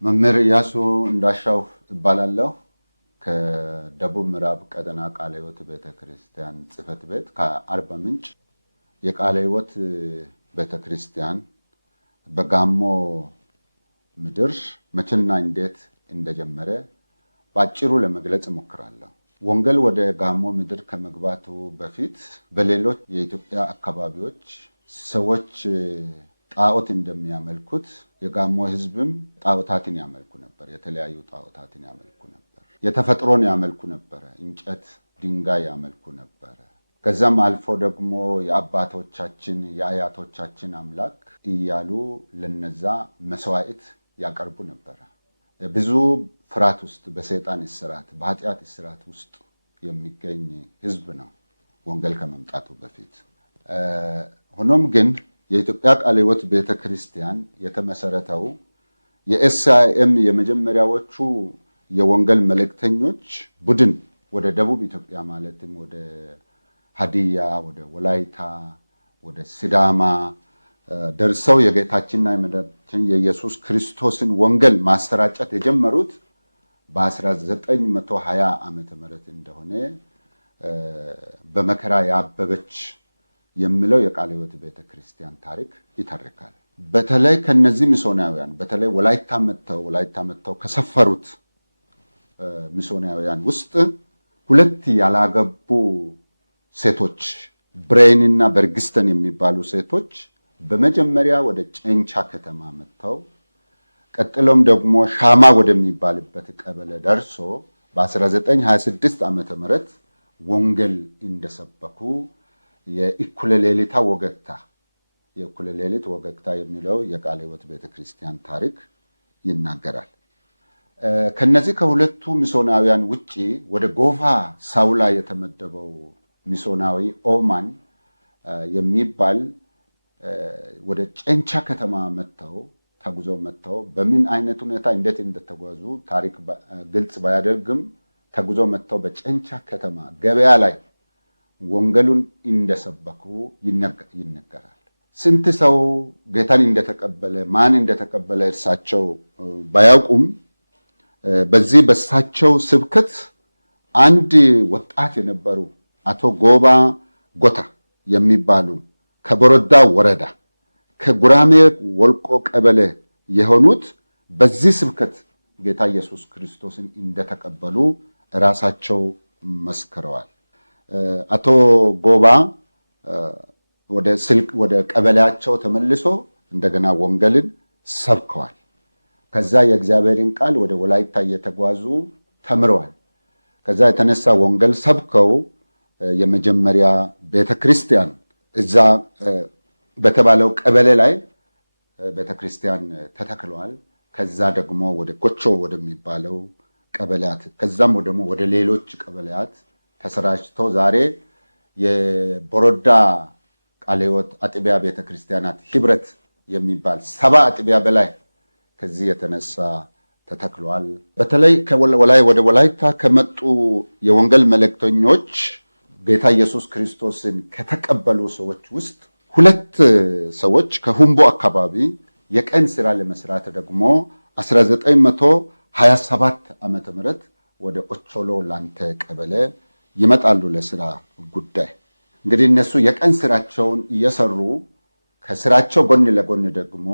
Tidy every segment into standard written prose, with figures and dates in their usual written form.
መምህር ኢያሱ እንዳሻው እባላለሁ ከደቡብ ምዕራብ ቀጠና ቃለ ሕይወት ቤተክርስቲያን ጽሕፈት ቤት ከአርባ ምንጭ የቃለ ሕይወት ቤተክርስቲያን በጋሞ ምድር መቼና እንዴት እንደጀመረ ባጭሩ ለመግለጽ እሞክራለሁ። ወንጌል ወደ ጋሞ ምድር ከመግባቱ በፊት በሌሎች የኢትዮጵያ አካባቢዎች ሰዎች ጣዖት እንደሚያመልኩት የጋሞ ሕዝብም ጣዖታትን ያመልኩ ነበር። የተለያዩ ጣዖታትን ያመልኩ ነበር። የተፈጥሮን ያመልኩ ነበር። እንጨት፣ ድንጋይ ያመልኩ ነበር። ከዛም አልፎ ደግሞ የአባቶቻችን የአያቶቻችን አምላክ እያሉ ለነዛ መስዋዕት ያቀርቡ ነበር። ብዙ ፍርሃት ውስጥ በሰይጣን እስራት በኃጢአት እስራት ውስጥ የሚገኝ ሕዝብ ነው ወንጌል ከመምጣቱ በፊት። ሆኖም ግን የኢትዮጵያ ቃለ ሕይወት ቤተክርስቲያን የተመሰረተው የኤስአይኤም የመጀመሪያዎቹ የወንጌል መልእክተኞች ቡድን ወደ ደቡብ ኢትዮጵያ ማለትም ወደ ሀዲያ፣ ወደ ወላይታ፣ ወደ ሲዳማ ደርሰው የጌታችንና የመድኃኒታችን የኢየሱስ ክርስቶስን ወንጌል ማሰራጨት የጀመሩት በ1920 ዓመተ ምህረት እንደሆነ በመከራ ያበበች የሚለው የቃለ ሕይወት ቤተክርስቲያን ታሪክ ይተርካል። በተለይ ከነዚህ ሚስዮናውያን በተለይ ወላይታ መጥተው ከሰፈሩት ሚስዮናውያን ውስጥ ሁለት ያላገቡ ሴቶች ብሬንና በርግስተን የሚባሉ ሴቶች በመጀመሪያ ወደ ጨንቻ ከተማ መጥተው ቀጥሎም ደግሞ ሻማ ወደሚባልበት ቀበሌ ደርሶ በ1926 ዓመተ ምህረት ወንጌል እንደሰበኩ የእኩለ ሌሊት ወገግታ የሚለው የቃለ ሕይወት ቤተክርስቲያን ታሪክ ይናገራል። ከነዚህ ከሁለቱ ሚስዮናውያን ውጪ ወደ ጎፋ ሳውላ የተመደበው ሚስዮናዊ ኦማን የሚባል ወደ ጨንቻ ከተማ ተጉዘው መጥተው በምን አይነት ሁኔታ እንዴት እንደተጓዙ ታሪክ ግልጽ ባያደርግም ተጉዘው መጥተው በጨንቻ ከተማ ገበያ ላይ ወንጌሉን እንደሰበኩ ይነገራል። ስንት ሰው ጌታን እንደተቀበለ ማን እንደተቀበለ እርሳቸው ባያውቁም በዚህ በሳቸው ስብከት አንድ ወጣት የነበሩ አቶ ጎባ ጎታ የሚባሉ ከቦረዳ ወረዳ ከጉራሜ ወልቆ ቀበሌ የሆኑት በዚህ ስብከት ጌታ ኢየሱስ ክርስቶስን እንደተቀበሉ ራሳቸው መስክረዋል። አቶ ጎባ ወደ ቀበሌያቸው ተመልሶ እንደገና ወንጌልን ሰብከዋል። ከዛ የእግዚአብሔርን ቃል ወደ ወላይታ እየተጓዙ ተምረዋል። ከዛ የተነሳ ወንጌል ሰብከው የመጀመሪያ ቤተክርስቲያን እዛ በተባለው ቀበሌ ላይ ቤተክርስቲያን ተተክለዋል። ከዛ ደግሞ ወደ ኮቾ ወደሚባለው ቀበሌያት ከዛም ደግሞ ወደ ሌሎች ቀበሌያት ተሰራጭተው ዛሬ የቦረዳ ቃለ ሕይወት አጥቢያ ቤተክርስቲያናት ህብረት የሚባል 7 አጥቢያ በላይ ከዚህ የተነሳ ተተክለዋል። በተለይ ወደ ወላይታ ከመጡ የወንጌል መልእክተኞች ጌታ ኢየሱስ ክርስቶስን ከተቀበሉ ሰዎች ውስጥ 2 ሰዎች ከሁምቦ አካባቢ የቀን ስራ ለመስራት ደግሞ 1927 ዓመተ ምህረት ወደ ኦቾሎ ላንተ ቀበሌ ይመጣሉ ለስራ ጉዳይ። እንግዲህ እነሱ የቀን ስራቸውን እየሰሩ ከስራቸው ጎን ለጎን ደግሞ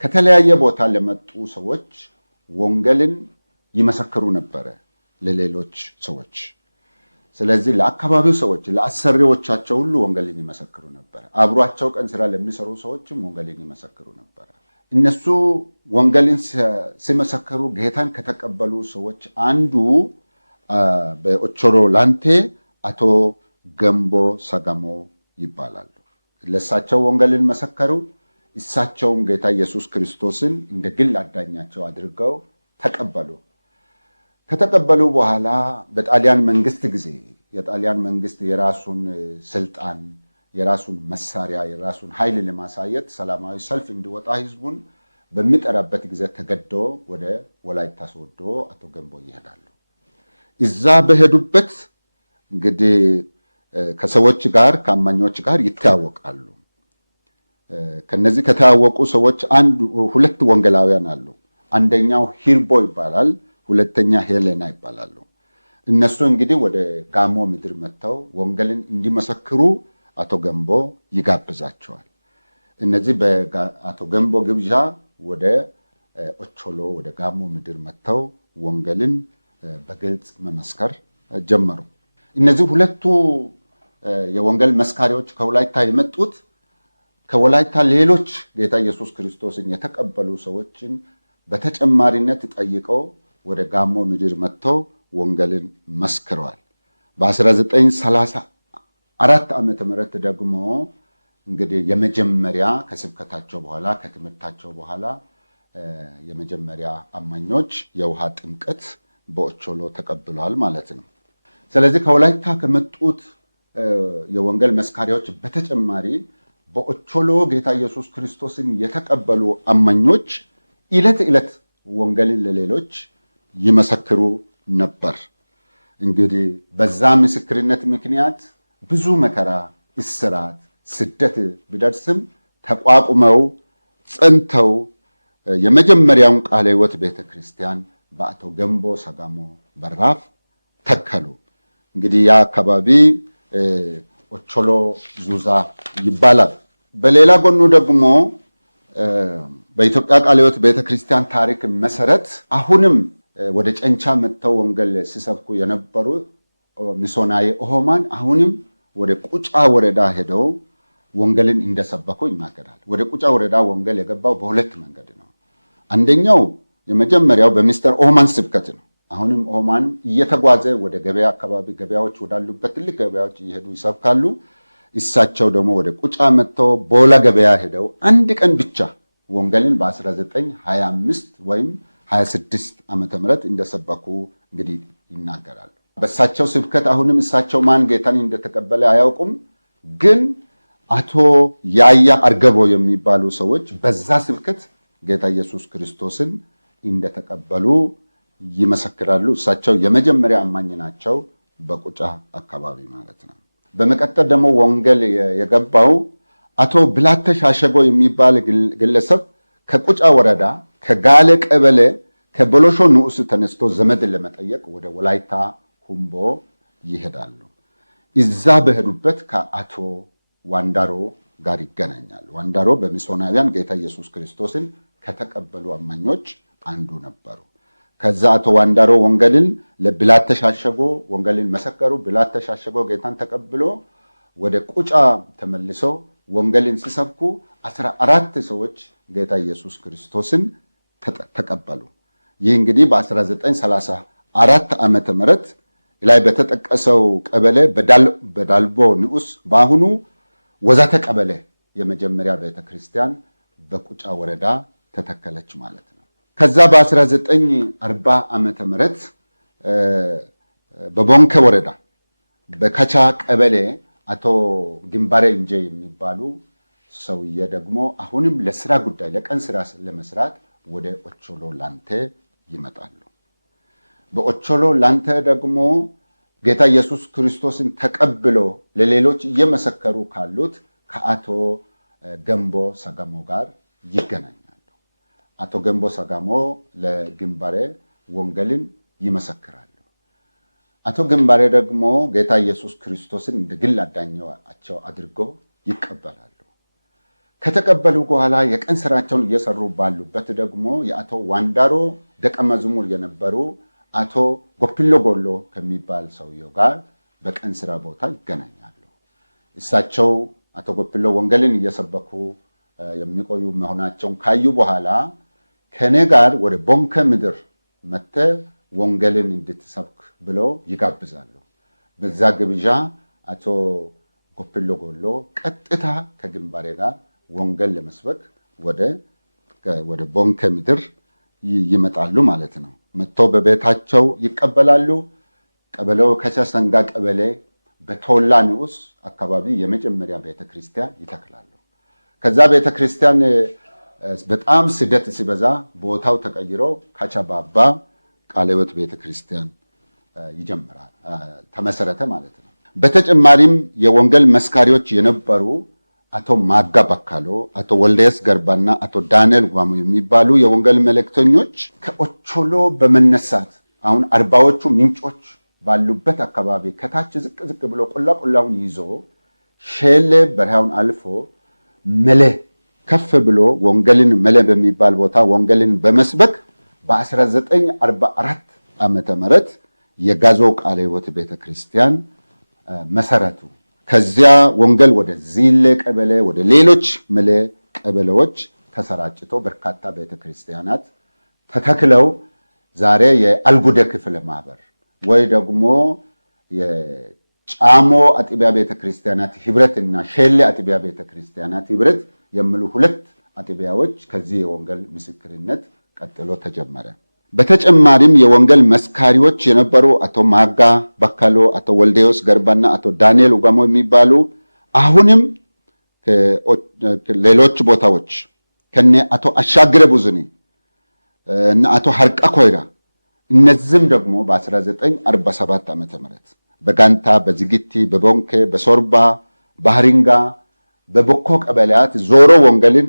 ከተለያየ ቦታ ለመጡ ሰዎች ወንጌልን ይመሰክሩ ነበር ለሌሎች ሰዎች። ስለዚህ ለአካባቢው ሰዎች ለአሰሪዎቻቸው ሁሉ ወንጌልን ይመሰክሩ ነበር። አብሯቸው ቀን ስራ ለሚሰሩ ሰዎችም ወንጌልን ይመሰክሩ ነበር። እነሱ ወንጌልን ሲመሰክሩ ጌታን ከተቀበሉ ሰዎች አንዱ በኦቾሎ ላንቴ አቶ ገንቦ ሰጋሞ ይባላሉ። ለሳቸው ወንጌልን መሰከሩ። እሳቸውም ጌታ ኢየሱስ ክርስቶስን እንደ ግል አዳኛቸው አድርገው ተቀበሉ። ከተቀበሉ በኋላ በጣሊያን መንግስት ጊዜ የጣሊያን መንግስት የራሱን ስልጣን፣ የራሱን መሳሪያ፣ የራሱን ኃይል ለማሳየት ሰላማዊ ሰልፍ እንዲወጣ ህዝቡን በሚጠራበት ጊዜ ተገዶ ወደ ወላይታ ሶዶ አቶ ገንቦ ይሄዳሉ። እዛ በሄዱበት እንግዲህ ከሰዎች ጋር ከአማኞች ጋር ይተዋወቃሉ። ከነዚህ ከተዋወቁ ሰዎች ሁለት ወንጌላውያን አሉ። አንደኛው ሂርቦ ይባላል፣ ሁለተኛ ሄሌና ይባላሉ። እነሱ እንግዲህ ወደ ጋሞ ምድር መጥተው ወንጌልን እንዲመሰክሩ አቶ ገንቦ ይጋብዛቸዋል። እነዚህ በአቶ ገንቦ ግብዣ ወደ ኦቾሎ ወደ ጋሞ ምድር መጥተው ወንጌልን በግልጽ መመስከር ጀመሩ። እነዚህ ሁለቱ የወንጌል መስካሪዎች ከወላይታ የመጡት ከወላይታ ሌሎች ጌታ ኢየሱስ ክርስቶስን የተቀበሉ ሰዎችን በተጨማሪነት ጠይቀው ወደ ጋሞ ምድር መጥተው ወንጌልን መስክረዋል። በ1934 ዓመተ ምህረት ደግሞ እንግዲህ የመጀመሪያ ከስብከታቸው በኋላ ከትምህርታቸው በኋላ የመጀመሪያ አማኞች የውሃ ጥምቀት በኦቾሎ ተቀብለዋል ማለት ነው። ስለዚህ ከወላይታ ከመጡት የወንጌል መስካሪዎች በተጨማሪ በኦቾሎ ጌታ ኢየሱስ ክርስቶስን የተቀበሉ አማኞች ዕለት ዕለት ወንጌልን ለሌሎች ይመሰክሩ ነበር። እንግዲህ በዛ ምስክርነት ምክንያት ብዙ መከራ፣ እስራት፣ ስደት ቢደርስም ተቋቁመው ጸንተው የመጀመሪያውን ቃለ ሕይወት ቤተክርስቲያን በአቶ ገንቦ ሰጋሞ በራፍ ተከሉ። እንግዲህ ያ አካባቢ ኦቾሎ ዙዛ ይባላል። በሌላ ጎኑ ደግሞ በኢትዮጵያ ቃለ ሕይወት ቤተክርስቲያን ታሪክ መሰረት አሁንም ወደ ጨንቻ መጥተው ወንጌል ሲሰብኩ የነበሩ ሚሶናዊ ኦሆማን አሁንም ወደ ቁጫ ወረዳ ሄደው ወንጌልን እንደሰበኩ ይናገራል። ወደ ቁጫ ወረዳ ወንጌል የገባው በሁለት መንገድ ነው። አንደኛው የመጀመሪያው በሚስተር ኦሆማን ስብከት ነው። አሁንም ኦሆማን እየተጓዘ ወደ ገበያ አካባቢ ገበያዎች ወዳሉበት ትልቅ ገበያዎች እየሄዱ ይሰብካሉ። እሳቸው ደግሞ ወደ ቁጫ መጥተው ቦላ ገበያ ሄደው አንድ ቀን ብቻ ወንጌልን በ1925 ወይም 26 ዓመተ ምህረት እንደሰበኩ እንግዲህ ይናገራሉ። በእሳቸው ስብከት አሁንም እሳቸው ማን ጌታን እንደተቀበለ አያውቁም። ግን አቶ ያያ አርገቦ የሚባሉ ሰዎች በዛ ስብከት ጌታ ኢየሱስ ክርስቶስን እንደተቀበሉ ይመሰክራሉ። እሳቸው የመጀመሪያ አማኝ ናቸው፣ በቁጫ አካባቢ ማለት ነው። በመቀጠል ደግሞ ወንጌል የገባው አቶ ብላተ ሻሸጎ የሚባል ግለሰብ ከቁጫ ወረዳ ከጋለ ቀበሌ ከቦሎሾ ንዑስ ተነስቶ ዘመድ ለመጠየቅ ወደ ወላይታ ሁምቦ ይሄዳሉ። እዛ በሄዱበት ከአቶ ዋንዳሮ ጋር ይገናኛሉ። ዋንዳሮ በሚሶናውያን ጌታ ኢየሱስ ክርስቶስን ከተቀበሉ አማኞች አንዱ ነበሩ። ከዛ አቶ ዋንዳሮ ወንጌልን ለብላተ ሻሸጎ ወንጌልን መሰከሩ። ብላተ ሻሸጎ ጌታን ተቀብሎ ወደ ቁጫ ተመልሶ ወንጌልን ሲሰብኩ 14 ሰዎች ጌታ ኢየሱስ ክርስቶስን ተቀበሉ። ይህ እንግዲህ በ1934 ዓመተ ምህረት ላይ በተጠቀሰው ቀበሌ በዳልቦ ንዑስ በአሁኑ ወዛተ ቀበሌ የመጀመሪያ ቤተክርስቲያን በቁጫ ወረዳ ተተከለች ማለት ነው። ከዛ በ1940 ዓመተ ምህረት በቦንከ ወረዳ በከቻ ቀበሌ አቶ ግንባሬ እንጄ የሚባሉ ሰውዬ ደግሞ አሁንም ለስራ ጉዳይ ለቀን ስራ ለመስራት ወደ ኦቾሎ ላንቴ ይመጣሉ። በኦቾሎ ላንቴ ደግሞ ጌታ ኢየሱስ ክርስቶስን ተቀብሎ ለሌሎች እየመሰከሩ ካሉት ከአቶ ገንቦ ሰጋሞ ጋር ይገናኛሉ። አቶ ገንቦ ሰጋሞ ለግንባሬ ወንጌልን ይመሰክራሉ። አቶ ግንባሬ ደግሞ ጌታ ኢየሱስ ክርስቶስን እንደ ግል አዳኛቸው አድርገው ይቀበላሉ። ከተቀበሉ በኋላ የቀን ስራቸውን እየሰሩ ባሉበት ደግሞ የአቶ ዋንዳሮ ደቀ መዝሙር የነበሩ አቶ ጎፒሎ ጎሎ ከሚባል ሰውየው ጋር በቀን ስራ ቦታ ይገናኛሉ። እሳቸው አቶ ጎፒሎ ወንጌልን እየሰበኩ የሚቆዩ መሆናቸውን ካዩ በኋላ ከኔ ጋር ወደ ቦንከ ምድር መጥተ ወንጌልን እንድትሰብክ ብለው ይጋብዛሉ። በዛ ግብዣ አቶ ጎፒሎ ጎሎ ቀጥታ ከግንባሬ ጋር ወንጌል ለመስበክ ወደ ቦንከ ምድር ይመጣሉ ማለት ነው። መጥተው በቤታቸው ይቀበላሉ። ቀበሌው ከሰሰንጋ ቀበሌ በቶላ ንዑስ አካባቢ የመጀመሪያ ቤተክርስቲያን ይተክላሉ። ከዛ ቤተክርስቲያን በጣም ስደት ሲበዛ ቦታው ተቀይሮ ካቻባባ ቃለ ሕይወት ቤተክርስቲያን ይጀምራል ተመሰረተ ማለት ነው። በተጨማሪም የወንጌል መስካሪዎች የነበሩ አቶ ማጋ በካሎ፣ አቶ ወልደየስ ገርባና አቶ ዳንኤል ጓሙ የሚባሉ የወንጌል መልእክተኞች ከኦቾሎ በመነሳት አሁን አርባዎቹ ምንጮች ባሉበት አካባቢ ከታች ዝቅ ዝቅ ብሎ ቆላቆላውን ይዞ ሼሌ በረሃውን አልፎ መለ ከፍ ብሎ ወንጌልን መለ በሚባል ቦታ ወንጌልን በመስበክ በ1944 ዓመተ ምህረት የጋዞ ቃለ ሕይወት ቤተክርስቲያን መሰረቱ። ከዚያ ወንጌል ወደ ዚሌ ቀበሌ ወደ ሌሎች መለ ቀበሌዎች ተሰራጭቶ በርካታ ቤተክርስቲያናት ተተክለው ዛሬ የአልጉደ ክፍለ ማህበር ወይ ደግሞ የጫሞ አጥቢያ ቤተክርስቲያናት ህብረትና ሼሌ አጥቢያ ቤተክርስቲያናት ህብረት የሚሉ ሁለት አጥቢያዎች ከዚህ የወንጌል ምስክርነት ቀጥሎ ተጀመረ። በተጨማሪም የወንጌል መስካሪዎች የነበሩ አቶ ማጋ በካሎ፣ አቶ ወልደዮስ ገርባና አቶ ዳንኤል ኡጋሞ የሚባሉ አሁንም ሌሎች ቦታዎች ከነ አቶ አሻግረ ቡዝኒ እና አቶ ሀርቃ ኮይራ እነዚህም ደግሞ በ1947 ዓመተ ምህረት በጋንታ፣ በዝግቲ፣ በቦንኬ፣ በሶርባ፣ በሐሪንጋ፣ በቦኮ ቀበሌያት ዞሮ ወንጌልን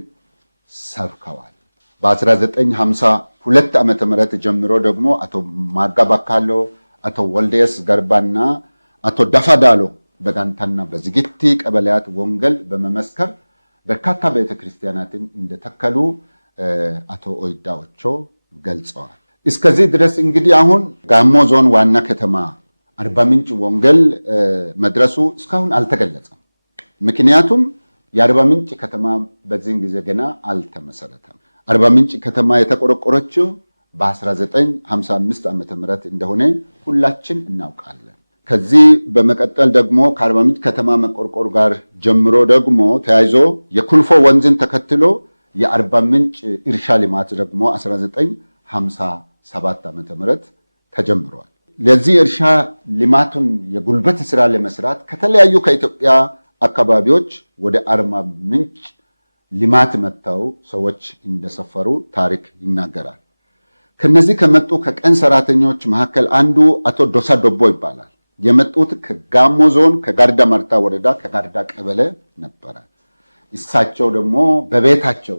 ሰብከዋል። በ1952 ዓመተ ምህረት ጀምሮ ደግሞ አቶ ማጋ በካሎ፣ አቶ ወልደየስ ገርባና አቶ ዳፋዳሎ በጋንታና በዝግቲ ቀበሌያት ወንጌል በመመስከር በርካታ ቤተክርስቲያናትን እንደተከሉ አቶ ኦይዳ ኦቾ ገልጸዋል። እስከዚህ ድረስ እንግዲህ አሁን ጋሞ ዞን ዋና ከተማ አርባ ምንጭ ወንጌል መድረሱ እስካሁን አልተገለጸም። ምክንያቱም የአርባ ምንጭ ከተማ በዚህን ጊዜ ገና አልተመሰረተም። አርባ ምንጭ ከተማ የተቆረቆረችው በ1955 ዓመተ ምህረት እንደሆነ ሁላችን እናውቃለን። ከዚህ በመቀጠል ደግሞ ከአርባ ምንጭ ከተማ መቆርቆር ጋር ጀምሮ ደግሞ ተያይዞ የኩልፎ ወንዝን ተከትሎ የአርባ ምንጭ እርሻ ልማት ደግሞ 1957 ዓመተ ምህረት ተጀምሯል። ለዚህ እርሻ ልማቱን የጉልበት ስራ ለመስራት ከተለያዩ ከኢትዮጵያ አካባቢዎች ወደ አርባ ምንጭ ልማት መጥተው ሰዎች እንደሰፈሩ ታሪክ ይናገራል። ከነዚህ ከመጡ ከቀን ሰራተኞች መካከል አንዱ አቶ ዶሳ ዶቦ ይባላል። የመጡት ከጋሞ ዞን ከጋርዳ ማርታ ወረዳ ከጋርዳ ቀበሌ ነበረ። እሳቸው ደግሞ በቤታቸው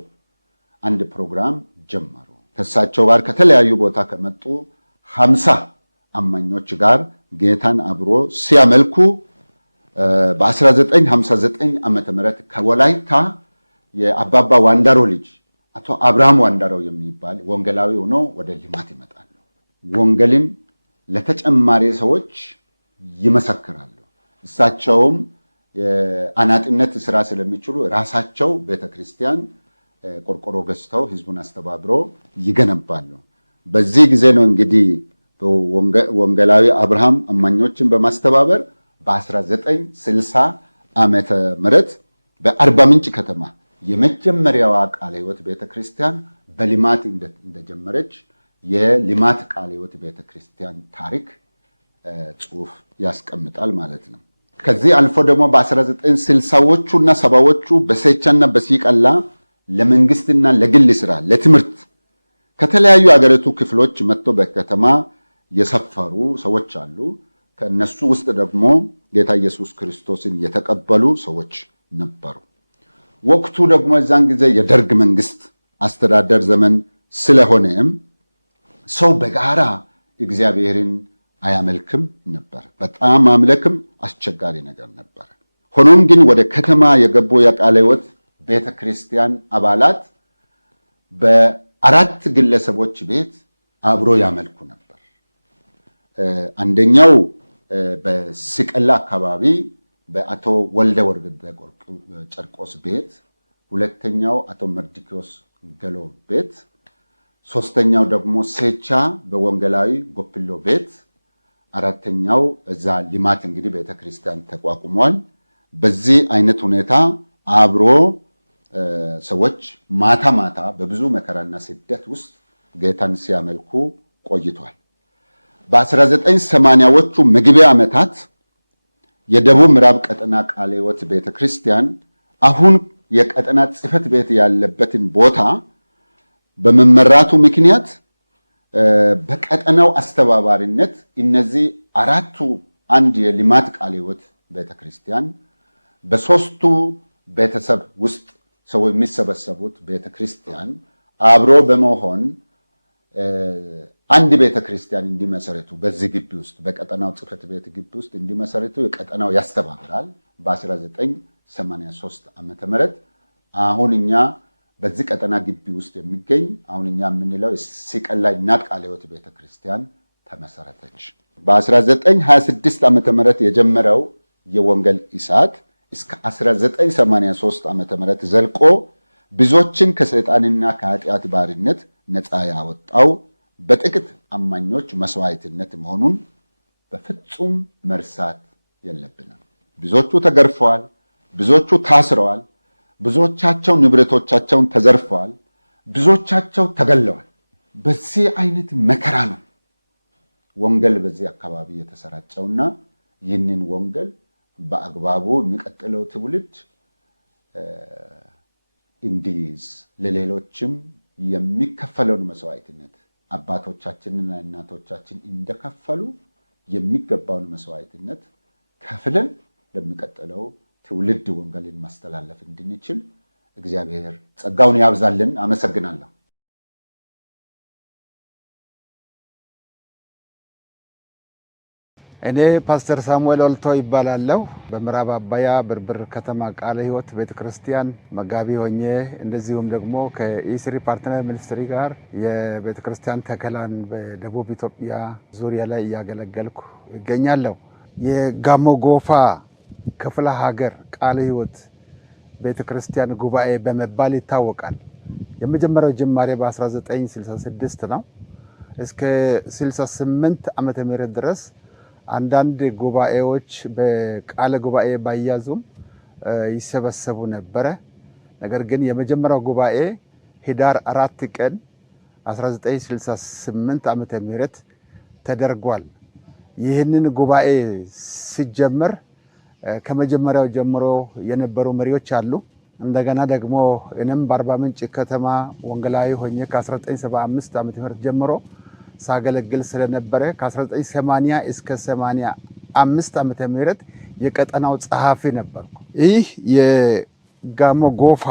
አንድ ፕሮግራም ጀመሩ። ከእሳቸው ጋር ከተለያዩ ቦታ ከመጡ 50 አማኞች ጋር ጌታን አብሮ ሲያመልኩ በ1959 ዓመተ ምህረት ከወላይታ የአባባ ዋንዳሮ ልጅ አቶ አብርሃም ዋንዳሮ የሚባል ወንጌላዊ ሆኖ ወደ ልማት ይመጣሉ። ወንጌልን ለተጨማሪ ሰዎች ይመሰክራሉ። እሳቸውም የአናጢነት ስራ ስለሚችሉ ራሳቸው ቤተክርስቲያን ቆርቆሮ ገዝተው ህዝቡን አስተባብሮ ይገነባሉ። በዚህ ጊዜ ነው እንግዲህ ወንጌላዊ አብርሃም አማኞችን በማስተባበር በ1960 ዓመተ ምህረት በአርባ ምንጭ ከተማ የመጀመሪያዋ ቃለ ሕይወት ቤተክርስቲያን በልማት እንደጀመረች የልማት ቃለ ሕይወት ቤተክርስቲያን ታሪክ ጽሑፍ ያስቀምጣል ማለት ነው። ከዚህ አልፎ ደግሞ በ1960ዎቹ እና 70ዎቹ በሴቻና በሲቀላ ለመንግስትና ለግል ስራ ለትምህርት ከተለያዩ አገሪቱ ክፍሎች መጥቶ በከተማ የሰፈሩ ሰዎች አሉ። ከነሱ ውስጥ ደግሞ ጌታ ኢየሱስ ክርስቶስን የተቀበሉ ሰዎች ነበሩ። ወቅቱ ደግሞ እዛን ጊዜ የደርግ መንግስት አስተዳደር ዘመን ስለሆነም ሰው በጋራ እግዚአብሔርን አያመልክም ነበር። በጣም ማምለክም አስቸጋሪ ነገር ነበር። ሆኖም ግን ወደ ከተማ የገቡ የቃለ ሕይወት ቤተክርስቲያን አባላት በአራት ግለሰቦች ቤት አብሮ ያመልኩ ነበር። አንደኛው በስቀላ አካባቢ በአቶ ወልደ ወርደ ጨርቆስ ቤት፣ ሁለተኛው አቶ መርዲኪዮስ ገሎ ቤት፣ ሶስተኛው ደግሞ ሴቻ በወንጌላዊ ጎፕሎ ቤት፣ አራተኛው እዛ ሊማት እንግዲህ ቤተክርስቲያን ተቋቁሟል። በዚህ አይነት ሁኔታ አብሮ ሰዎች ማታ ማታ በብዙ መከራና ስደት ውስጥ ጌታን ሲያመልኩ ቆይቷል። በ1980ዎቹ መግቢያ ዓመታት የደቡብ ምዕራብ ቀጠና ቃለ ሕይወት ቤተክርስቲያን አሁን የቀጠና ጽሕፈት ቤት ያለበትን ቦታ በመመራቱ ምክንያት በቀጠናው አስተባባሪነት እነዚህ አራቱ አንድ የሊማት ቃለ ሕይወት ቤተክርስቲያን በሶስቱ ቤተሰብ ውስጥ ሰው የሚሰበሰቡት ቤተክርስቲያን አብሮ በመሆን አንድ ቤተክርስቲያን እንዲመሰረቱ በዚህ ግቢ ውስጥ በቀጠናው ጽሕፈት ቤት ግቢ ውስጥ እንዲመሰረቱ የቀጠናው ያስተባብራል። በ1983 ዓመተ ምህረት አሁን እኛ በዚህ ቀጠና ግቢ ውስጥ የሚገኝ አሁን እኛ የምንለው ሲቀላ እናት ቃለ ሕይወት ቤተክርስቲያን ተመሰረተች። በ1926 ዓመተ ምህረት የጀመረው የወንጌል ኢሳት እስከ 1983 ዓመተ ምህረት ዘልቆ ብዙዎችን ከሰይጣንና ከኃጢአት ባርነት ነፃ ያወጣው በጥቂት አማኞች መስዋዕትነት መሆኑን በፍጹም መርሳት የለብንም። ብዙዎቹ ተገርፈዋል፣ ብዙዎቹ ታስረዋል፣ ብዙዎቻቸው ንብረቶቻቸውን ተዘርፈዋል፣ ብዙዎቻቸው ተገለዋል። በዚህ አይነት መከራ ነው ወንጌል በዚህ አካባቢ የተሰራጨውና ይህንን ወንጌል በአግባቡ የሚቀጥለው ትውልድ እንዲይዝ ለሌሎችም የሚከፈለውን መስዋዕትነት አባቶቻችንና እናቶቻችን እንደከፈሉ የሚገባውን መስዋዕትነት ከፍለን ለሚቀጥለው ትውልድ ወንጌልን ማስተላለፍ እንድንችል እግዚአብሔር ጸጋውን ያብዛልን። አመሰግናለሁ። እኔ ፓስተር ሳሙኤል ወልቶ ይባላለሁ። በምዕራብ አባያ ብርብር ከተማ ቃለ ሕይወት ቤተክርስቲያን መጋቢ ሆኜ እንደዚሁም ደግሞ ከኢስሪ ፓርትነር ሚኒስትሪ ጋር የቤተክርስቲያን ተከላን በደቡብ ኢትዮጵያ ዙሪያ ላይ እያገለገልኩ ይገኛለሁ። የጋሞ ጎፋ ክፍለ ሀገር ቃለ ሕይወት ቤተክርስቲያን ጉባኤ በመባል ይታወቃል። የመጀመሪያው ጅማሬ በ1966 ነው። እስከ 68 ዓመተ ምህረት ድረስ አንዳንድ ጉባኤዎች በቃለ ጉባኤ ባያዙም ይሰበሰቡ ነበረ። ነገር ግን የመጀመሪያው ጉባኤ ህዳር 4 ቀን 1968 ዓመተ ምህረት ተደርጓል። ይህንን ጉባኤ ሲጀመር ከመጀመሪያው ጀምሮ የነበሩ መሪዎች አሉ። እንደገና ደግሞ እኔም በአርባ ምንጭ ከተማ ወንጌላዊ ሆኜ ከ1975 ዓመተ ምህረት ጀምሮ ሳገለግል ስለነበረ ከ1980 እስከ 85 ዓመተ ምህረት የቀጠናው ጸሐፊ ነበርኩ። ይህ የጋሞ ጎፋ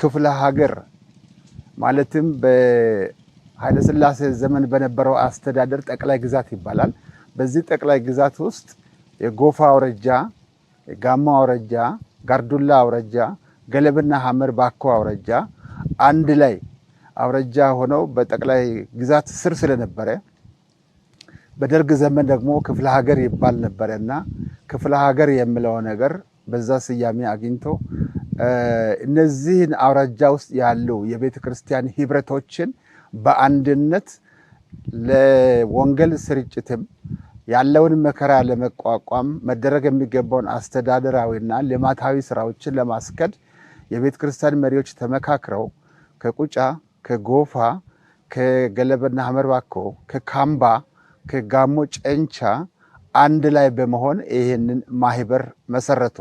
ክፍለ ሀገር ማለትም በኃይለ ሥላሴ ዘመን በነበረው አስተዳደር ጠቅላይ ግዛት ይባላል። በዚህ ጠቅላይ ግዛት ውስጥ የጎፋ አውራጃ፣ የጋሞ አውራጃ፣ ጋርዱላ አውራጃ፣ ገለብና ሐመር ባኮ አውራጃ አንድ ላይ አውራጃ ሆነው በጠቅላይ ግዛት ስር ስለነበረ በደርግ ዘመን ደግሞ ክፍለ ሀገር ይባል ነበረና ክፍለ ሀገር የሚለው ነገር በዛ ስያሜ አግኝቶ እነዚህን አውራጃ ውስጥ ያሉ የቤተ ክርስቲያን ህብረቶችን በአንድነት ለወንጌል ስርጭትም ያለውን መከራ ለመቋቋም መደረግ የሚገባውን አስተዳደራዊና ልማታዊ ስራዎችን ለማስከድ የቤተ ክርስቲያን መሪዎች ተመካክረው ከቁጫ፣ ከጎፋ፣ ከገለበና ሐመር ባኮ፣ ከካምባ፣ ከጋሞ ጨንቻ አንድ ላይ በመሆን ይህንን ማህበር መሰረቱ።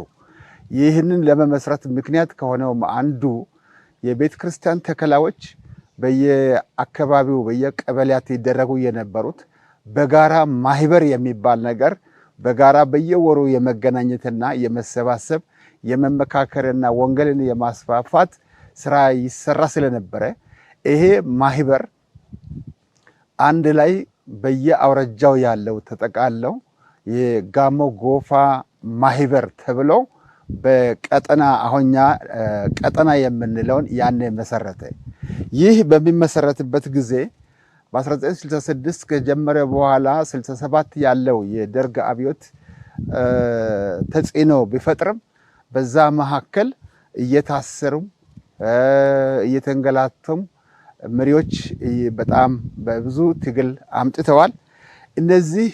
ይህንን ለመመስረት ምክንያት ከሆነው አንዱ የቤተ ክርስቲያን ተከላዎች በየአካባቢው በየቀበሌያት ይደረጉ የነበሩት በጋራ ማህበር የሚባል ነገር በጋራ በየወሩ የመገናኘትና የመሰባሰብ የመመካከርና ወንጌልን የማስፋፋት ስራ ይሰራ ስለነበረ ይሄ ማህበር አንድ ላይ በየአውራጃው ያለው ተጠቃለው የጋሞ ጎፋ ማህበር ተብሎ በቀጠና አሁኛ ቀጠና የምንለውን ያኔ መሰረተ። ይህ በሚመሰረትበት ጊዜ በ1966 ከጀመረ በኋላ 67 ያለው የደርግ አብዮት ተጽዕኖ ቢፈጥርም በዛ መካከል እየታሰሩ እየተንገላቱም መሪዎች በጣም በብዙ ትግል አምጥተዋል። እነዚህ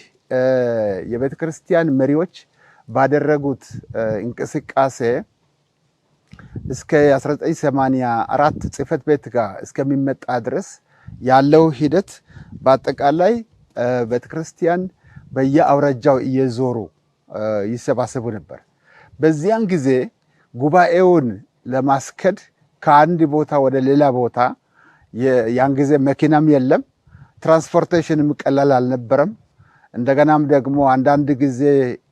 የቤተ ክርስቲያን መሪዎች ባደረጉት እንቅስቃሴ እስከ 1984 ጽሕፈት ቤት ጋር እስከሚመጣ ድረስ ያለው ሂደት በአጠቃላይ ቤተ ክርስቲያን በየአውራጃው እየዞሩ ይሰባሰቡ ነበር። በዚያን ጊዜ ጉባኤውን ለማስከድ ከአንድ ቦታ ወደ ሌላ ቦታ ያን ጊዜ መኪናም የለም፣ ትራንስፖርቴሽንም ቀላል አልነበረም። እንደገናም ደግሞ አንዳንድ ጊዜ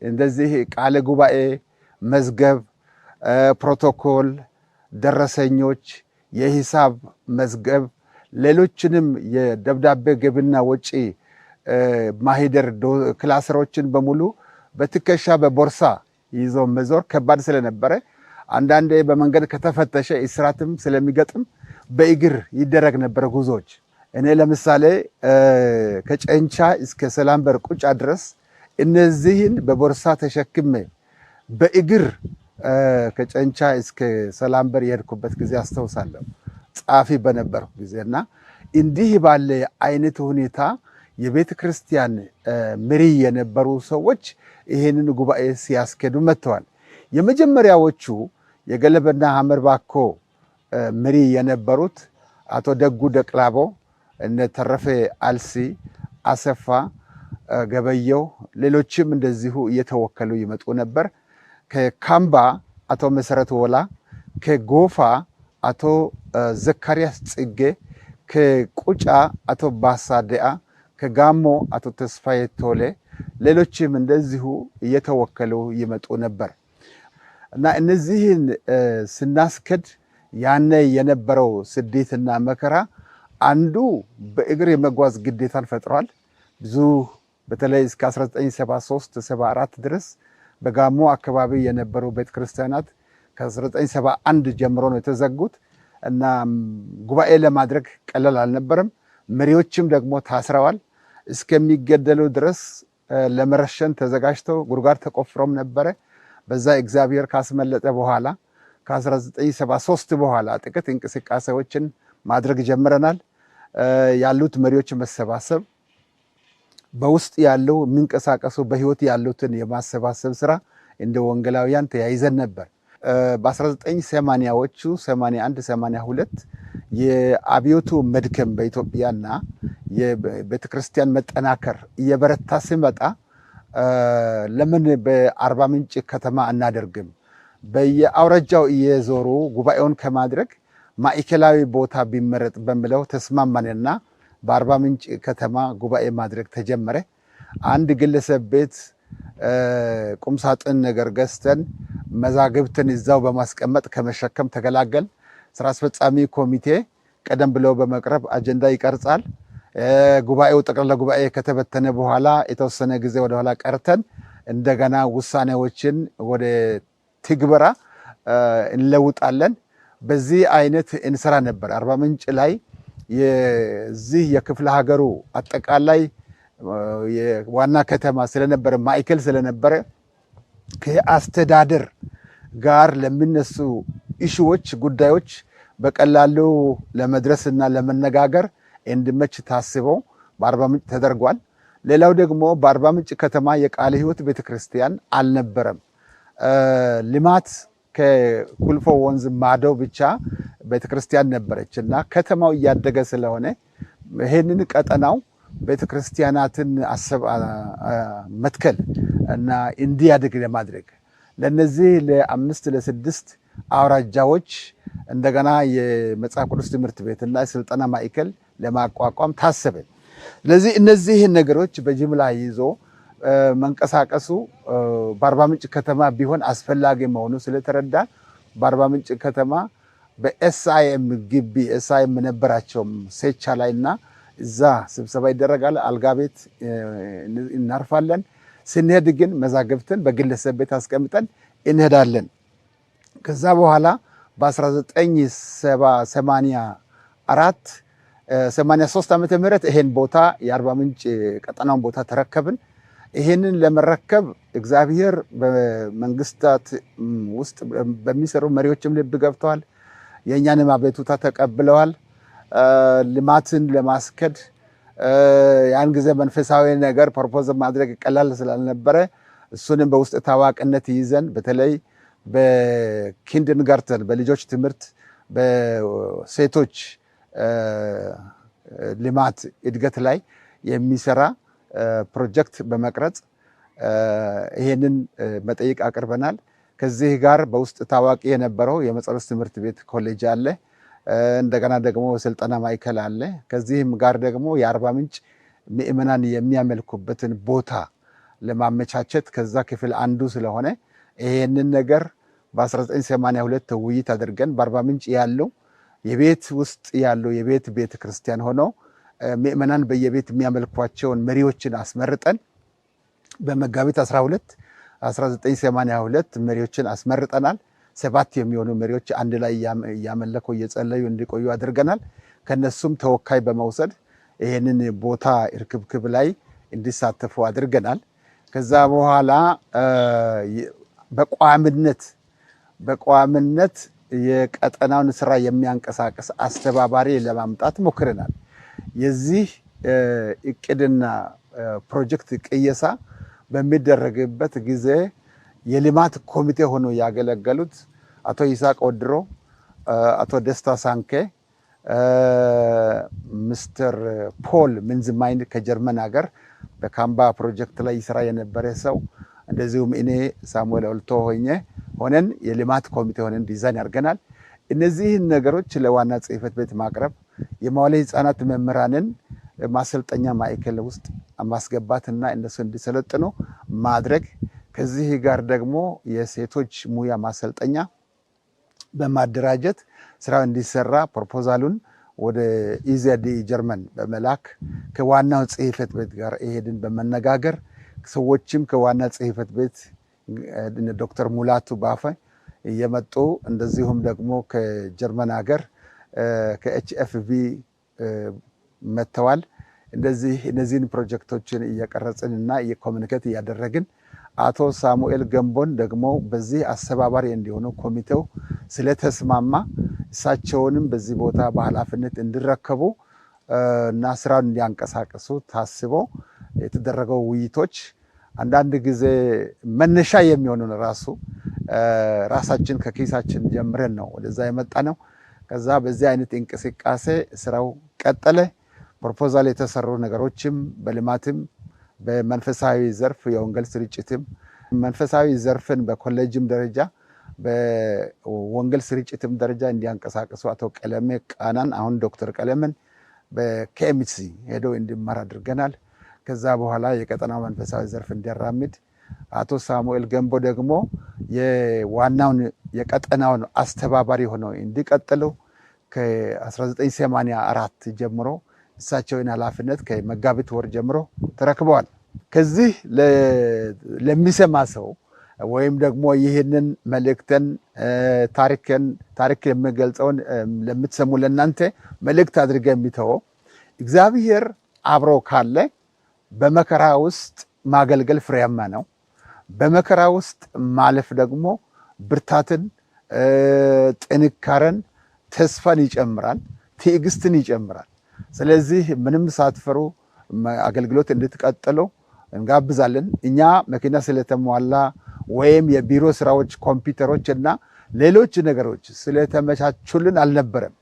እንደዚህ ቃለ ጉባኤ መዝገብ፣ ፕሮቶኮል፣ ደረሰኞች፣ የሂሳብ መዝገብ፣ ሌሎችንም የደብዳቤ ገቢና ወጪ ማሂደር ክላሰሮችን በሙሉ በትከሻ በቦርሳ ይዞ መዞር ከባድ ስለነበረ አንዳንዴ በመንገድ ከተፈተሸ እስራትም ስለሚገጥም በእግር ይደረግ ነበር ጉዞዎች። እኔ ለምሳሌ ከጨንቻ እስከ ሰላምበር ቁጫ ድረስ እነዚህን በቦርሳ ተሸክሜ በእግር ከጨንቻ እስከ ሰላምበር የሄድኩበት ጊዜ አስታውሳለሁ፣ ጻፊ በነበርኩ ጊዜና እንዲህ ባለ አይነት ሁኔታ የቤተ ክርስቲያን መሪ የነበሩ ሰዎች ይሄንን ጉባኤ ሲያስኬዱ መጥተዋል። የመጀመሪያዎቹ የገለበና ሐመር ባኮ መሪ የነበሩት አቶ ደጉ ደቅላቦ፣ እነ ተረፈ አልሲ፣ አሰፋ ገበየው፣ ሌሎችም እንደዚሁ እየተወከሉ ይመጡ ነበር። ከካምባ አቶ መሰረት ወላ፣ ከጎፋ አቶ ዘካርያስ ጽጌ፣ ከቁጫ አቶ ባሳ ደአ፣ ከጋሞ አቶ ተስፋዬ ቶሌ፣ ሌሎችም እንደዚሁ እየተወከሉ ይመጡ ነበር እና እነዚህን ስናስከድ ያኔ የነበረው ስደትና መከራ አንዱ በእግር የመጓዝ ግዴታን ፈጥሯል። ብዙ በተለይ እስከ 1973-74 ድረስ በጋሞ አካባቢ የነበሩ ቤተክርስቲያናት ከ1971 ጀምሮ ነው የተዘጉት እና ጉባኤ ለማድረግ ቀላል አልነበረም። መሪዎችም ደግሞ ታስረዋል። እስከሚገደሉ ድረስ ለመረሸን ተዘጋጅተው ጉድጓድ ተቆፍሮም ነበረ። በዛ እግዚአብሔር ካስመለጠ በኋላ ከ1973 በኋላ ጥቂት እንቅስቃሴዎችን ማድረግ ጀምረናል። ያሉት መሪዎች መሰባሰብ፣ በውስጥ ያለው የሚንቀሳቀሱ በህይወት ያሉትን የማሰባሰብ ስራ እንደ ወንጌላውያን ተያይዘን ነበር። በ1980ዎቹ 81 82 የአብዮቱ መድከም በኢትዮጵያና የቤተክርስቲያን መጠናከር እየበረታ ሲመጣ ለምን በአርባ ምንጭ ከተማ አናደርግም? በየአውራጃው እየዞሩ ጉባኤውን ከማድረግ ማዕከላዊ ቦታ ቢመረጥ በሚለው ተስማማንና በአርባ ምንጭ ከተማ ጉባኤ ማድረግ ተጀመረ። አንድ ግለሰብ ቤት ቁምሳጥን ነገር ገዝተን መዛግብትን እዛው በማስቀመጥ ከመሸከም ተገላገል። ስራ አስፈጻሚ ኮሚቴ ቀደም ብለው በመቅረብ አጀንዳ ይቀርጻል። ጉባኤው ጠቅላላ ጉባኤ ከተበተነ በኋላ የተወሰነ ጊዜ ወደኋላ ቀርተን እንደገና ውሳኔዎችን ወደ ትግበራ እንለውጣለን። በዚህ አይነት እንሰራ ነበር። አርባ ምንጭ ላይ የዚህ የክፍለ ሀገሩ አጠቃላይ የዋና ከተማ ስለነበረ ማዕከል ስለነበረ ከአስተዳደር ጋር ለሚነሱ ኢሹዎች ጉዳዮች በቀላሉ ለመድረስና ለመነጋገር እንዲመች ታስበው በአርባ ምንጭ ተደርጓል። ሌላው ደግሞ በአርባ ምንጭ ከተማ የቃለ ሕይወት ቤተክርስቲያን አልነበረም። ልማት ከኩልፎ ወንዝ ማዶ ብቻ ቤተክርስቲያን ነበረች እና ከተማው እያደገ ስለሆነ ይህንን ቀጠናው ቤተክርስቲያናትን መትከል እና እንዲያድግ ለማድረግ ለነዚህ ለ5 ለ6 አውራጃዎች እንደገና የመጽሐፍ ቅዱስ ትምህርት ቤትና የስልጠና ማዕከል ለማቋቋም ታሰበ። ስለዚህ እነዚህን ነገሮች በጅምላ ይዞ መንቀሳቀሱ በአርባ ምንጭ ከተማ ቢሆን አስፈላጊ መሆኑ ስለተረዳ በአርባ ምንጭ ከተማ በኤስአይኤም ግቢ ኤስአይኤም ነበራቸው ሴቻ ላይና እዛ ስብሰባ ይደረጋል። አልጋ ቤት እናርፋለን። ስንሄድ ግን መዛግብትን በግለሰብ ቤት አስቀምጠን እንሄዳለን። ከዛ በኋላ በ1984 83 ዓመተ ምህረት ይሄን ቦታ የአርባ ምንጭ ቀጠናውን ቦታ ተረከብን። ይሄንን ለመረከብ እግዚአብሔር በመንግስታት ውስጥ በሚሰሩ መሪዎችም ልብ ገብተዋል። የእኛንም አቤቱታ ተቀብለዋል። ልማትን ለማስከድ ያን ጊዜ መንፈሳዊ ነገር ፐርፖዝ ማድረግ ቀላል ስላልነበረ እሱንም በውስጥ ታዋቂነት ይዘን በተለይ በኪንደርጋርተን በልጆች ትምህርት በሴቶች ልማት እድገት ላይ የሚሰራ ፕሮጀክት በመቅረጽ ይሄንን መጠይቅ አቅርበናል። ከዚህ ጋር በውስጥ ታዋቂ የነበረው የመጸሎት ትምህርት ቤት ኮሌጅ አለ። እንደገና ደግሞ ስልጠና ማዕከል አለ። ከዚህም ጋር ደግሞ የአርባ ምንጭ ምእመናን የሚያመልኩበትን ቦታ ለማመቻቸት ከዛ ክፍል አንዱ ስለሆነ ይሄንን ነገር በ1982 ውይይት አድርገን በአርባ ምንጭ ያለው የቤት ውስጥ ያለው የቤት ቤተ ክርስቲያን ሆኖ ምእመናን በየቤት የሚያመልኳቸውን መሪዎችን አስመርጠን በመጋቢት 12 1982 መሪዎችን አስመርጠናል። 7 የሚሆኑ መሪዎች አንድ ላይ እያመለኩ እየጸለዩ እንዲቆዩ አድርገናል። ከነሱም ተወካይ በመውሰድ ይህንን ቦታ እርክብክብ ላይ እንዲሳተፉ አድርገናል። ከዛ በኋላ በቋምነት የቀጠናውን ስራ የሚያንቀሳቅስ አስተባባሪ ለማምጣት ሞክረናል። የዚህ እቅድና ፕሮጀክት ቅየሳ በሚደረግበት ጊዜ የልማት ኮሚቴ ሆኖ ያገለገሉት አቶ ይስሐቅ ወድሮ፣ አቶ ደስታ ሳንኬ፣ ሚስተር ፖል ምንዝማይን ከጀርመን ሀገር በካምባ ፕሮጀክት ላይ ይሰራ የነበረ ሰው፣ እንደዚሁም እኔ ሳሙኤል ኦልቶ ሆነን የልማት ኮሚቴ ሆነን ዲዛይን ያርገናል። እነዚህን ነገሮች ለዋና ጽሕፈት ቤት ማቅረብ፣ የመዋለ ሕፃናት መምህራንን ማሰልጠኛ ማዕከል ውስጥ ማስገባትና እነሱ እንዲሰለጥኑ ማድረግ፣ ከዚህ ጋር ደግሞ የሴቶች ሙያ ማሰልጠኛ በማደራጀት ስራው እንዲሰራ ፕሮፖዛሉን ወደ ኢዜዲ ጀርመን በመላክ ከዋናው ጽሕፈት ቤት ጋር ይሄድን በመነጋገር ሰዎችም ከዋና ጽሕፈት ቤት ዶክተር ሙላቱ ባፈ እየመጡ እንደዚሁም ደግሞ ከጀርመን ሀገር ከኤችኤፍቪ መጥተዋል። እነዚህን ፕሮጀክቶችን እየቀረጽን እና እየኮሚኒኬት እያደረግን አቶ ሳሙኤል ገንቦን ደግሞ በዚህ አስተባባሪ እንዲሆኑ ኮሚቴው ስለተስማማ እሳቸውንም በዚህ ቦታ በኃላፊነት እንዲረከቡ እና ስራውን እንዲያንቀሳቅሱ ታስቦ የተደረገው ውይይቶች አንዳንድ ጊዜ መነሻ የሚሆኑን ራሳችን ከኪሳችን ጀምረን ነው ወደዛ የመጣ ነው። ከዛ በዚህ አይነት እንቅስቃሴ ስራው ቀጠለ። ፕሮፖዛል የተሰሩ ነገሮችም በልማትም በመንፈሳዊ ዘርፍ የወንጌል ስርጭትም መንፈሳዊ ዘርፍን በኮሌጅም ደረጃ በወንጌል ስርጭትም ደረጃ እንዲያንቀሳቅሱ አቶ ቀለሜ ቃናን አሁን ዶክተር ቀለመን በኬኤምሲ ሄደው እንዲማር አድርገናል። ከዛ በኋላ የቀጠናው መንፈሳዊ ዘርፍ እንዲያራምድ አቶ ሳሙኤል ገንቦ ደግሞ የዋናውን የቀጠናውን አስተባባሪ ሆነው እንዲቀጥሉ ከ1984 ጀምሮ እሳቸውን ኃላፊነት ከመጋቢት ወር ጀምሮ ተረክበዋል። ከዚህ ለሚሰማ ሰው ወይም ደግሞ ይህንን መልእክትን ታሪክ የሚገልጸውን ለምትሰሙ ለእናንተ መልእክት አድርገ የሚተወው እግዚአብሔር አብሮ ካለ በመከራ ውስጥ ማገልገል ፍሬያማ ነው። በመከራ ውስጥ ማለፍ ደግሞ ብርታትን፣ ጥንካሬን፣ ተስፋን ይጨምራል፣ ትዕግስትን ይጨምራል። ስለዚህ ምንም ሳትፈሩ አገልግሎት እንድትቀጥሉ እንጋብዛለን። እኛ መኪና ስለተሟላ ወይም የቢሮ ስራዎች ኮምፒውተሮች እና ሌሎች ነገሮች ስለተመቻቹልን አልነበረም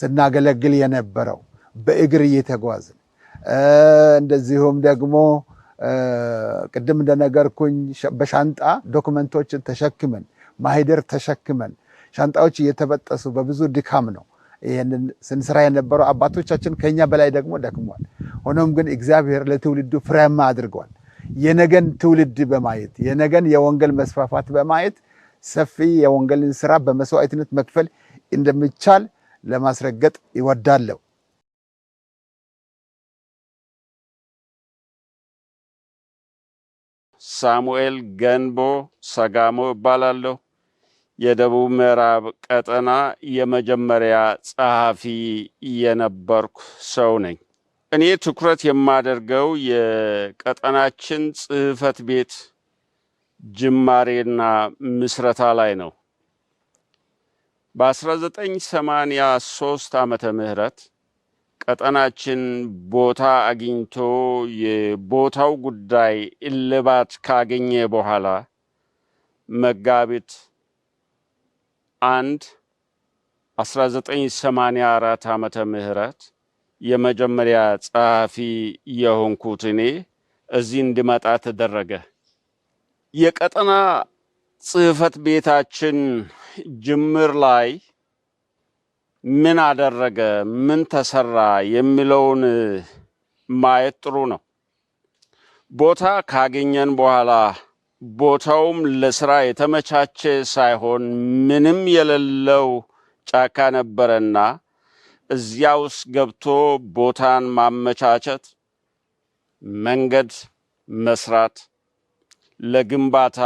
ስናገለግል የነበረው በእግር እየተጓዝን እንደዚሁም ደግሞ ቅድም እንደነገርኩኝ በሻንጣ ዶክመንቶችን ተሸክመን ማህደር ተሸክመን ሻንጣዎች እየተበጠሱ በብዙ ድካም ነው ይህንን ስንሰራ የነበረው። አባቶቻችን ከኛ በላይ ደግሞ ደክሟል። ሆኖም ግን እግዚአብሔር ለትውልዱ ፍሬያማ አድርገዋል። የነገን ትውልድ በማየት የነገን የወንጌል መስፋፋት በማየት ሰፊ የወንጌልን ስራ በመስዋዕትነት መክፈል እንደሚቻል ለማስረገጥ ይወዳለሁ። ሳሙኤል ገንቦ ሰጋሞ እባላለሁ። የደቡብ ምዕራብ ቀጠና የመጀመሪያ ጸሐፊ የነበርኩ ሰው ነኝ። እኔ ትኩረት የማደርገው የቀጠናችን ጽሕፈት ቤት ጅማሬና ምስረታ ላይ ነው። በ1983 ዓመተ ምህረት ቀጠናችን ቦታ አግኝቶ የቦታው ጉዳይ እልባት ካገኘ በኋላ መጋቢት 1984 ዓመተ ምህረት የመጀመሪያ ጸሐፊ የሆንኩት እኔ እዚህ እንድመጣ ተደረገ። የቀጠና ጽሕፈት ቤታችን ጅምር ላይ ምን አደረገ፣ ምን ተሰራ የሚለውን ማየት ጥሩ ነው። ቦታ ካገኘን በኋላ ቦታውም ለስራ የተመቻቸ ሳይሆን ምንም የሌለው ጫካ ነበረና እዚያ ውስጥ ገብቶ ቦታን ማመቻቸት፣ መንገድ መስራት፣ ለግንባታ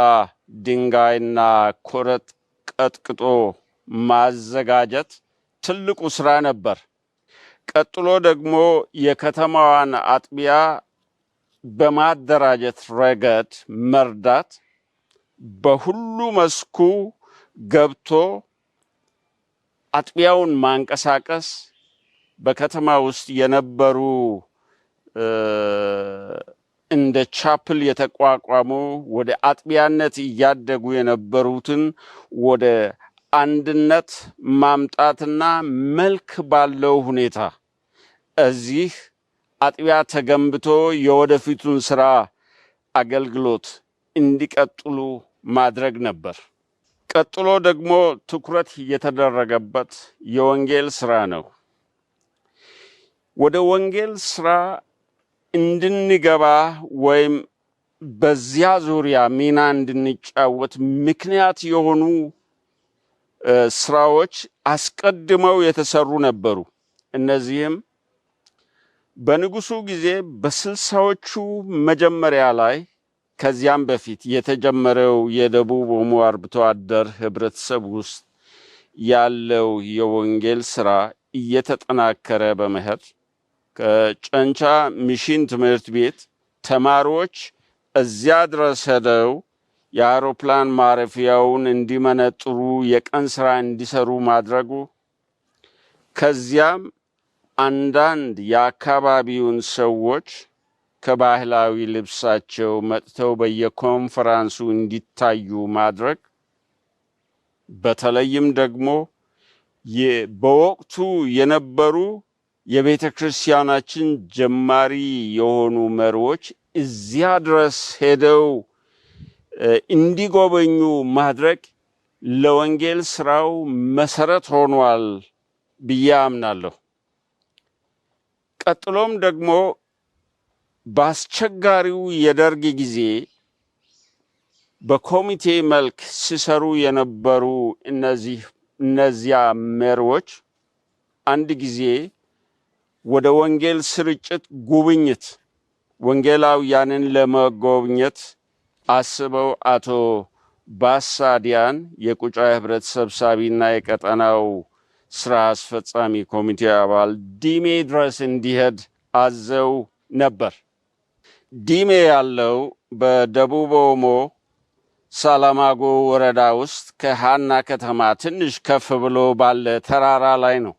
ድንጋይና ኮረት ቀጥቅጦ ማዘጋጀት ትልቁ ስራ ነበር። ቀጥሎ ደግሞ የከተማዋን አጥቢያ በማደራጀት ረገድ መርዳት፣ በሁሉ መስኩ ገብቶ አጥቢያውን ማንቀሳቀስ፣ በከተማ ውስጥ የነበሩ እንደ ቻፕል የተቋቋሙ ወደ አጥቢያነት እያደጉ የነበሩትን ወደ አንድነት ማምጣትና መልክ ባለው ሁኔታ እዚህ አጥቢያ ተገንብቶ የወደፊቱን ስራ አገልግሎት እንዲቀጥሉ ማድረግ ነበር። ቀጥሎ ደግሞ ትኩረት የተደረገበት የወንጌል ስራ ነው። ወደ ወንጌል ስራ እንድንገባ ወይም በዚያ ዙሪያ ሚና እንድንጫወት ምክንያት የሆኑ ስራዎች አስቀድመው የተሰሩ ነበሩ። እነዚህም በንጉሱ ጊዜ በ60ዎቹ መጀመሪያ ላይ ከዚያም በፊት የተጀመረው የደቡብ ኦሞ አርብቶ አደር ህብረተሰብ ውስጥ ያለው የወንጌል ስራ እየተጠናከረ በመሄድ ከጨንቻ ሚሽን ትምህርት ቤት ተማሪዎች እዚያ ድረስ ሄደው የአውሮፕላን ማረፊያውን እንዲመነጥሩ የቀን ስራ እንዲሰሩ ማድረጉ፣ ከዚያም አንዳንድ የአካባቢውን ሰዎች ከባህላዊ ልብሳቸው መጥተው በየኮንፈራንሱ እንዲታዩ ማድረግ፣ በተለይም ደግሞ በወቅቱ የነበሩ የቤተ ክርስቲያናችን ጀማሪ የሆኑ መሪዎች እዚያ ድረስ ሄደው እንዲጎበኙ ማድረግ ለወንጌል ስራው መሰረት ሆኗል ብዬ አምናለሁ። ቀጥሎም ደግሞ በአስቸጋሪው የደርግ ጊዜ በኮሚቴ መልክ ሲሰሩ የነበሩ እነዚያ መሪዎች አንድ ጊዜ ወደ ወንጌል ስርጭት ጉብኝት ወንጌላውያንን ለመጎብኘት አስበው አቶ ባሳዲያን የቁጫ ህብረት ሰብሳቢና የቀጠናው ስራ አስፈጻሚ ኮሚቴ አባል ዲሜ ድረስ እንዲሄድ አዘው ነበር። ዲሜ ያለው በደቡብ ኦሞ ሳላማጎ ወረዳ ውስጥ ከሃና ከተማ ትንሽ ከፍ ብሎ ባለ ተራራ ላይ ነው።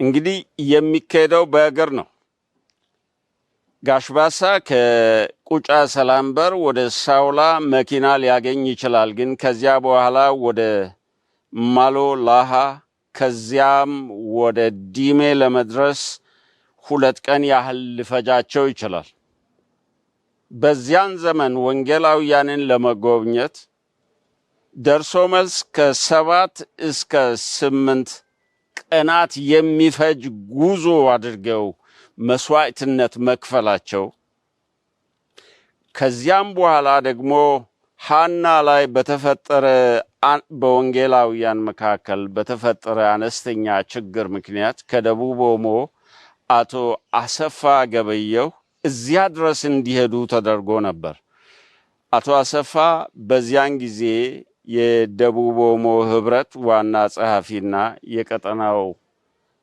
እንግዲህ የሚካሄደው በእግር ነው። ጋሽባሳ ከቁጫ ሰላምበር ወደ ሳውላ መኪና ሊያገኝ ይችላል። ግን ከዚያ በኋላ ወደ ማሎ ላሃ ከዚያም ወደ ዲሜ ለመድረስ 2 ቀን ያህል ሊፈጃቸው ይችላል። በዚያን ዘመን ወንጌላውያንን ለመጎብኘት ደርሶ መልስ ከ7 እስከ 8 ቀናት የሚፈጅ ጉዞ አድርገው መስዋዕትነት መክፈላቸው፣ ከዚያም በኋላ ደግሞ ሃና ላይ በተፈጠረ በወንጌላውያን መካከል በተፈጠረ አነስተኛ ችግር ምክንያት ከደቡብ ኦሞ አቶ አሰፋ ገበየሁ እዚያ ድረስ እንዲሄዱ ተደርጎ ነበር። አቶ አሰፋ በዚያን ጊዜ የደቡብ ኦሞ ህብረት ዋና ጸሐፊና የቀጠናው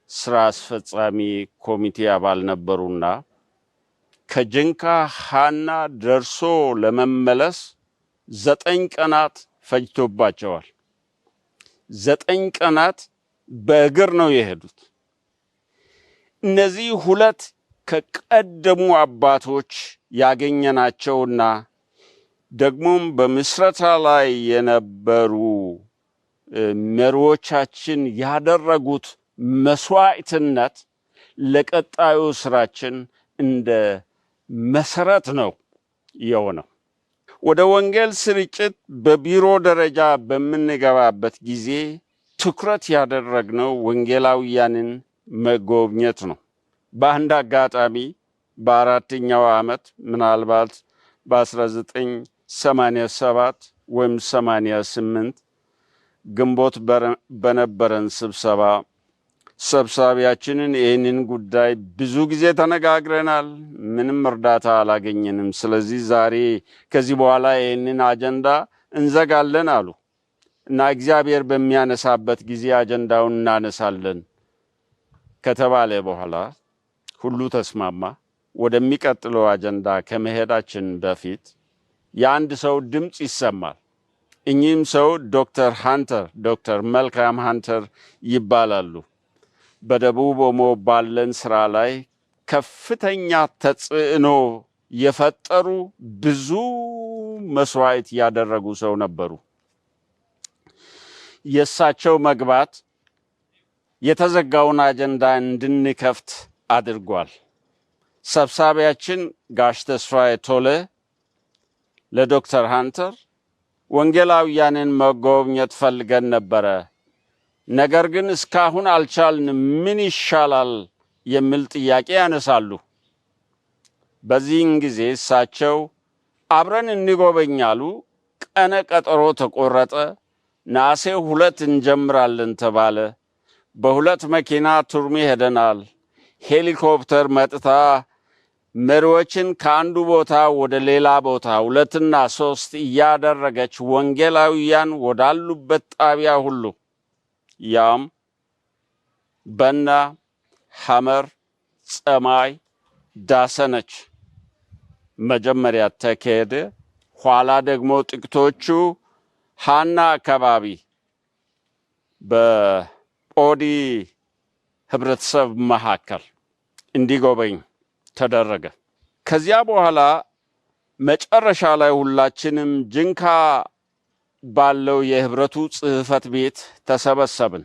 ስራ አስፈጻሚ ኮሚቴ አባል ነበሩና ከጅንካ ሃና ደርሶ ለመመለስ 9 ቀናት ፈጅቶባቸዋል። 9 ቀናት በእግር ነው የሄዱት። እነዚህ ሁለት ከቀደሙ አባቶች ያገኘናቸውና ደግሞም በምስረታ ላይ የነበሩ መሪዎቻችን ያደረጉት መስዋዕትነት ለቀጣዩ ስራችን እንደ መሰረት ነው የሆነው። ወደ ወንጌል ስርጭት በቢሮ ደረጃ በምንገባበት ጊዜ ትኩረት ያደረግነው ወንጌላውያንን መጎብኘት ነው። በአንድ አጋጣሚ በአራተኛው ዓመት ምናልባት በ1987 ወይም 88 ግንቦት በነበረን ስብሰባ ሰብሳቢያችንን ይህንን ጉዳይ ብዙ ጊዜ ተነጋግረናል፣ ምንም እርዳታ አላገኘንም። ስለዚህ ዛሬ ከዚህ በኋላ ይህንን አጀንዳ እንዘጋለን አሉ እና እግዚአብሔር በሚያነሳበት ጊዜ አጀንዳውን እናነሳለን ከተባለ በኋላ ሁሉ ተስማማ። ወደሚቀጥለው አጀንዳ ከመሄዳችን በፊት የአንድ ሰው ድምፅ ይሰማል። እኚህም ሰው ዶክተር መልካም ሃንተር ይባላሉ። በደቡብ ኦሞ ባለን ስራ ላይ ከፍተኛ ተጽዕኖ የፈጠሩ ብዙ መስዋዕት ያደረጉ ሰው ነበሩ። የእሳቸው መግባት የተዘጋውን አጀንዳ እንድንከፍት አድርጓል። ሰብሳቢያችን ጋሽ ተስፋዬ ቶለ ለዶክተር ሃንተር ወንጌላውያንን መጎብኘት ፈልገን ነበረ፣ ነገር ግን እስካሁን አልቻልንም፣ ምን ይሻላል የሚል ጥያቄ ያነሳሉ። በዚህን ጊዜ እሳቸው አብረን እንጎበኛሉ። ቀነ ቀጠሮ ተቆረጠ። ነሐሴ 2 እንጀምራለን ተባለ። በ2 መኪና ቱርሚ ሄደናል። ሄሊኮፕተር መጥታ መሪዎችን ከአንዱ ቦታ ወደ ሌላ ቦታ 2 እና 3 እያደረገች ወንጌላውያን ወዳሉበት ጣቢያ ሁሉ ያም በና፣ ሐመር፣ ጸማይ፣ ዳሰነች መጀመሪያ ተካሄደ። ኋላ ደግሞ ጥቂቶቹ ሃና አካባቢ በኦዲ ህብረተሰብ መካከል እንዲጎበኝ ተደረገ። ከዚያ በኋላ መጨረሻ ላይ ሁላችንም ጅንካ ባለው የህብረቱ ጽሕፈት ቤት ተሰበሰብን።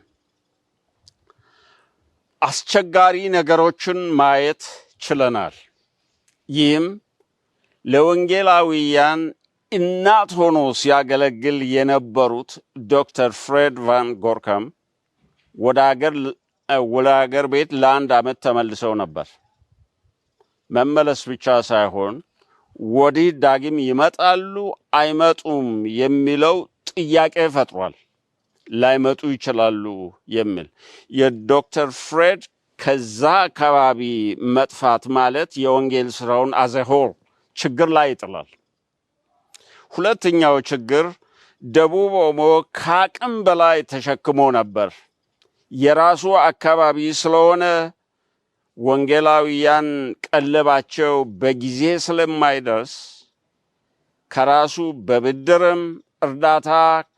አስቸጋሪ ነገሮችን ማየት ችለናል። ይህም ለወንጌላውያን እናት ሆኖ ሲያገለግል የነበሩት ዶክተር ፍሬድ ቫን ጎርከም ወደ አገር ቤት ለ1 ዓመት ተመልሰው ነበር። መመለስ ብቻ ሳይሆን ወዲህ ዳግም ይመጣሉ አይመጡም የሚለው ጥያቄ ፈጥሯል። ላይመጡ ይችላሉ የሚል የዶክተር ፍሬድ ከዛ አካባቢ መጥፋት ማለት የወንጌል ስራውን አዘሆር ችግር ላይ ይጥላል። ሁለተኛው ችግር ደቡብ ኦሞ ከአቅም በላይ ተሸክሞ ነበር። የራሱ አካባቢ ስለሆነ ወንጌላውያን ቀለባቸው በጊዜ ስለማይደርስ ከራሱ በብድርም እርዳታ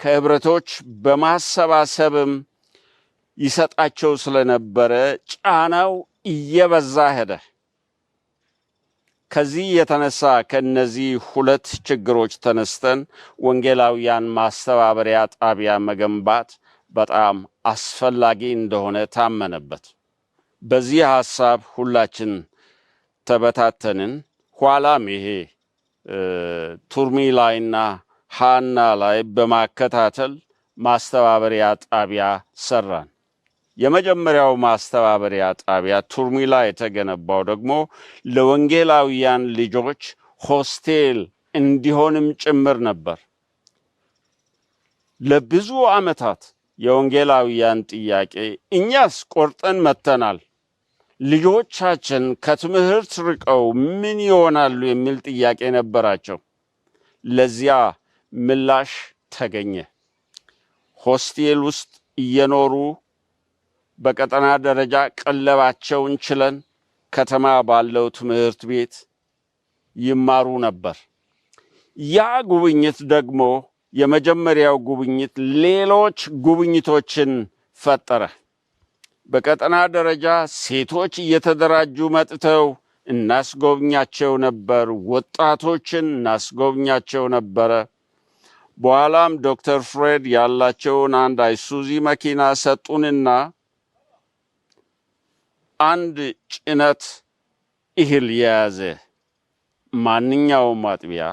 ከህብረቶች በማሰባሰብም ይሰጣቸው ስለነበረ ጫናው እየበዛ ሄደ። ከዚህ የተነሳ ከነዚህ 2 ችግሮች ተነስተን ወንጌላውያን ማስተባበሪያ ጣቢያ መገንባት በጣም አስፈላጊ እንደሆነ ታመነበት። በዚህ ሐሳብ ሁላችን ተበታተንን። ኋላም ይሄ ቱርሚ ላይና ሃና ላይ በማከታተል ማስተባበሪያ ጣቢያ ሰራን። የመጀመሪያው ማስተባበሪያ ጣቢያ ቱርሚ ላይ የተገነባው ደግሞ ለወንጌላውያን ልጆች ሆስቴል እንዲሆንም ጭምር ነበር። ለብዙ ዓመታት የወንጌላውያን ጥያቄ እኛስ ቆርጠን መተናል፣ ልጆቻችን ከትምህርት ርቀው ምን ይሆናሉ የሚል ጥያቄ ነበራቸው። ለዚያ ምላሽ ተገኘ። ሆስቴል ውስጥ እየኖሩ በቀጠና ደረጃ ቀለባቸውን ችለን ከተማ ባለው ትምህርት ቤት ይማሩ ነበር። ያ ጉብኝት ደግሞ የመጀመሪያው ጉብኝት ሌሎች ጉብኝቶችን ፈጠረ። በቀጠና ደረጃ ሴቶች እየተደራጁ መጥተው እናስጎብኛቸው ነበር። ወጣቶችን እናስጎብኛቸው ነበረ። በኋላም ዶክተር ፍሬድ ያላቸውን አንድ አይሱዚ መኪና ሰጡንና አንድ ጭነት እህል የያዘ ማንኛውም አጥቢያ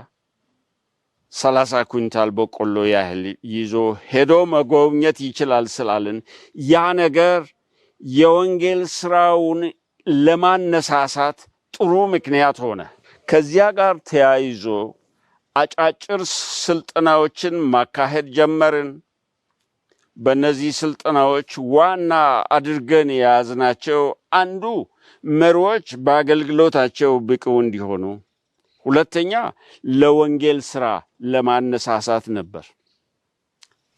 30 ኩንታል በቆሎ ያህል ይዞ ሄዶ መጎብኘት ይችላል ስላልን ያ ነገር የወንጌል ስራውን ለማነሳሳት ጥሩ ምክንያት ሆነ። ከዚያ ጋር ተያይዞ አጫጭር ስልጠናዎችን ማካሄድ ጀመርን። በእነዚህ ስልጠናዎች ዋና አድርገን የያዝናቸው አንዱ መሪዎች በአገልግሎታቸው ብቁ እንዲሆኑ፣ ሁለተኛ ለወንጌል ስራ ለማነሳሳት ነበር።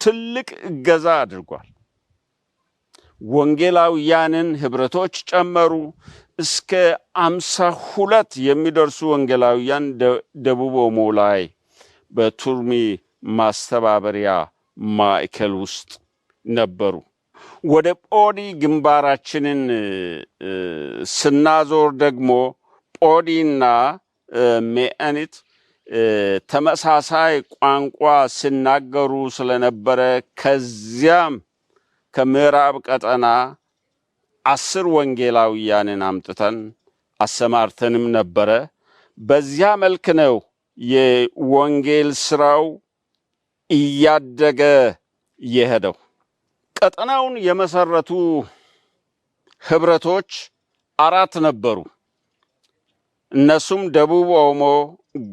ትልቅ እገዛ አድርጓል። ወንጌላውያንን ህብረቶች ጨመሩ። እስከ 52 የሚደርሱ ወንጌላውያን ደቡብ ኦሞ ላይ በቱርሚ ማስተባበሪያ ማዕከል ውስጥ ነበሩ። ወደ ጶዲ ግንባራችንን ስናዞር ደግሞ ጶዲና ሜአኒት ተመሳሳይ ቋንቋ ሲናገሩ ስለነበረ ከዚያም ከምዕራብ ቀጠና 10 ወንጌላውያንን አምጥተን አሰማርተንም ነበረ። በዚያ መልክ ነው የወንጌል ስራው እያደገ የሄደው። ቀጠናውን የመሰረቱ ህብረቶች 4 ነበሩ። እነሱም ደቡብ ኦሞ፣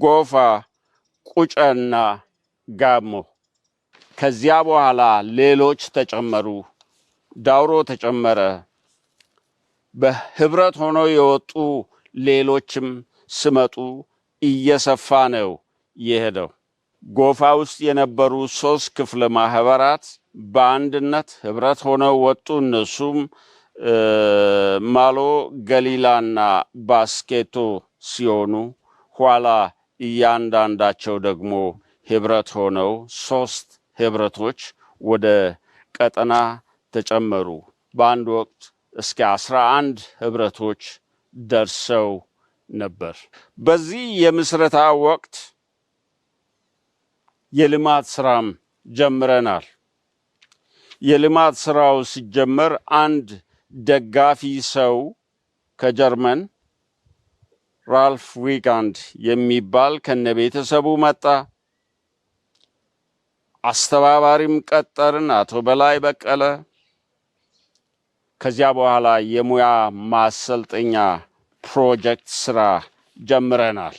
ጎፋ፣ ቁጨና ጋሞ። ከዚያ በኋላ ሌሎች ተጨመሩ። ዳውሮ ተጨመረ። በህብረት ሆነው የወጡ ሌሎችም ስመጡ እየሰፋ ነው የሄደው። ጎፋ ውስጥ የነበሩ 3 ክፍለ ማህበራት በአንድነት ህብረት ሆነው ወጡ። እነሱም ማሎ፣ ገሊላና ባስኬቶ ሲሆኑ ኋላ እያንዳንዳቸው ደግሞ ህብረት ሆነው 3 ህብረቶች ወደ ቀጠና ተጨመሩ። በአንድ ወቅት እስከ 11 ህብረቶች ደርሰው ነበር። በዚህ የምስረታ ወቅት የልማት ስራም ጀምረናል። የልማት ስራው ሲጀመር አንድ ደጋፊ ሰው ከጀርመን ራልፍ ዊጋንድ የሚባል ከነቤተሰቡ መጣ። አስተባባሪም ቀጠርን፣ አቶ በላይ በቀለ። ከዚያ በኋላ የሙያ ማሰልጠኛ ፕሮጀክት ስራ ጀምረናል።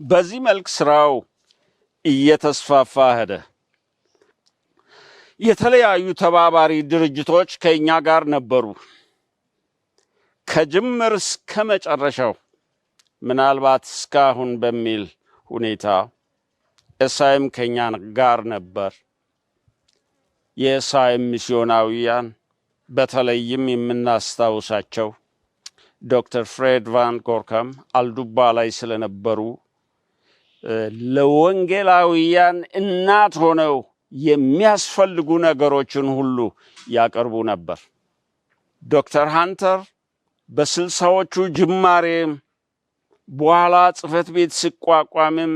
በዚህ መልክ ስራው እየተስፋፋ ሄደ። የተለያዩ ተባባሪ ድርጅቶች ከኛ ጋር ነበሩ። ከጅምር እስከ መጨረሻው ምናልባት እስካሁን በሚል ሁኔታ ኤስአይኤም ከኛ ጋር ነበር። የኤስአይኤም ሚስዮናውያን በተለይም የምናስታውሳቸው ዶክተር ፍሬድ ቫን ጎርከም አልዱባ ላይ ስለነበሩ ለወንጌላውያን እናት ሆነው የሚያስፈልጉ ነገሮችን ሁሉ ያቀርቡ ነበር። ዶክተር ሃንተር በ60ዎቹ ጅማሬም በኋላ ጽሕፈት ቤት ሲቋቋምም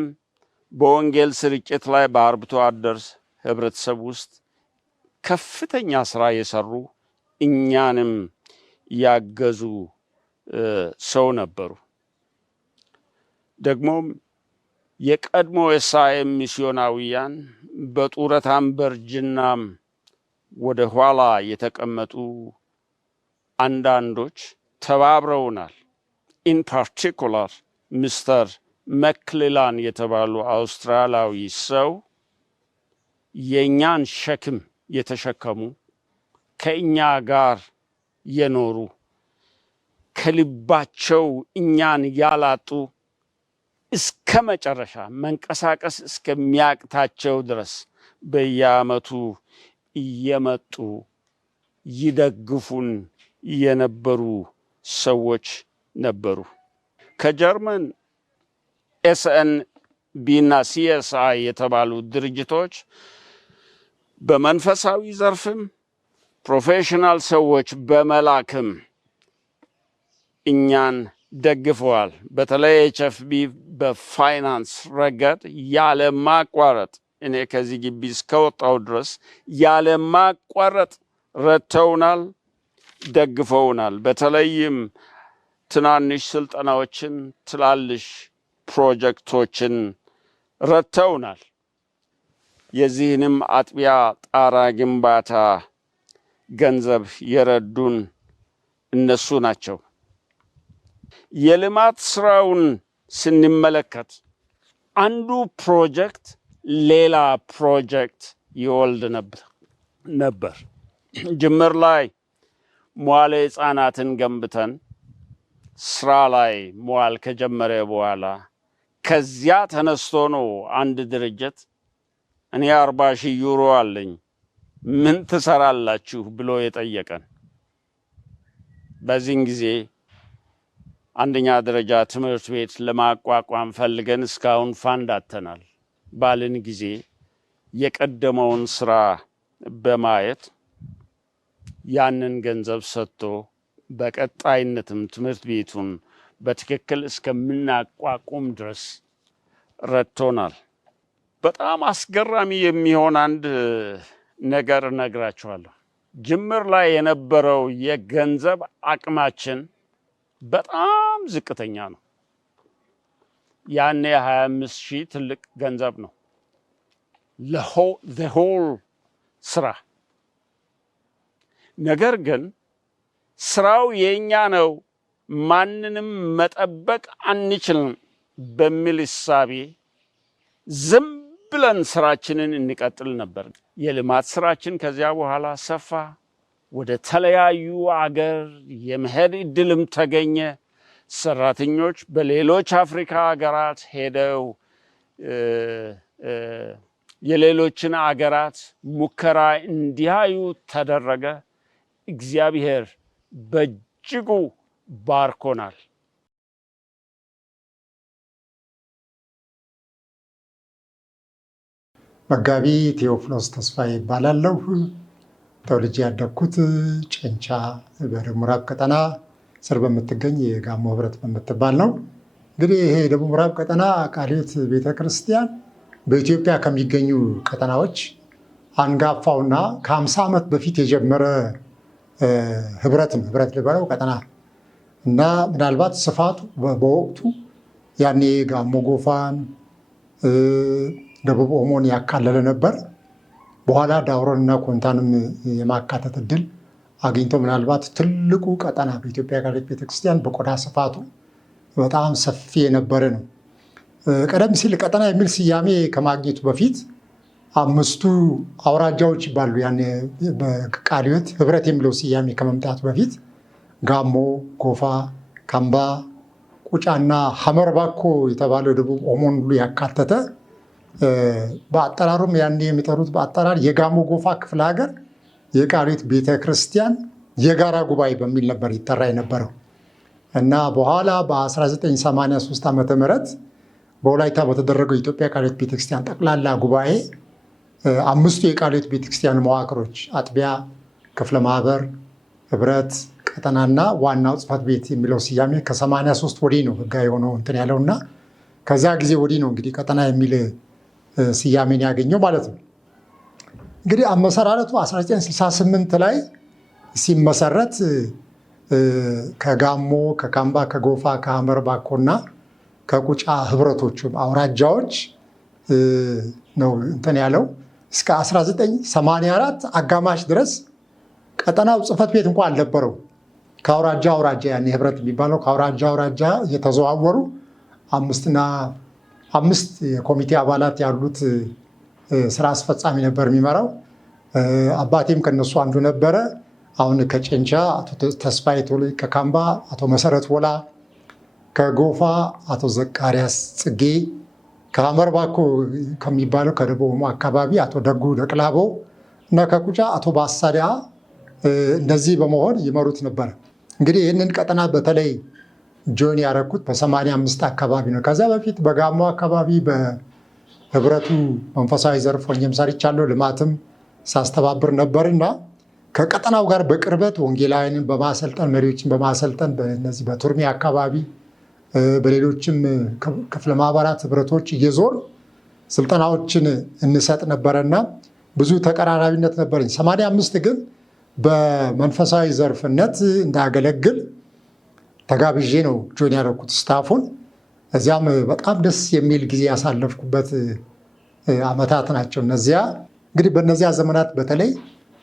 በወንጌል ስርጭት ላይ በአርብቶ አደር ህብረተሰብ ውስጥ ከፍተኛ ስራ የሰሩ እኛንም ያገዙ ሰው ነበሩ። ደግሞም የቀድሞ ኤስአይኤም ሚስዮናውያን በጡረታም በእርጅናም ወደ ኋላ የተቀመጡ አንዳንዶች ተባብረውናል። ኢን ፓርቲኩላር ሚስተር መክሌላን የተባሉ አውስትራሊያዊ ሰው የእኛን ሸክም የተሸከሙ ከእኛ ጋር የኖሩ ከልባቸው እኛን ያላጡ እስከ መጨረሻ መንቀሳቀስ እስከሚያቅታቸው ድረስ በየዓመቱ እየመጡ ይደግፉን የነበሩ ሰዎች ነበሩ። ከጀርመን SNB እና CSI የተባሉ ድርጅቶች በመንፈሳዊ ዘርፍም ፕሮፌሽናል ሰዎች በመላክም እኛን ደግፈዋል። በተለይ HFB በፋይናንስ ረገድ ያለማቋረጥ እኔ ከዚህ ግቢ እስከወጣው ድረስ ያለማቋረጥ ረድተውናል፣ ደግፈውናል። በተለይም ትናንሽ ስልጠናዎችን፣ ትላልሽ ፕሮጀክቶችን ረድተውናል። የዚህንም አጥቢያ ጣራ ግንባታ ገንዘብ የረዱን እነሱ ናቸው። የልማት ስራውን ስንመለከት አንዱ ፕሮጀክት ሌላ ፕሮጀክት ይወልድ ነበር። ጅምር ላይ መዋለ ሕፃናትን ገንብተን ስራ ላይ መዋል ከጀመረ በኋላ ከዚያ ተነስቶ ነው አንድ ድርጅት እኔ 40,000 ዩሮ አለኝ ምን ትሰራላችሁ ብሎ የጠየቀን። በዚህን ጊዜ አንደኛ ደረጃ ትምህርት ቤት ለማቋቋም ፈልገን እስካሁን ፋንድ አጥተናል ባልን ጊዜ የቀደመውን ስራ በማየት ያንን ገንዘብ ሰጥቶ በቀጣይነትም ትምህርት ቤቱን በትክክል እስከምናቋቁም ድረስ ረድቶናል። በጣም አስገራሚ የሚሆን አንድ ነገር እነግራችኋለሁ። ጅምር ላይ የነበረው የገንዘብ አቅማችን በጣም ዝቅተኛ ነው። ያኔ 25,000 ትልቅ ገንዘብ ነው ለሆል ስራ። ነገር ግን ስራው የኛ ነው፣ ማንንም መጠበቅ አንችልም በሚል እሳቤ ዝም ብለን ስራችንን እንቀጥል ነበር። የልማት ስራችን ከዚያ በኋላ ሰፋ፣ ወደ ተለያዩ አገር የመሄድ እድልም ተገኘ። ሰራተኞች በሌሎች አፍሪካ ሀገራት ሄደው የሌሎችን አገራት ሙከራ እንዲያዩ ተደረገ። እግዚአብሔር በእጅጉ ባርኮናል። መጋቢ ቴዎፍሎስ ተስፋዬ ይባላለሁ። ተወልጄ ያደግኩት ጨንቻ በደቡብ ምዕራብ ቀጠና ስር በምትገኝ የጋሞ ህብረት በምትባል ነው። እንግዲህ ይሄ የደቡብ ምዕራብ ቀጠና ቃለ ሕይወት ቤተክርስቲያን በኢትዮጵያ ከሚገኙ ቀጠናዎች አንጋፋውና ከ50 ዓመት በፊት የጀመረ ህብረት ነው። ህብረት ልበለው ቀጠና እና ምናልባት ስፋቱ በወቅቱ ያኔ ጋሞ ጎፋን፣ ደቡብ ኦሞን ያካለለ ነበር። በኋላ ዳውሮንና ኮንታንም የማካተት እድል አግኝቶ ምናልባት ትልቁ ቀጠና በኢትዮጵያ ቃለ ሕይወት ቤተክርስቲያን በቆዳ ስፋቱ በጣም ሰፊ የነበረ ነው። ቀደም ሲል ቀጠና የሚል ስያሜ ከማግኘቱ በፊት 5ቱ አውራጃዎች ይባሉ። ያኔ በቃለ ሕይወት ህብረት የሚለው ስያሜ ከመምጣቱ በፊት ጋሞ፣ ጎፋ፣ ካምባ፣ ቁጫና ሐመር ባኮ የተባለው ደቡብ ኦሞን ሁሉ ያካተተ በአጠራሩም ያኔ የሚጠሩት በአጠራር የጋሞ ጎፋ ክፍለ ሀገር የቃለ ሕይወት ቤተክርስቲያን የጋራ ጉባኤ በሚል ነበር ይጠራ የነበረው እና በኋላ በ1983 ዓ.ም በወላይታ በተደረገው የኢትዮጵያ ቃለ ሕይወት ቤተክርስቲያን ጠቅላላ ጉባኤ 5ቱ የቃለ ሕይወት ቤተክርስቲያን መዋቅሮች አጥቢያ፣ ክፍለ ማህበር፣ ህብረት፣ ቀጠናና ዋናው ጽሕፈት ቤት የሚለው ስያሜ ከ83 ወዲህ ነው ህጋዊ የሆነው እንትን ያለውና ከዛ ጊዜ ወዲህ ነው እንግዲህ ቀጠና የሚል ስያሜን ያገኘው ማለት ነው። እንግዲህ አመሰራረቱ 1968 ላይ ሲመሰረት ከጋሞ፣ ከካምባ፣ ከጎፋ፣ ከሐመር ባኮና ከቁጫ ህብረቶቹ አውራጃዎች ነው እንትን ያለው። እስከ 1984 አጋማሽ ድረስ ቀጠናው ጽሕፈት ቤት እንኳን አልነበረው። ከአውራጃ አውራጃ ያኔ ህብረት የሚባለው ከአውራጃ አውራጃ እየተዘዋወሩ 5 የኮሚቴ አባላት ያሉት ስራ አስፈጻሚ ነበር የሚመራው። አባቴም ከነሱ አንዱ ነበረ። አሁን ከጨንቻ አቶ ተስፋዬ ቶሎ፣ ከካምባ አቶ መሰረት ወላ፣ ከጎፋ አቶ ዘካሪያስ ጽጌ፣ ከሐመር ባኮ ከሚባለው ከደቡብ ኦሞ አካባቢ አቶ ደጉ ደቅላቦ እና ከቁጫ አቶ ባሳዳ እንደዚህ በመሆን ይመሩት ነበር። እንግዲህ ይህንን ቀጠና በተለይ ጆይን ያደረኩት በ85 አካባቢ ነው። ከዛ በፊት በጋሞ አካባቢ በህብረቱ መንፈሳዊ ዘርፍ ሆኜም ሰርቻለሁ። ልማትም ሳስተባብር ነበርና ከቀጠናው ጋር በቅርበት ወንጌላውያንን በማሰልጠን መሪዎችን በማሰልጠን በእነዚህ በቱርሜ አካባቢ በሌሎችም ክፍለ ማህበራት ህብረቶች እየዞር ስልጠናዎችን እንሰጥ ነበረና ብዙ ተቀራራቢነት ነበረኝ። 85 ግን በመንፈሳዊ ዘርፍነት እንዳገለግል ተጋብዤ ነው ጆይን ያደረኩት ስታፉን። እዚያም በጣም ደስ የሚል ጊዜ ያሳለፍኩበት አመታት ናቸው እነዚያ። እንግዲህ በእነዚያ ዘመናት በተለይ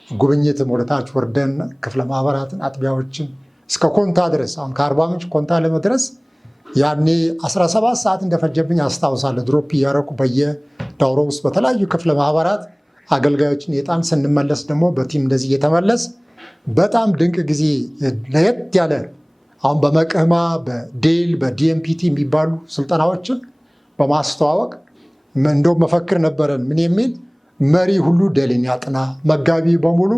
ጉብኝትም ወደታች ወርደን ክፍለ ማህበራትን አጥቢያዎችን እስከ ኮንታ ድረስ አሁን ከአርባ ምንጭ ኮንታ ለመድረስ ያኔ 17 ሰዓት እንደፈጀብኝ አስታውሳለሁ። ድሮፕ እያደረኩ በየዳውሮ ውስጥ በተለያዩ ክፍለ ማህበራት አገልጋዮችን የጣን ስንመለስ ደግሞ በቲም እንደዚህ እየተመለስ በጣም ድንቅ ጊዜ ለየት ያለ አሁን በመቅህማ በዴል በዲኤምፒቲ የሚባሉ ስልጠናዎችን በማስተዋወቅ እንደው መፈክር ነበረን። ምን የሚል መሪ ሁሉ ዴልን ያጥና፣ መጋቢ በሙሉ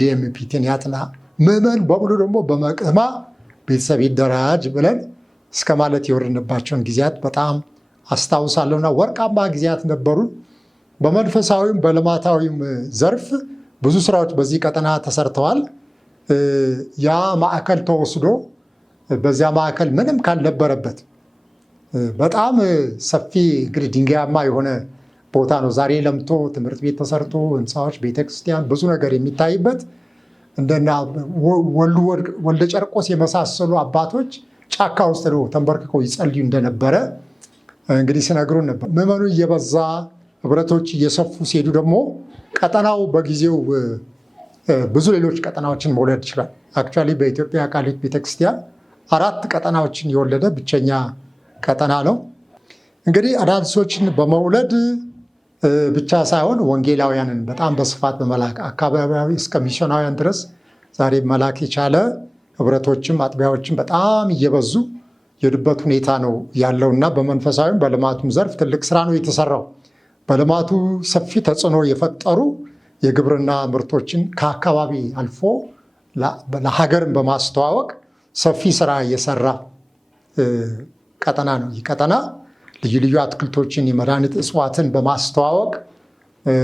ዲኤምፒቲን ያጥና፣ ምዕመን በሙሉ ደግሞ በመቅህማ ቤተሰብ ይደራጅ ብለን እስከ ማለት የወረድንባቸውን ጊዜያት በጣም አስታውሳለሁና ወርቃማ ጊዜያት ነበሩን። በመንፈሳዊም በልማታዊም ዘርፍ ብዙ ስራዎች በዚህ ቀጠና ተሰርተዋል። ያ ማዕከል ተወስዶ በዚያ ማዕከል ምንም ካልነበረበት በጣም ሰፊ እንግዲህ ድንጋያማ የሆነ ቦታ ነው። ዛሬ ለምቶ ትምህርት ቤት ተሰርቶ ህንፃዎች፣ ቤተክርስቲያን ብዙ ነገር የሚታይበት እንደና ወልደ ጨርቆስ የመሳሰሉ አባቶች ጫካ ውስጥ ነው ተንበርክከው ይጸልዩ እንደነበረ እንግዲህ ሲነግሩን ነበር። ምዕመኑ እየበዛ ህብረቶች እየሰፉ ሲሄዱ ደግሞ ቀጠናው በጊዜው ብዙ ሌሎች ቀጠናዎችን መውለድ ይችላል። አክቹዋሊ በኢትዮጵያ ቃሊት ቤተክርስቲያን 4 ቀጠናዎችን የወለደ ብቸኛ ቀጠና ነው። እንግዲህ አዳዲሶችን በመውለድ ብቻ ሳይሆን ወንጌላውያንን በጣም በስፋት በመላክ አካባቢያዊ እስከ ሚስዮናውያን ድረስ ዛሬ መላክ የቻለ ህብረቶችም አጥቢያዎችም በጣም እየበዙ የሄዱበት ሁኔታ ነው ያለውና በመንፈሳዊም በልማቱም ዘርፍ ትልቅ ስራ ነው የተሰራው። በልማቱ ሰፊ ተጽዕኖ የፈጠሩ የግብርና ምርቶችን ከአካባቢ አልፎ ለሀገርን በማስተዋወቅ ሰፊ ስራ የሰራ ቀጠና ነው። ይህ ቀጠና ልዩ ልዩ አትክልቶችን የመድኃኒት እጽዋትን በማስተዋወቅ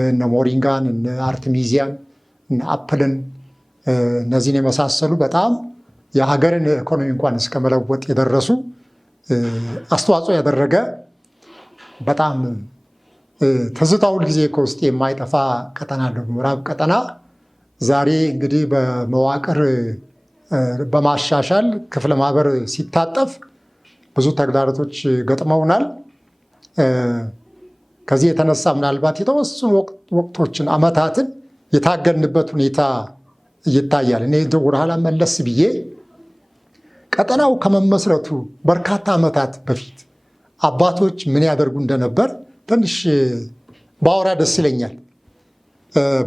እነ ሞሪንጋን፣ እነ አርትሚዚያን፣ እነ አፕልን እነዚህን የመሳሰሉ በጣም የሀገርን ኢኮኖሚ እንኳን እስከ መለወጥ የደረሱ አስተዋጽኦ ያደረገ በጣም ትዝታው ሁል ጊዜ ከውስጥ የማይጠፋ ቀጠና ነው ምዕራብ ቀጠና። ዛሬ እንግዲህ በመዋቅር በማሻሻል ክፍለ ማህበር ሲታጠፍ ብዙ ተግዳሮቶች ገጥመውናል። ከዚህ የተነሳ ምናልባት የተወሰኑ ወቅቶችን አመታትን የታገልንበት ሁኔታ ይታያል። እኔ ወደ ኋላ መለስ ብዬ ቀጠናው ከመመስረቱ በርካታ ዓመታት በፊት አባቶች ምን ያደርጉ እንደነበር ትንሽ ባወራ ደስ ይለኛል።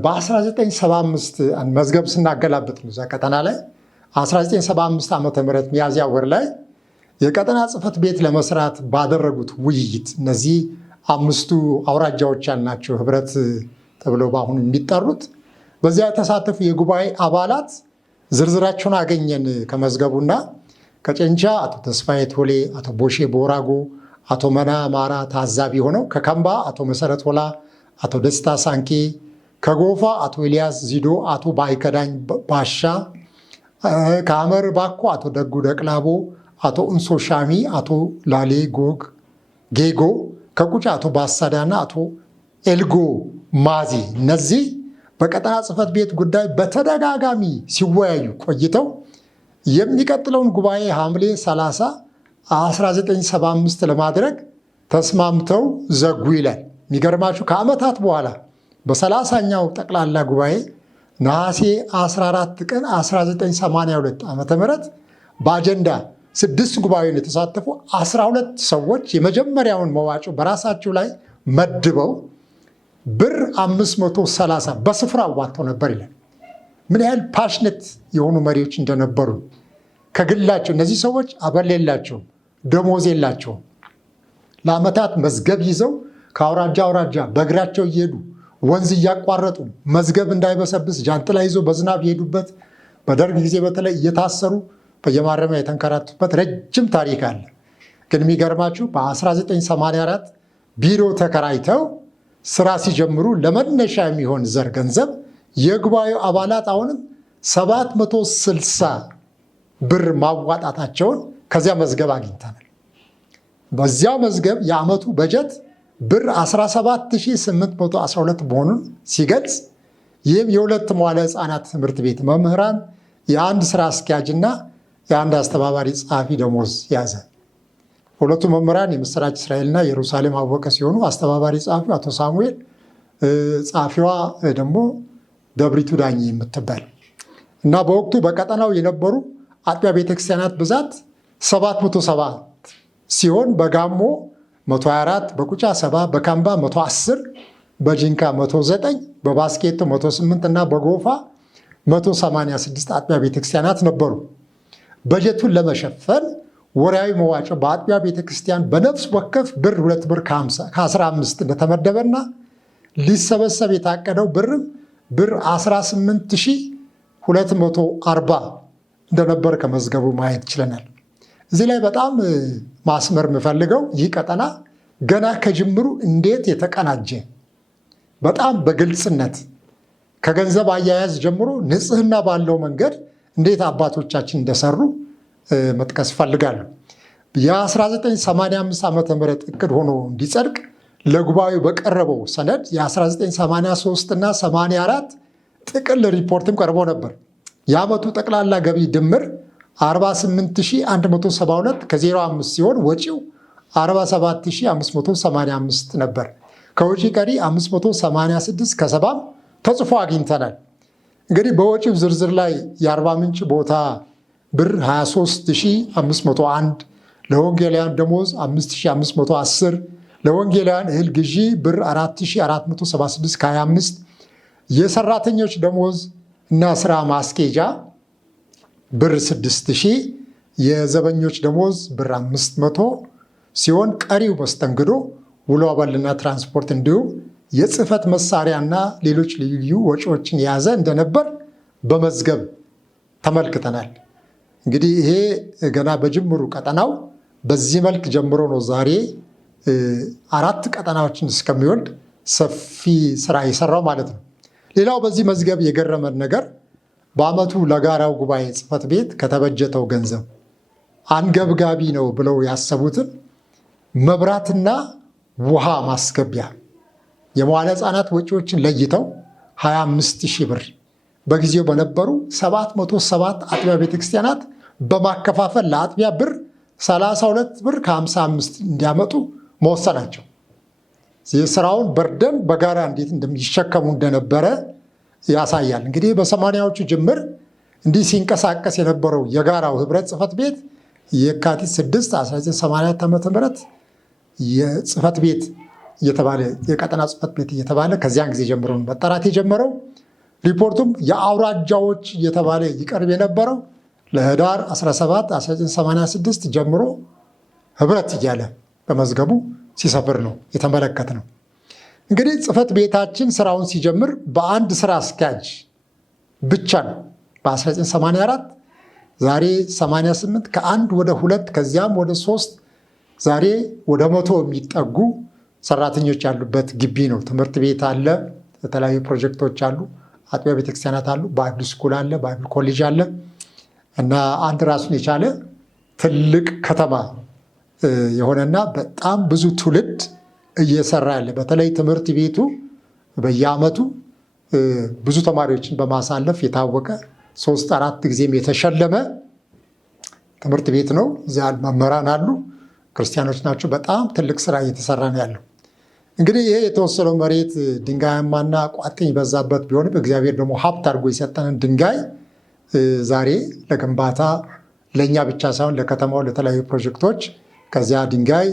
በ1975 መዝገብ ስናገላበጥ ነው እዛ ቀጠና ላይ 1975 ዓመተ ምህረት ሚያዝያ ወር ላይ የቀጠና ጽሕፈት ቤት ለመስራት ባደረጉት ውይይት እነዚህ 5ቱ አውራጃዎች ያልናቸው ህብረት ተብለው በአሁኑ የሚጠሩት በዚያ የተሳተፉ የጉባኤ አባላት ዝርዝራቸውን አገኘን ከመዝገቡና ከጨንቻ አቶ ተስፋዬ ቶሌ፣ አቶ ቦሼ ቦራጎ፣ አቶ መና ማራ ታዛቢ ሆነው፣ ከከምባ አቶ መሰረት ሆላ፣ አቶ ደስታ ሳንኬ፣ ከጎፋ አቶ ኤልያስ ዚዶ፣ አቶ ባይከዳኝ ባሻ፣ ከሐመር ባኮ አቶ ደጉ ደቅላቦ፣ አቶ እንሶ ሻሚ፣ አቶ ላሌ ጌጎ፣ ከቁጫ አቶ ባሳዳና አቶ ኤልጎ ማዚ እነዚህ በቀጠና ጽሕፈት ቤት ጉዳይ በተደጋጋሚ ሲወያዩ ቆይተው የሚቀጥለውን ጉባኤ ሐምሌ 30 1975 ለማድረግ ተስማምተው ዘጉ ይላል። የሚገርማችሁ ከዓመታት በኋላ በ30ኛው ጠቅላላ ጉባኤ ነሐሴ 14 ቀን 1982 ዓ.ም በአጀንዳ 6 ጉባኤውን የተሳተፉ 12 ሰዎች የመጀመሪያውን መዋጮ በራሳቸው ላይ መድበው ብር 530 በስፍራ አዋጥተው ነበር ይላል። ምን ያህል ፓሽነት የሆኑ መሪዎች እንደነበሩ ከግላቸው። እነዚህ ሰዎች አበል የላቸውም፣ ደሞዝ የላቸውም። ለዓመታት መዝገብ ይዘው ከአውራጃ አውራጃ በእግራቸው እየሄዱ ወንዝ እያቋረጡ መዝገብ እንዳይበሰብስ ጃንጥላ ይዞ በዝናብ የሄዱበት በደርግ ጊዜ በተለይ እየታሰሩ በየማረሚያ የተንከራቱበት ረጅም ታሪክ አለ። ግን የሚገርማችሁ በ1984 ቢሮ ተከራይተው ስራ ሲጀምሩ ለመነሻ የሚሆን ዘር ገንዘብ የጉባኤው አባላት አሁንም 760 ብር ማዋጣታቸውን ከዚያ መዝገብ አግኝተናል። በዚያ መዝገብ የዓመቱ በጀት ብር 17812 መሆኑን ሲገልጽ ይህም የሁለት መዋለ ሕፃናት ትምህርት ቤት መምህራን፣ የአንድ ስራ አስኪያጅና የአንድ አስተባባሪ ጸሐፊ ደሞዝ ያዘ። ሁለቱ መምህራን የምስራች እስራኤልና ኢየሩሳሌም አወቀ ሲሆኑ አስተባባሪ ጸሐፊው አቶ ሳሙኤል፣ ጸሐፊዋ ደግሞ ደብሪቱ ዳኝ የምትባል እና በወቅቱ በቀጠናው የነበሩ አጥቢያ ቤተክርስቲያናት ብዛት 707 ሲሆን በጋሞ 124፣ በቁጫ 70፣ በካምባ 110፣ በጂንካ 109፣ በባስኬቶ 108 እና በጎፋ 186 አጥቢያ ቤተክርስቲያናት ነበሩ። በጀቱን ለመሸፈን ወርሃዊ መዋጮ በአጥቢያ ቤተክርስቲያን በነፍስ ወከፍ ብር 2 ብር ከ15 እንደተመደበና ሊሰበሰብ የታቀደው ብርም ብር 18240 እንደነበር ከመዝገቡ ማየት ችለናል። እዚህ ላይ በጣም ማስመር የምፈልገው ይህ ቀጠና ገና ከጅምሩ እንዴት የተቀናጀ በጣም በግልጽነት ከገንዘብ አያያዝ ጀምሮ ንጽህና ባለው መንገድ እንዴት አባቶቻችን እንደሰሩ መጥቀስ እፈልጋለሁ። የ1985 ዓ ም እቅድ ሆኖ እንዲጸድቅ ለጉባኤው በቀረበው ሰነድ የ1983 እና 84 ጥቅል ሪፖርትም ቀርቦ ነበር። የዓመቱ ጠቅላላ ገቢ ድምር 48172 ከ05 ሲሆን ወጪው 47585 ነበር። ከውጪ ቀሪ 586 ከ70 ተጽፎ አግኝተናል። እንግዲህ በወጪው ዝርዝር ላይ የአርባ ምንጭ ቦታ ብር 23501፣ ለወንጌላውያን ደሞዝ 5510፣ ለወንጌላውያን እህል ግዢ ብር 4476 ከ25፣ የሰራተኞች ደሞዝ እና ስራ ማስኬጃ ብር 6000፣ የዘበኞች ደሞዝ ብር 500 ሲሆን ቀሪው መስተንግዶ፣ ውሎ አበልና ትራንስፖርት እንዲሁም የጽህፈት መሳሪያና ሌሎች ልዩ ወጪዎችን የያዘ እንደነበር በመዝገብ ተመልክተናል። እንግዲህ ይሄ ገና በጅምሩ ቀጠናው በዚህ መልክ ጀምሮ ነው ዛሬ 4 ቀጠናዎችን እስከሚወልድ ሰፊ ስራ የሰራው ማለት ነው። ሌላው በዚህ መዝገብ የገረመን ነገር በዓመቱ ለጋራው ጉባኤ ጽሕፈት ቤት ከተበጀተው ገንዘብ አንገብጋቢ ነው ብለው ያሰቡትን መብራትና ውሃ ማስገቢያ የመዋለ ሕፃናት ወጪዎችን ለይተው 25,000 ብር በጊዜው በነበሩ 707 አጥቢያ ቤተክርስቲያናት በማከፋፈል ለአጥቢያ ብር 32 ብር ከ55 እንዲያመጡ መወሰናቸው የስራውን በርደን በጋራ እንዴት እንደሚሸከሙ እንደነበረ ያሳያል። እንግዲህ በ80ዎቹ ጅምር እንዲህ ሲንቀሳቀስ የነበረው የጋራው ህብረት ጽሕፈት ቤት የካቲት 6 1984 ዓ.ም የጽሕፈት ቤት እየተባለ የቀጠና ጽሕፈት ቤት እየተባለ ከዚያን ጊዜ ጀምሮ መጠራት የጀመረው። ሪፖርቱም የአውራጃዎች እየተባለ ይቀርብ የነበረው ለህዳር 17 1986 ጀምሮ ህብረት እያለ በመዝገቡ ሲሰፍር ነው የተመለከትነው። እንግዲህ ጽሕፈት ቤታችን ስራውን ሲጀምር በአንድ ስራ አስኪያጅ ብቻ ነው በ1984። ዛሬ 88 ከ1 ወደ 2 ከዚያም ወደ 3 ዛሬ ወደ 100 የሚጠጉ ሰራተኞች ያሉበት ግቢ ነው። ትምህርት ቤት አለ፣ የተለያዩ ፕሮጀክቶች አሉ፣ አጥቢያ ቤተክርስቲያናት አሉ፣ ባይብል ስኩል አለ፣ ባይብል ኮሌጅ አለ እና አንድ ራሱን የቻለ ትልቅ ከተማ የሆነና በጣም ብዙ ትውልድ እየሰራ ያለ በተለይ ትምህርት ቤቱ በየዓመቱ ብዙ ተማሪዎችን በማሳለፍ የታወቀ 3-4 ጊዜም የተሸለመ ትምህርት ቤት ነው። እዚያ መምህራን አሉ፣ ክርስቲያኖች ናቸው። በጣም ትልቅ ስራ እየተሰራ ነው ያለው። እንግዲህ ይሄ የተወሰነው መሬት ድንጋያማና ቋጥኝ በዛበት ቢሆንም እግዚአብሔር ደግሞ ሀብት አድርጎ የሰጠንን ድንጋይ ዛሬ ለግንባታ ለእኛ ብቻ ሳይሆን ለከተማው ለተለያዩ ፕሮጀክቶች ከዚያ ድንጋይ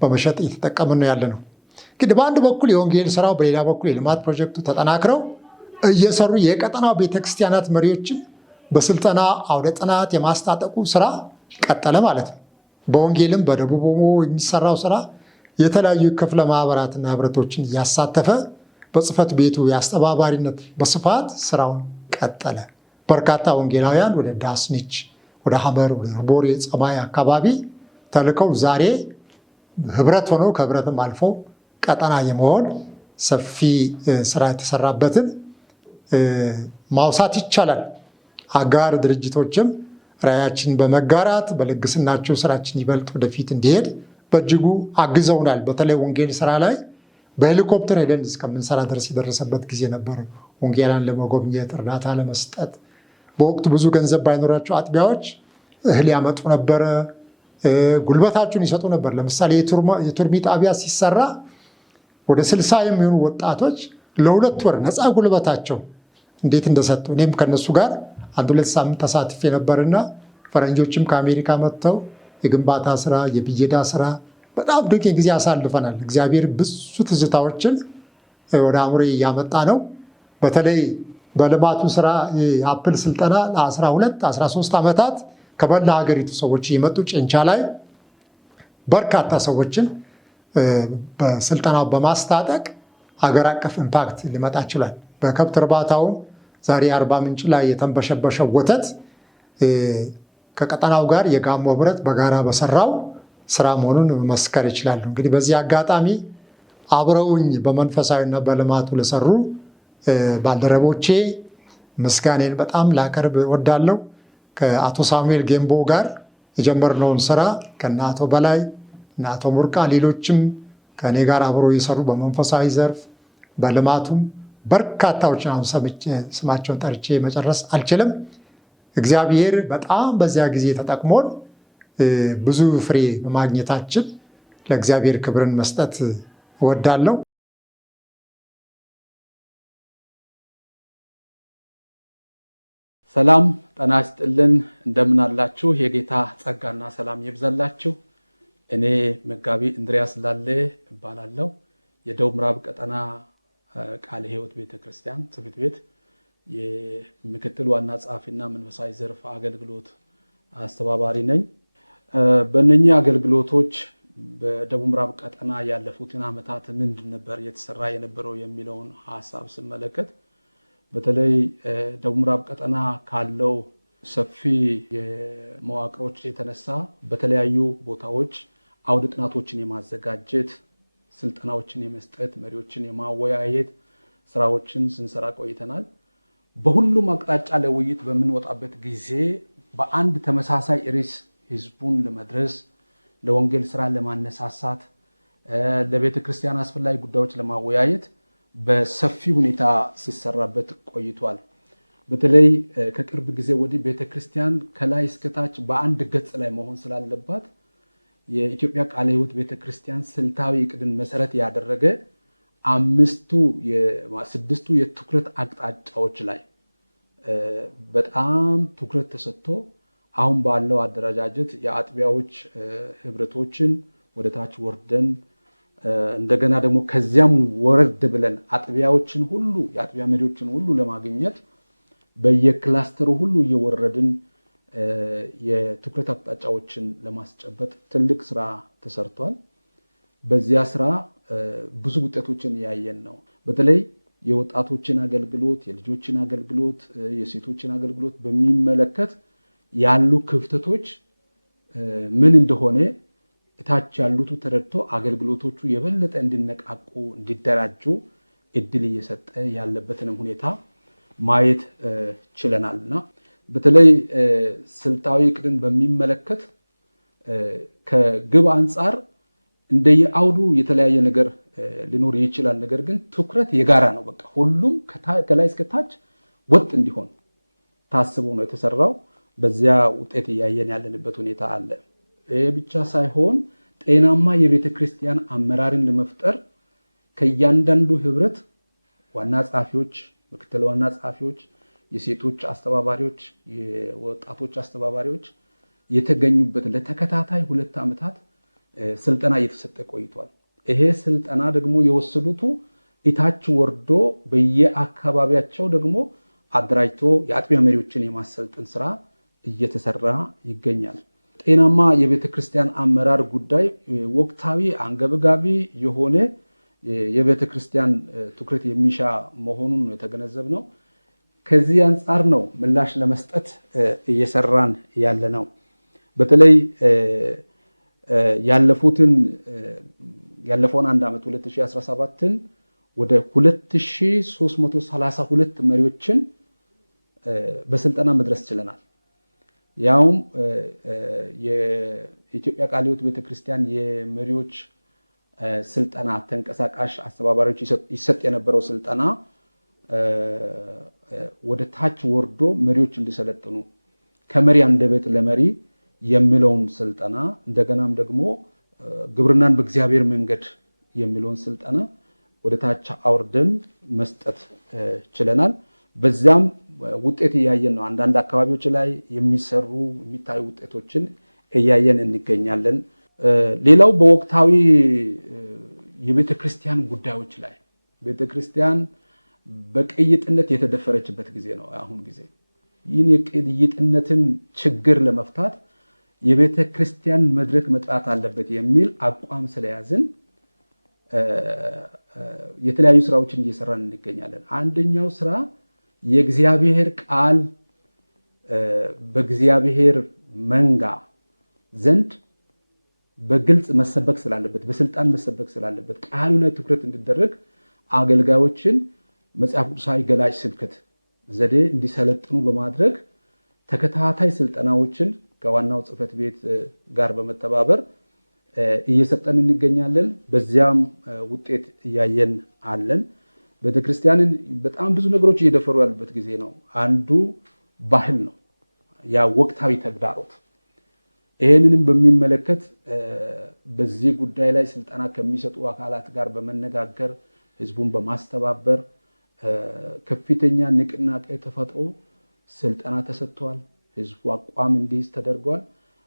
በመሸጥ እየተጠቀምን ነው ያለ ነው። እንግዲህ በአንድ በኩል የወንጌል ስራው፣ በሌላ በኩል የልማት ፕሮጀክቱ ተጠናክረው እየሰሩ የቀጠናው ቤተክርስቲያናት መሪዎችን በስልጠና አውደ ጥናት የማስታጠቁ ስራ ቀጠለ ማለት ነው። በወንጌልም በደቡብ ኦሞ የሚሰራው ስራ የተለያዩ ክፍለ ማህበራትና ህብረቶችን እያሳተፈ በጽህፈት ቤቱ የአስተባባሪነት በስፋት ስራውን ቀጠለ። በርካታ ወንጌላውያን ወደ ዳስኒች፣ ወደ ሐመር፣ ወደ ቦሬ ጸማይ አካባቢ ተልከው ዛሬ ህብረት ሆነው ከህብረትም አልፎ ቀጠና የመሆን ሰፊ ስራ የተሰራበትን ማውሳት ይቻላል። አጋር ድርጅቶችም ራዕያችንን በመጋራት በልግስናቸው ስራችን ይበልጥ ወደፊት እንዲሄድ በእጅጉ አግዘውናል። በተለይ ወንጌል ስራ ላይ በሄሊኮፕተር ሄደን እስከምንሰራ ድረስ የደረሰበት ጊዜ ነበር። ወንጌላን ለመጎብኘት እርዳታ ለመስጠት በወቅቱ ብዙ ገንዘብ ባይኖራቸው አጥቢያዎች እህል ያመጡ ነበረ፣ ጉልበታቸውን ይሰጡ ነበር። ለምሳሌ የቱርሚ ጣቢያ ሲሰራ ወደ 60 የሚሆኑ ወጣቶች ለ2 ወር ነፃ ጉልበታቸው እንዴት እንደሰጡ እኔም ከነሱ ጋር 1-2 ሳምንት ተሳትፌ ነበርና ፈረንጆችም ከአሜሪካ መጥተው የግንባታ ስራ፣ የብየዳ ስራ በጣም ድንቅ ጊዜ አሳልፈናል። እግዚአብሔር ብዙ ትዝታዎችን ወደ አእምሮ እያመጣ ነው። በተለይ በልማቱ ስራ የአፕል ስልጠና ለ12-13 ዓመታት ከመላ ሀገሪቱ ሰዎች የመጡ ጨንቻ ላይ በርካታ ሰዎችን በስልጠናው በማስታጠቅ ሀገር አቀፍ ኢምፓክት ሊመጣ ይችላል። በከብት እርባታውም ዛሬ አርባ ምንጭ ላይ የተንበሸበሸው ወተት ከቀጠናው ጋር የጋሞ ህብረት በጋራ በሰራው ስራ መሆኑን መመስከር ይችላሉ። እንግዲህ በዚህ አጋጣሚ አብረውኝ በመንፈሳዊና በልማቱ ለሰሩ ባልደረቦቼ ምስጋኔን በጣም ላቀርብ እወዳለሁ። ከአቶ ሳሙኤል ጌምቦ ጋር የጀመርነውን ስራ ከነ አቶ በላይ እና አቶ ሙርቃ ሌሎችም ከእኔ ጋር አብሮ የሰሩ በመንፈሳዊ ዘርፍ በልማቱም በርካታዎችን አሁን ስማቸውን ጠርቼ መጨረስ አልችልም። እግዚአብሔር በጣም በዚያ ጊዜ ተጠቅሞን ብዙ ፍሬ በማግኘታችን ለእግዚአብሔር ክብርን መስጠት እወዳለሁ። ሰላም ጤና ይስጥልን። እንደምን አላችሁ? የጌታ ጸጋና ሰላም ይብዛላችሁ። እኔ መጋቢ እንድሪያስ ላሌ እባላለሁ። የደቡብ ምዕራብ ቀጠና ቃለ ሕይወት ቤተክርስቲያን ጽሕፈት ቤት የምክትል ዋና ጸሐፊና መንፈሳዊ ዘርፍ አገልግሎት አስተባባሪ ነኝ። በእነኚህ አገልግሎቶች በደቡብ ምዕራብ ቀጠና ያለፉትን ዓመታት ምንድን ነበር የተሰራ የነበረው የሚለውን ሀሳብ ስመለከት በተለይ ደቡብ ምዕራብ ቀጠና ካለው ሰፊ የመዋቅሮች የተነሳ በተለያዩ ቦታዎች አውደ ጥናቶችን የማዘጋጀት፣ ስልጠናዎችን የመስጠት፣ መሪዎችን የማወያየት ስራዎችን ስንሰራ ቆይተናል። በሁሉም አቅጣጫ ለውይይት በምንወጣበት ጊዜ በአንድ ተመሳሳይ ርዕስ ህዝቡን ለመድረስ፣ ለወንጌል ስራ ለማነሳሳት፣ ለቤተ ክርስቲያን አስፈላጊ ጉዳዮች ለማወያየት በሰፊ ሁኔታ ሲሰራበት ቆይቷል። በተለይ ከቅርብ ጊዜ ወዲህ ቤተክርስቲያን ከላይ እስከታች በአንድ ገጽ ላይ መሆን ስላለባት የኢትዮጵያ ቃለ ሕይወት ቤተክርስቲያን ስልታዊ ዕቅድን መሰረት ያደረገ 6ቱ የትኩረት አቅጣጫዎች ላይ በጣም ትኩረት ተሰጥቶ አሁን ባለው አደረጃጀት የአጥቢያዎች ህብረቶችን ወደ ታች ወርደን እንደገና ደግሞ ከዚያም ወረድ ብለን አጥቢያዎችን ሁሉ የአጥቢያ መሪዎችን ሁሉ ለማግኘት በየክላስተሩ ሁሉ እየወረድን የትኩረት አቅጣጫዎችን ለማስጨበጥ ትልቅ ስራ ተሰርቷል። በዚያ ስራ ብዙ ውጤቶችን ያየን ነው። በተለይ የወጣቶችን አገልግሎት፣ የልጆችን አገልግሎት፣ የሴቶችን አገልግሎት በሚመለከት ያሉ ክፍተቶች ምን እንደሆነ እታች ያሉት ተረድቶ አገልግሎቶቹ የበለጠ እንዲነቃቁ እንዲደራጁ እድል እየሰጠ ያለበትንም ሁኔታ ማየት ችለናልና በተለይ ስልታዊ ዕቅድን በሚመለከት ከግብ አንጻር እንደየአውዱ የተለያየ ነገር ሊኖር ይችላል። ነገር ግን ትኩረት የጋራ ነው። በቃ ሁሉም ከላይ እስከ ታች ወጥ እንዲሆን ታስቦ ነው የተሰራው። በዚያ ውጤት እያየን ያለንበት ሁኔታ አለ። ይሄ ብቻ ሳይሆን ጤናማ የቤተ ክርስቲያን አመራርን ለመፍጠር ከእያንዳንዱ ህብረት ዋና ጸሐፊዎች፣ ምክትል ዋና ጸሐፊዎች፣ የሴቶች አስተባባሪዎች፣ የወጣቶች አስተባባሪዎች የተገኙበት ለተከታታይ 2 ዓመታት ስልጠና እየተሰጠ ቆይቷል። ይሄ ስልጠና ደግሞ የወሰዱት እታች ወርዶ በየአካባቢያቸው ደግሞ አደራጅቶ የአጥቢያ መሪዎችን የማሰልጠን ስራ እየተሰራ ይገኛል። ጤናማ የቤተ ክርስቲያን አመራር ጉዳይ ወቅታዊ አንገብጋቢ የሆነ የቤተ ክርስቲያን ትኩረት የሚሻ መሆኑን የተገነዘብነው። ከዚህ አንጻር ነው ምላሽ ለመስጠት እየሰራን ያለ ነው። በተለይ ያለፈውን አንድ ዓመት 2017ን ወደ 2332 መሪዎችን በስልጠና መድረስ ችለናል። ያውም የኢትዮጵያ ቃለ ሕይወት ቤተክርስቲያን የመሪዎች ስልጠና ተንቀሳቃሽ አስተባባሪዎች ይሰጥ የነበረው ስልጠና ወደ ታች ወርዶ መሪዎች እንዲሰለጥኑ ከመሪ አንደበት ለመሪ የሚለውን ስልጠና እንደገናም ደግሞ ግብርናን በእግዚአብሔር መንገድ የሚለውን ስልጠና ወደ ታች አውርደን መስጠት ችለናል። በዚያም ውጤት እያየን ነው። አንዳንድ አካባቢዎች ላይ የሚታዩ ውጤቶችን እያየን እንገኛለን። ሌላው በወቅታዊ የቤተክርስቲያን ጉዳዮች ላይ ቤተክርስቲያን በቅይጥነት የተደፈረችበት ጊዜ ነው አሁን ጊዜ። ይህን የቅይጥነትን ችግር ለመፍታት የቤተክርስቲያን መድረክ መጥራት አለበት የሚል አቋም ስለያዝን የተለያዩ ስራዎችን እየሰራን እንገኛለን። አንደኛው ስራ የእግዚአብሔር ቃል በእግዚአብሔር መንጋ ዘንድ በግልጽ መሰበክ ስላለበት፣ በስልጣን መሰበክ ስላለበት ቃሉ ላይ ትኩረት እንዲደረግ አገልጋዮችን መጽሐፍ ቅዱሳዊ ገላጭ ስብከት ዘዴ እንዲሰለጥኑ በማድረግ ተከታታይ ስልጠናዎችን ከዋናው ጽሕፈት ቤት ጋር በመተባበር እየሰጠን እንገኛለን። በዚያም ውጤት እያየን አለን። ቤተክርስቲያንን በጣም ብዙ ነገሮች እየደፈሩ ያሉበት ጊዜ ነው። አንዱ ባህል ነው፣ ያ ወቅታዊ ተግዳሮት። ይህንንም በሚመለከት በዚህ ጉዳይ ላይ ስልጠና ከሚሰጡ አካላት ጋር በመነጋገር ህዝቡን በማስተባበር ከፍተኛ ንቅናቄ ተፈጥሮ ስልጠና ተሰጥቷል። ህዝቡ አቋም እንዲይዝ ተደርጓል።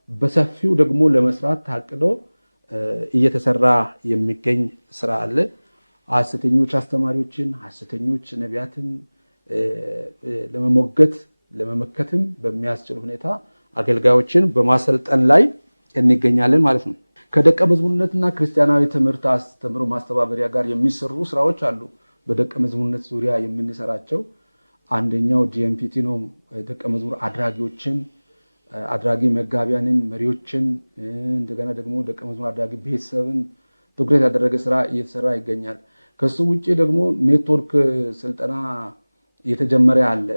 በሰፊው ደግሞ ለመስራት ታቅዶ እየተሰራ የሚገኝ ስራ አለ። ሐሰተኞች አስተማሪዎችን፣ ሐሰተኞች ነቢያትን ለመሞገት ለመመከትም በሚያስችል ሁኔታ አገልጋዮችን በማሰልጠን ላይ እንገኛለን ማለት ነው። ከደቀ መዝሙርነትና ክርስቲያናዊ ትምህርት አስተምሮ ማስተባበሪያ ጋር የሚሰሩ ስራዎች አሉ። በደቀ መዝሙርነት ዙሪያ የምንሰራቸው አንደኛው ዲኤምፒቲ ነው። ደቀ መዝሙር አድራጊዎችን፣ አድራጊ መጋቢያንን፣ መሪዎችን እንደገና ደግሞ ደቀ መዝሙር አድራጊ ቤተሰብን ትኩረት ያደረገ ስራ እየተሰራ ይገኛል። ከሱ ውጭ ደግሞ ኔትወርክ ስልጠና እየተጀመረ አለ።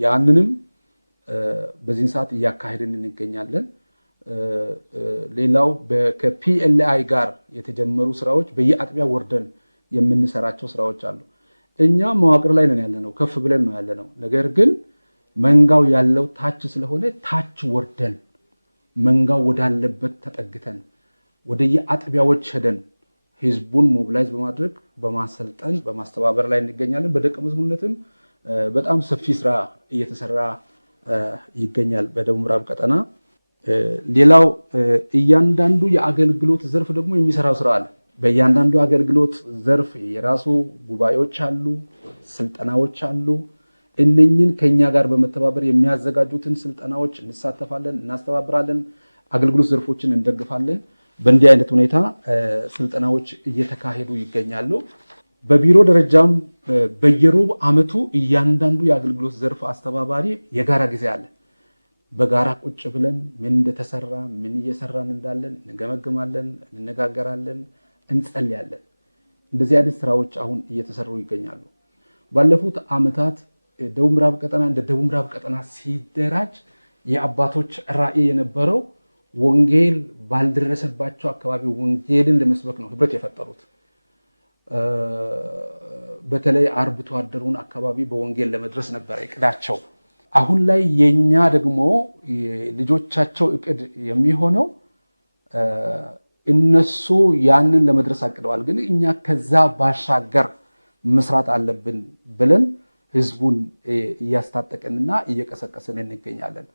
ያንንም በዚህን ሰዓት እያካሄድን እንገኛለን። ሌላው ከፒኤልአይ ጋር የተጀመሩ ስራዎች በየአጥቢያ ወርደን የምንሰራቸው ስራዎች አሉ። እኛ መዋቅር ላይ ነን ያለነው፣ ከፍ ብለን ነው ያለነው። ነገር ግን መንጋው ያለው ታች ስለሆነ ታች ወርደን መንጋው ወዳለበት ተጠግተን ወደ የአጥቢያዎች ሄደን ህዝቡን ሞቢላይዝ በማድረግ በማሰልጠን በማስተባበር ላይ እንገኛለን። በደቀ መዝሙርነትም በጣም ሰፊ ስራ እየተሰራ ይገኛል በደቡብ ምዕራብ ቀጠና። ሌላው እያንዳንዱ የአገልግሎት ዘርፍ ደግሞ የሚሰራው ስራ አለ። በእያንዳንዱ አገልግሎት ዘርፍ የራሱ ጉባኤዎች አሉ፣ ስልጠናዎች አሉ። እነኝን ከኛ ጋር በመተባበር የሚያዘጋጁትን ስልጠናዎች እንሳተፋለን፣ እናስተባብራለን፣ አገልግሎት ዘርፎችን እንደግፋለን። በእንዲህ አይነት ሁኔታ ስልጠናዎች እየተካሄዱ ይገኛሉ። በቢሮ ደረጃም በየሩብ ዓመቱ እያንዳንዱ የአገልግሎት ዘርፍ አስተባባሪ የጋራ ጊዜ አለ። በጋራ ቁጭ ብለን ምን እንደተሰራ ምን እየሰራን እንዳለን እንገመግማለን፣ እንነጋገራለን፣ እንጸልያለን። እንደዚህ አይነት ስራዎች አሁን እየተሰሩ ይገኛሉ። ባለፉት ዓመታት ደቡብ ምዕራብ ቀጠና እንደ ደቡብ ምዕራብ ቀጠና ሲደራጅ የአባቶች ራዕይ የነበረው ወንጌል ባልደረሰባቸው አካባቢ ወንጌልን ለመስበክ ነው ህብረት የፈጠሩት። በተለይ አርብቶ አደሩን አካባቢ በወንጌል ለመድረስ ነበር እቅዳቸው። አሁን ላይ የኛ ደግሞ ልጆቻቸው እቅድ የሚሆነው እነሱ ያንን ለመድረስ አቅደዋል፣ ግን እኛ ከዛ ባሻገር መስራት አለብን ብለን ህዝቡን እያስታጠቅንና እየቀሰቀስን እንገኛለን።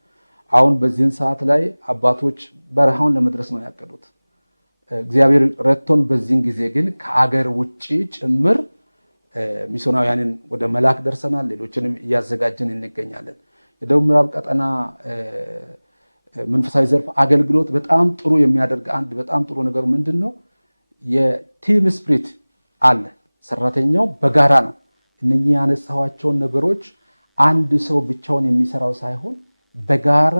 አሁን በዚህን ሰዓት ላይ አባቶች በረሃውን ለመድረስ ነው ያቀዱት። እግዚአብሔር ረድቶን በዚህን ጊዜ ግን ከአገር ውጭ ጭምር ሚስዮናውያንን ወደ መላክ ደርሰናል። ሌሎችንም እያዘጋጀን እንገኛለን። የደቡብ ምዕራብ ቀጠና መንፈሳዊ ዘርፍ አገልግሎት በጣም ጥሩ የሚያደርግ አንድ በጣም ጥሩ ነገር ምንድነው? የቲም ስፒሪት አለ። ሰራተኛው በጋራ ነው። እነኚህ ያነሳዋቸውን ነገሮች አንድ ሰው ብቻውን የሚሰራው ሳይሆን በጋራ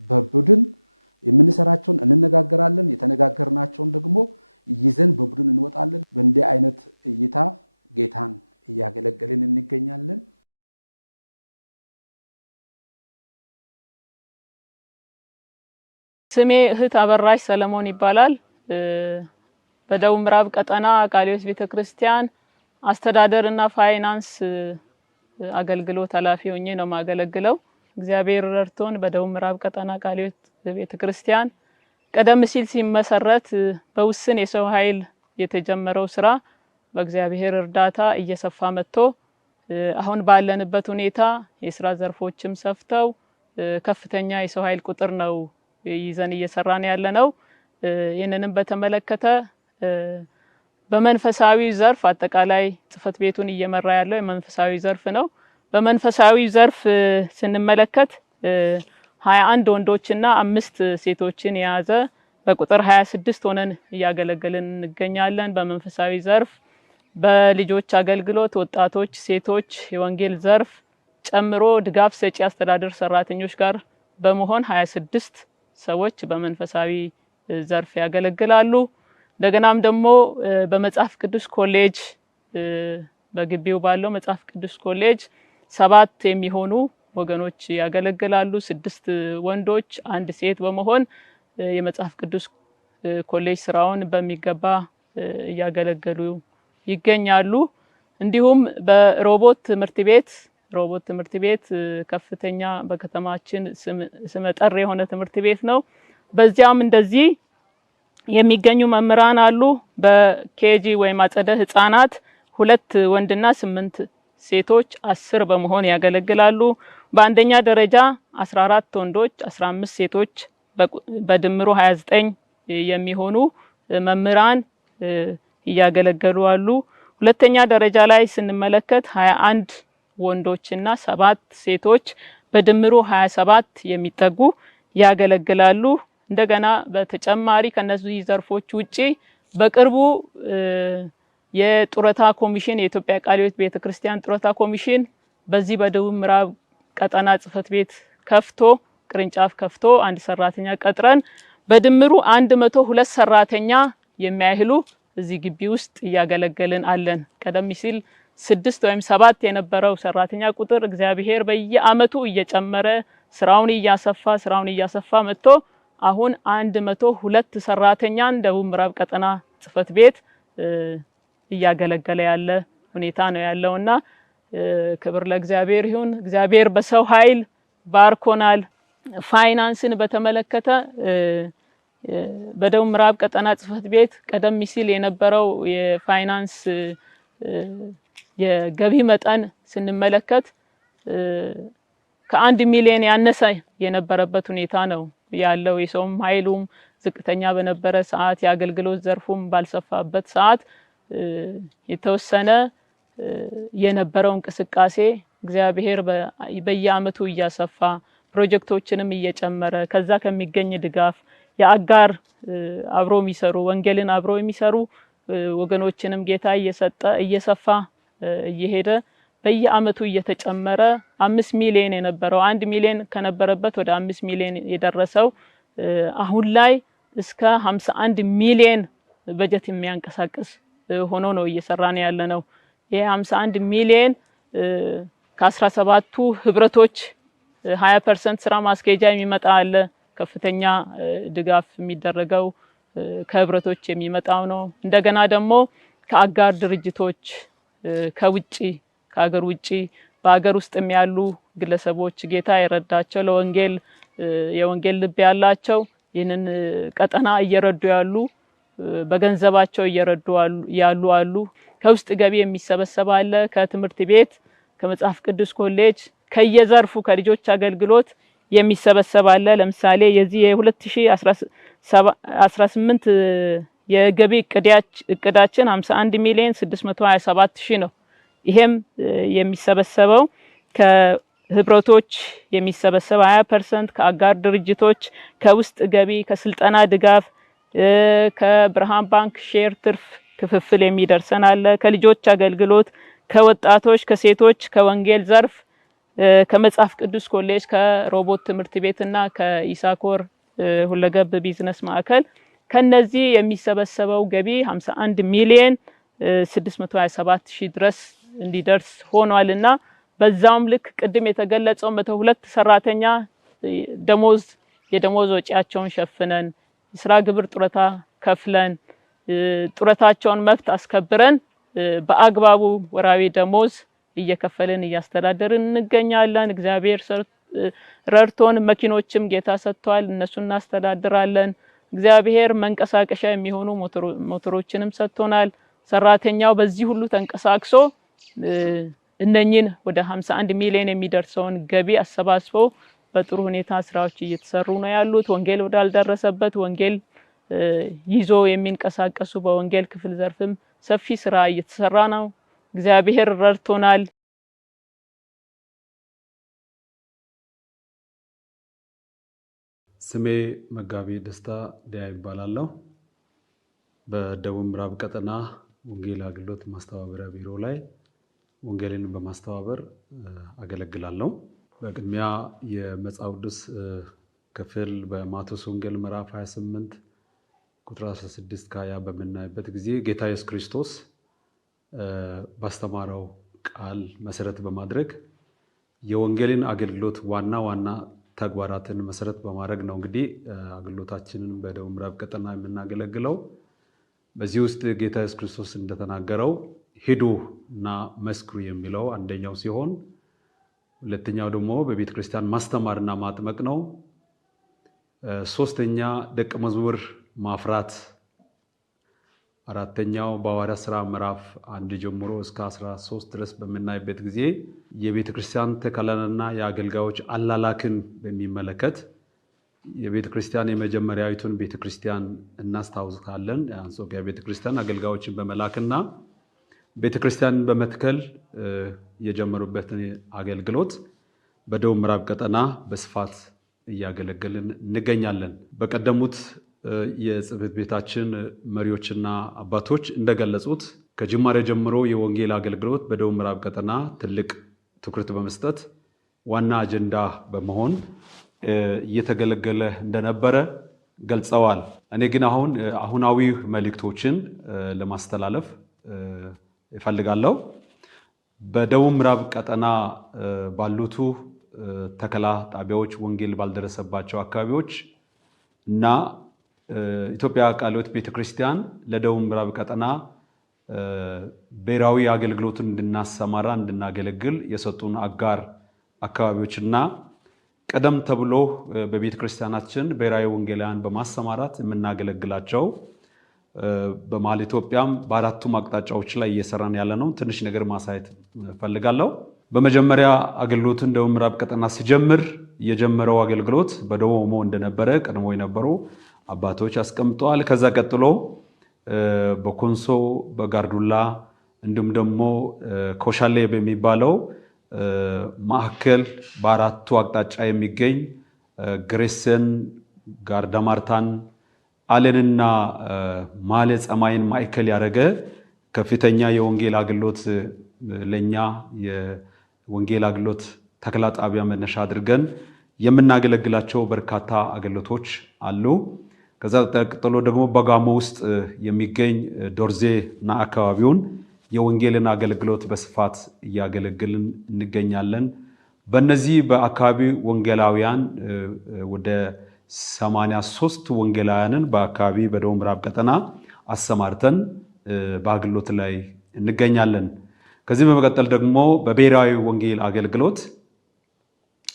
በቡድን የምንሰራቸውን እንነጋገራለን። የተነጋገርናቸውን ደግሞ ይዘን በቡድን እንወጣለን። በእንዲህ አይነት እይታ ጌታን እያገለገልን እንገኛለን። ስሜ እህት አበራሽ ሰለሞን ይባላል። በደቡብ ምዕራብ ቀጠና ቃለ ሕይወት ቤተክርስቲያን አስተዳደርና ፋይናንስ አገልግሎት ኃላፊ ሆኜ ነው ማገለግለው። እግዚአብሔር ረድቶን በደቡብ ምዕራብ ቀጠና ቃለ ሕይወት ቤተክርስቲያን ቀደም ሲል ሲመሰረት በውስን የሰው ኃይል የተጀመረው ስራ በእግዚአብሔር እርዳታ እየሰፋ መጥቶ አሁን ባለንበት ሁኔታ የስራ ዘርፎችም ሰፍተው ከፍተኛ የሰው ኃይል ቁጥር ነው ይዘን እየሰራን ያለነው። ይህንንም በተመለከተ በመንፈሳዊ ዘርፍ አጠቃላይ ጽፈት ቤቱን እየመራ ያለው የመንፈሳዊ ዘርፍ ነው። በመንፈሳዊ ዘርፍ ስንመለከት 21 ወንዶችና 5 ሴቶችን የያዘ በቁጥር 26 ሆነን እያገለገልን እንገኛለን። በመንፈሳዊ ዘርፍ በልጆች አገልግሎት፣ ወጣቶች፣ ሴቶች፣ የወንጌል ዘርፍ ጨምሮ ድጋፍ ሰጪ አስተዳደር ሰራተኞች ጋር በመሆን 26 ሰዎች በመንፈሳዊ ዘርፍ ያገለግላሉ። እንደገናም ደግሞ በመጽሐፍ ቅዱስ ኮሌጅ በግቢው ባለው መጽሐፍ ቅዱስ ኮሌጅ 7 የሚሆኑ ወገኖች ያገለግላሉ። 6 ወንዶች፣ 1 ሴት በመሆን የመጽሐፍ ቅዱስ ኮሌጅ ስራውን በሚገባ እያገለገሉ ይገኛሉ። እንዲሁም በሮቦት ትምህርት ቤት ከፍተኛ በከተማችን ስመጠር የሆነ ትምህርት ቤት ነው። በዚያም እንደዚህ የሚገኙ መምህራን አሉ። በኬጂ ወይም አጸደ ህፃናት 2 ወንድና 8 ሴቶች 10 በመሆን ያገለግላሉ። በአንደኛ ደረጃ 14 ወንዶች 15 ሴቶች በድምሩ 29 የሚሆኑ መምህራን እያገለገሉ አሉ። ሁለተኛ ደረጃ ላይ ስንመለከት 21 ወንዶችና 7 ሴቶች በድምሩ 27 የሚጠጉ ያገለግላሉ። እንደገና በተጨማሪ ከነዚህ ዘርፎች ውጪ በቅርቡ የጡረታ ኮሚሽን የኢትዮጵያ ቃለ ሕይወት ቤተክርስቲያን ጡረታ ኮሚሽን በዚህ በደቡብ ምዕራብ ቀጠና ጽፈት ቤት ቅርንጫፍ ከፍቶ 1 ሰራተኛ ቀጥረን በድምሩ 102 ሰራተኛ የሚያህሉ እዚህ ግቢ ውስጥ እያገለገልን አለን። ቀደም ሲል 6 ወይም 7 የነበረው ሰራተኛ ቁጥር እግዚአብሔር በየአመቱ እየጨመረ ስራውን እያሰፋ መጥቶ አሁን 102 ሰራተኛን ደቡብ ምዕራብ ቀጠና ጽፈት ቤት እያገለገለ ያለ ሁኔታ ነው ያለውና ክብር ለእግዚአብሔር ይሁን። እግዚአብሔር በሰው ኃይል ባርኮናል። ፋይናንስን በተመለከተ በደቡብ ምዕራብ ቀጠና ጽፈት ቤት ቀደም ሲል የነበረው የፋይናንስ የገቢ መጠን ስንመለከት ከ1 ሚሊዮን ያነሰ የነበረበት ሁኔታ ነው ያለው። የሰውም ኃይሉም ዝቅተኛ በነበረ ሰዓት የአገልግሎት ዘርፉም ባልሰፋበት ሰዓት የተወሰነ የነበረው እንቅስቃሴ እግዚአብሔር በየአመቱ እያሰፋ ፕሮጀክቶችንም እየጨመረ ከዛ ከሚገኝ ድጋፍ የአጋር አብሮ የሚሰሩ ወንጌልን አብሮ የሚሰሩ ወገኖችንም ጌታ እየሰፋ እየሄደ በየአመቱ እየተጨመረ 5 ሚሊዮን የነበረው 1 ሚሊዮን ከነበረበት ወደ 5 ሚሊዮን የደረሰው አሁን ላይ እስከ 51 ሚሊዮን በጀት የሚያንቀሳቅስ ሆኖ ነው እየሰራን ያለነው። ይሄ 51 ሚሊዮን ከ17ቱ ህብረቶች 20% ስራ ማስኬጃ የሚመጣ አለ። ከፍተኛ ድጋፍ የሚደረገው ከህብረቶች የሚመጣው ነው። እንደገና ደግሞ ከአጋር ድርጅቶች ከሀገር ውጪ በሀገር ውስጥም ያሉ ግለሰቦች ጌታ የረዳቸው ለወንጌል የወንጌል ልብ ያላቸው ይህንን ቀጠና እየረዱ ያሉ በገንዘባቸው እየረዱ ያሉ አሉ። ከውስጥ ገቢ የሚሰበሰብ አለ። ከትምህርት ቤት ከመጽሐፍ ቅዱስ ኮሌጅ ከየዘርፉ ከልጆች አገልግሎት የሚሰበሰብ አለ። ለምሳሌ የዚህ የ2018 የገቢ እቅዳችን 51 ሚሊዮን 627 ሺህ ነው። ይሄም የሚሰበሰበው ህብረቶች የሚሰበሰብ 20%፣ ከአጋር ድርጅቶች ከውስጥ ገቢ ከስልጠና ድጋፍ ከብርሃን ባንክ ሼር ትርፍ ክፍፍል የሚደርሰን አለ። ከልጆች አገልግሎት፣ ከወጣቶች፣ ከሴቶች፣ ከወንጌል ዘርፍ፣ ከመጽሐፍ ቅዱስ ኮሌጅ፣ ከሮቦት ትምህርት ቤትና ከኢሳኮር ሁለገብ ቢዝነስ ማዕከል ከነዚህ የሚሰበሰበው ገቢ 51 ሚሊዮን 627 ሺህ ድረስ እንዲደርስ ሆኗልና በዛውም ልክ ቅድም የተገለጸው 102 ሰራተኛ የደሞዝ ወጪያቸውን ሸፍነን የስራ ግብር ጡረታ ከፍለን ጡረታቸውን መብት አስከብረን በአግባቡ ወራዊ ደሞዝ እየከፈልን እያስተዳደርን እንገኛለን። እግዚአብሔር ረድቶን መኪኖችም ጌታ ሰጥቷል፣ እነሱን እናስተዳድራለን። እግዚአብሔር መንቀሳቀሻ የሚሆኑ ሞተሮችንም ሰጥቶናል። ሰራተኛው በዚህ ሁሉ ተንቀሳቅሶ እነኚህን ወደ 51 ሚሊዮን የሚደርሰውን ገቢ አሰባስቦ በጥሩ ሁኔታ ስራዎች እየተሰሩ ነው ያሉት። ወንጌል ወዳልደረሰበት ወንጌል ይዞ የሚንቀሳቀሱ በወንጌል ክፍል ዘርፍም ሰፊ ስራ እየተሰራ ነው። እግዚአብሔር ረድቶናል። ስሜ መጋቢ ደስታ ዲያ ይባላለሁ። በደቡብ ምዕራብ ቀጠና ወንጌል አገልግሎት ማስተባበሪያ ቢሮ ላይ ወንጌልን በማስተባበር አገለግላለሁ። በቅድሚያ የመጽሐፍ ቅዱስ ክፍል በማቴዎስ ወንጌል ምዕራፍ 28 ቁጥር 16-20 በምናይበት ጊዜ ጌታ ኢየሱስ ክርስቶስ ባስተማረው ቃል መሰረት በማድረግ የወንጌልን አገልግሎት ዋና ተግባራትን መሰረት በማድረግ ነው እንግዲህ አገልግሎታችንን በደቡብ ምዕራብ ቀጠና የምናገለግለው። በዚህ ውስጥ ጌታ ኢየሱስ ክርስቶስ እንደተናገረው ሂዱ እና መስክሩ የሚለው አንደኛው ሲሆን፣ ሁለተኛው ደግሞ በቤተ ክርስቲያን ማስተማርና ማጥመቅ ነው። ሶስተኛ ደቀ መዝሙር ማፍራት፣ አራተኛው በሐዋርያት ሥራ ምዕራፍ 1 ጀምሮ እስከ 13 ድረስ በምናይበት ጊዜ የቤተ ክርስቲያን ተከላና የአገልጋዮች አላላክን በሚመለከት የቤተ ክርስቲያን የመጀመሪያዊቱን ቤተ ክርስቲያን እናስታውሳለን። የአንጾኪያ ቤተ ክርስቲያን አገልጋዮችን በመላክና ቤተ ክርስቲያንን በመትከል የጀመሩበትን አገልግሎት በደቡብ ምዕራብ ቀጠና በስፋት እያገለገልን እንገኛለን። በቀደሙት የጽሕፈት ቤታችን መሪዎችና አባቶች እንደገለጹት ከጅማሬ ጀምሮ የወንጌል አገልግሎት በደቡብ ምዕራብ ቀጠና ትልቅ ትኩረት በመስጠት ዋና አጀንዳ በመሆን እየተገለገለ እንደነበረ ገልጸዋል። እኔ ግን አሁናዊ መልእክቶችን ለማስተላለፍ እፈልጋለሁ። በደቡብ ምዕራብ ቀጠና ባሉቱ ተከላ ጣቢያዎች ወንጌል ባልደረሰባቸው አካባቢዎች እና ኢትዮጵያ ቃለ ሕይወት ቤተክርስቲያን ለደቡብ ምዕራብ ቀጠና ብሔራዊ አገልግሎትን እንድናሰማራ እንድናገለግል የሰጡን አጋር አካባቢዎችና ቀደም ተብሎ በቤተክርስቲያናችን ብሔራዊ ወንጌላውያን በማሰማራት የምናገለግላቸው በመሀል ኢትዮጵያም በአራቱም አቅጣጫዎች ላይ እየሰራን ያለ ነው። ትንሽ ነገር ማሳየት ፈልጋለሁ። በመጀመሪያ አገልግሎትን ደቡብ ምዕራብ ቀጠና ሲጀምር የጀመረው አገልግሎት በደቡብ ኦሞ እንደነበረ ቀድሞ የነበሩ አባቶች አስቀምጠዋል። ከዛ ቀጥሎ በኮንሶ በጋርዱላ እንዲሁም ደግሞ ኮሻሌ በሚባለው ማዕከል በአራቱ አቅጣጫ የሚገኝ ግሬሰን፣ ጋርዳማርታን፣ አለንና ማለ ጸማይን ማዕከል ያደረገ ከፍተኛ የወንጌል አገልግሎት ለኛ የወንጌል አገልግሎት ተከላ ጣቢያ መነሻ አድርገን የምናገለግላቸው በርካታ አገልግሎቶች አሉ። ከዛ ቀጥሎ ደግሞ በጋሞ ውስጥ የሚገኝ ዶርዜ እና አካባቢውን የወንጌልን አገልግሎት በስፋት እያገለገልን እንገኛለን። በእነዚህ በአካባቢ ወንጌላውያን ወደ 83 ወንጌላውያንን በአካባቢ በደቡብ ምዕራብ ቀጠና አሰማርተን በአገልግሎት ላይ እንገኛለን። ከዚህ በመቀጠል ደግሞ በብሔራዊ ወንጌል አገልግሎት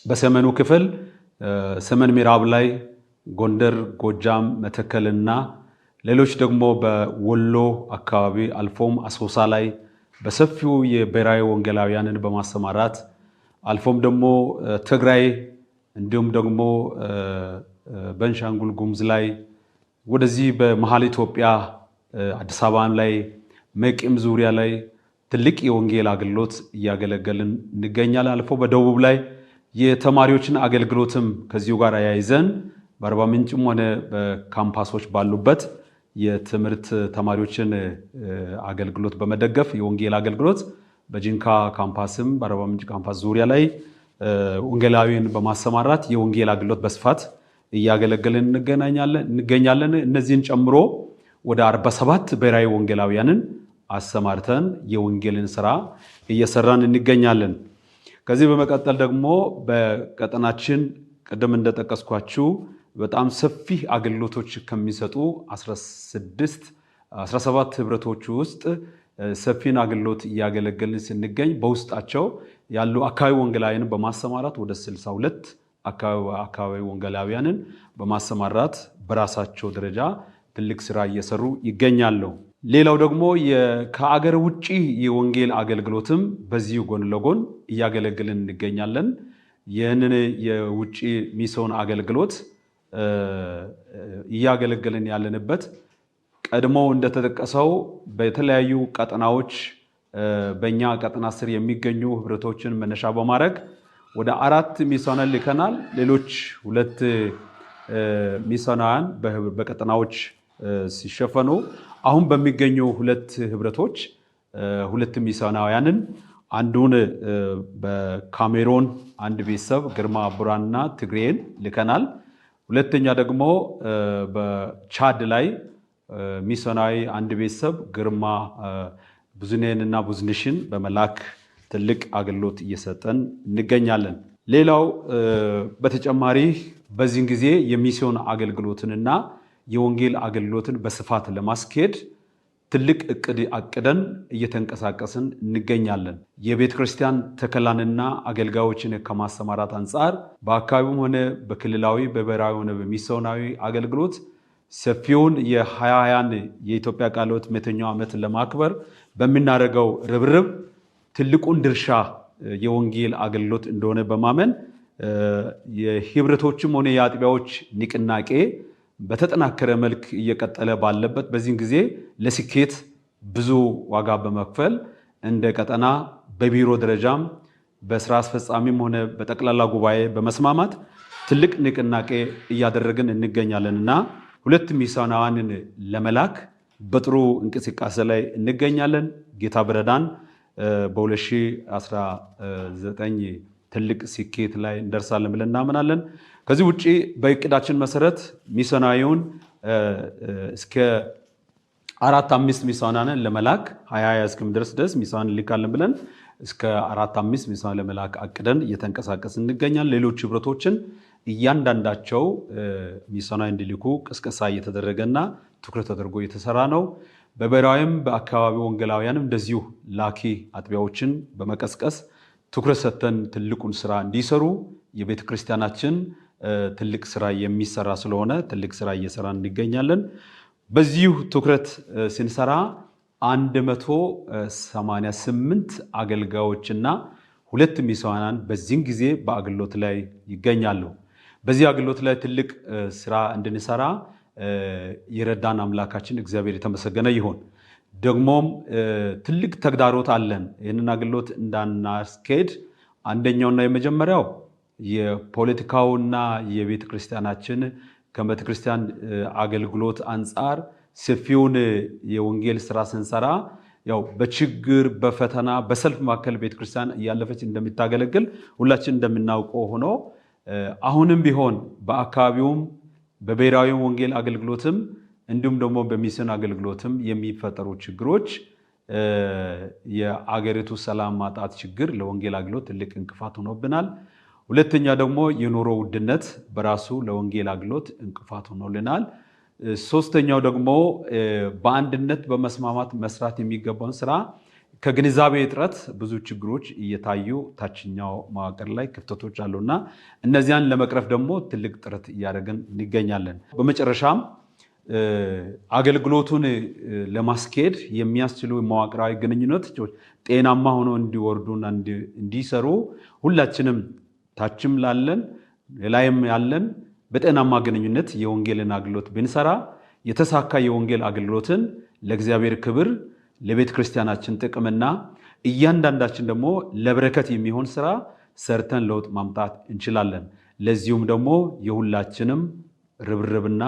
በሰሜኑ ክፍል ሰሜን ምዕራብ ላይ ጎንደር፣ ጎጃም፣ መተከልና ሌሎች ደግሞ በወሎ አካባቢ አልፎም አሶሳ ላይ በሰፊው የብሔራዊ ወንጌላውያንን በማሰማራት አልፎም ደግሞ ትግራይ እንዲሁም ደግሞ ቤንሻንጉል ጉሙዝ ላይ ወደዚህ በመሀል ኢትዮጵያ አዲስ አበባ ላይ መቂም ዙሪያ ላይ ትልቅ የወንጌል አገልግሎት እያገለገልን እንገኛለን። አልፎ በደቡብ ላይ የተማሪዎችን አገልግሎትም ከዚሁ ጋር ያይዘን በአርባ ምንጭም ሆነ በካምፓሶች ባሉበት የትምህርት ተማሪዎችን አገልግሎት በመደገፍ የወንጌል አገልግሎት በጂንካ ካምፓስም በአርባ ምንጭ ካምፓስ ዙሪያ ላይ ወንጌላዊን በማሰማራት የወንጌል አገልግሎት በስፋት እያገለገልን እንገኛለን። እነዚህን ጨምሮ ወደ 47 ብሔራዊ ወንጌላውያንን አሰማርተን የወንጌልን ስራ እየሰራን እንገኛለን። ከዚህ በመቀጠል ደግሞ በቀጠናችን ቅድም እንደጠቀስኳችሁ በጣም ሰፊ አገልግሎቶች ከሚሰጡ 17 ህብረቶች ውስጥ ሰፊን አገልግሎት እያገለገልን ስንገኝ በውስጣቸው ያሉ አካባቢ ወንጌላውያንን በማሰማራት ወደ 62 አካባቢ ወንጌላውያንን በማሰማራት በራሳቸው ደረጃ ትልቅ ስራ እየሰሩ ይገኛሉ። ሌላው ደግሞ ከአገር ውጪ የወንጌል አገልግሎትም በዚሁ ጎን ለጎን እያገለገልን እንገኛለን። ይህንን የውጪ ሚስዮን አገልግሎት እያገለገልን ያለንበት ቀድሞ እንደተጠቀሰው በተለያዩ ቀጠናዎች በእኛ ቀጠና ስር የሚገኙ ህብረቶችን መነሻ በማድረግ ወደ 4 ሚስዮናውያን ልከናል። ሌሎች 2 ሚስዮናውያን በቀጠናዎች ሲሸፈኑ አሁን በሚገኙ 2 ህብረቶች 2 ሚስዮናውያንን አንዱን በካሜሮን አንድ ቤተሰብ ግርማ ቡራንና ትግሬን ልከናል። ሁለተኛ ደግሞ በቻድ ላይ ሚስዮናዊ አንድ ቤተሰብ ግርማ ብዙኔንና ብዙንሽን በመላክ ትልቅ አገልግሎት እየሰጠን እንገኛለን። ሌላው በተጨማሪ በዚህን ጊዜ የሚስዮን አገልግሎትንና የወንጌል አገልግሎትን በስፋት ለማስኬድ ትልቅ እቅድ አቅደን እየተንቀሳቀስን እንገኛለን። የቤተ ክርስቲያን ተከላንና አገልጋዮችን ከማሰማራት አንጻር በአካባቢውም ሆነ በክልላዊ በብሔራዊ ሆነ በሚስዮናዊ አገልግሎት ሰፊውን የ2020 የኢትዮጵያ ቃለ ሕይወት 100ኛው ዓመት ለማክበር በሚናደርገው ርብርብ ትልቁን ድርሻ የወንጌል አገልግሎት እንደሆነ በማመን የህብረቶችም ሆነ የአጥቢያዎች ንቅናቄ በተጠናከረ መልክ እየቀጠለ ባለበት በዚህን ጊዜ ለስኬት ብዙ ዋጋ በመክፈል እንደ ቀጠና በቢሮ ደረጃም በስራ አስፈጻሚም ሆነ በጠቅላላ ጉባኤ በመስማማት ትልቅ ንቅናቄ እያደረግን እንገኛለንና 2 ሚስዮናውያንን ለመላክ በጥሩ እንቅስቃሴ ላይ እንገኛለን። ጌታ ብረዳን በ2019 ትልቅ ስኬት ላይ እንደርሳለን ብለን እናምናለን። ከዚህ ውጪ በእቅዳችን መሰረት ሚስዮናዊውን እስከ 4-5 ሚስዮናውያንን ለመላክ 2020 እስከሚደርስ ድረስ ሚስዮናውያን እንልካለን ብለን እስከ 4-5 ሚስዮናውያን ለመላክ አቅደን እየተንቀሳቀስን እንገኛለን። ሌሎች ህብረቶችን እያንዳንዳቸው ሚስዮናዊ እንዲልኩ ቅስቀሳ እየተደረገና ትኩረት ተደርጎ እየተሰራ ነው። በብሔራዊም በአካባቢ ወንጌላውያንም እንደዚሁ ላኪ አጥቢያዎችን በመቀስቀስ ትኩረት ሰጥተን ትልቁን ስራ እንዲሰሩ የቤተ ክርስቲያናችን ትልቅ ስራ የሚሰራ ስለሆነ ትልቅ ስራ እየሰራ እንገኛለን። በዚሁ ትኩረት ስንሰራ 188 አገልጋዮችና 2 ሚስዮናውያን በዚህን ጊዜ በአገልግሎት ላይ ይገኛሉ። በዚህ አገልግሎት ላይ ትልቅ ስራ እንድንሰራ የረዳን አምላካችን እግዚአብሔር የተመሰገነ ይሁን። ደግሞም ትልቅ ተግዳሮት አለን። ይህንን አገልግሎት እንዳናስኬድ አንደኛውና የመጀመሪያው የፖለቲካውና የቤተ ክርስቲያናችን ከቤተ ክርስቲያን አገልግሎት አንጻር ሰፊውን የወንጌል ስራ ስንሰራ ያው በችግር በፈተና በሰልፍ መካከል ቤተ ክርስቲያን እያለፈች እንደምታገለግል ሁላችን እንደምናውቀው ሆኖ አሁንም ቢሆን በአካባቢውም በብሔራዊ ወንጌል አገልግሎትም እንዲሁም ደግሞ በሚስዮን አገልግሎትም የሚፈጠሩ ችግሮች የአገሪቱ ሰላም ማጣት ችግር ለወንጌል አገልግሎት ትልቅ እንቅፋት ሆኖብናል። ሁለተኛ ደግሞ የኑሮ ውድነት በራሱ ለወንጌል አገልግሎት እንቅፋት ሆኖልናል። ሶስተኛው ደግሞ በአንድነት በመስማማት መስራት የሚገባውን ስራ ከግንዛቤ እጥረት ብዙ ችግሮች እየታዩ ታችኛው መዋቅር ላይ ክፍተቶች አሉና እነዚያን ለመቅረፍ ደግሞ ትልቅ ጥረት እያደረግን እንገኛለን። በመጨረሻም አገልግሎቱን ለማስኬድ የሚያስችሉ መዋቅራዊ ግንኙነቶች ጤናማ ሆኖ እንዲወርዱና እንዲሰሩ ሁላችንም ታችም ላለን ላይም ያለን በጤናማ ግንኙነት የወንጌልን አገልግሎት ብንሰራ የተሳካ የወንጌል አገልግሎትን ለእግዚአብሔር ክብር ለቤተ ክርስቲያናችን ጥቅምና እያንዳንዳችን ደግሞ ለበረከት የሚሆን ስራ ሰርተን ለውጥ ማምጣት እንችላለን። ለዚሁም ደግሞ የሁላችንም ርብርብና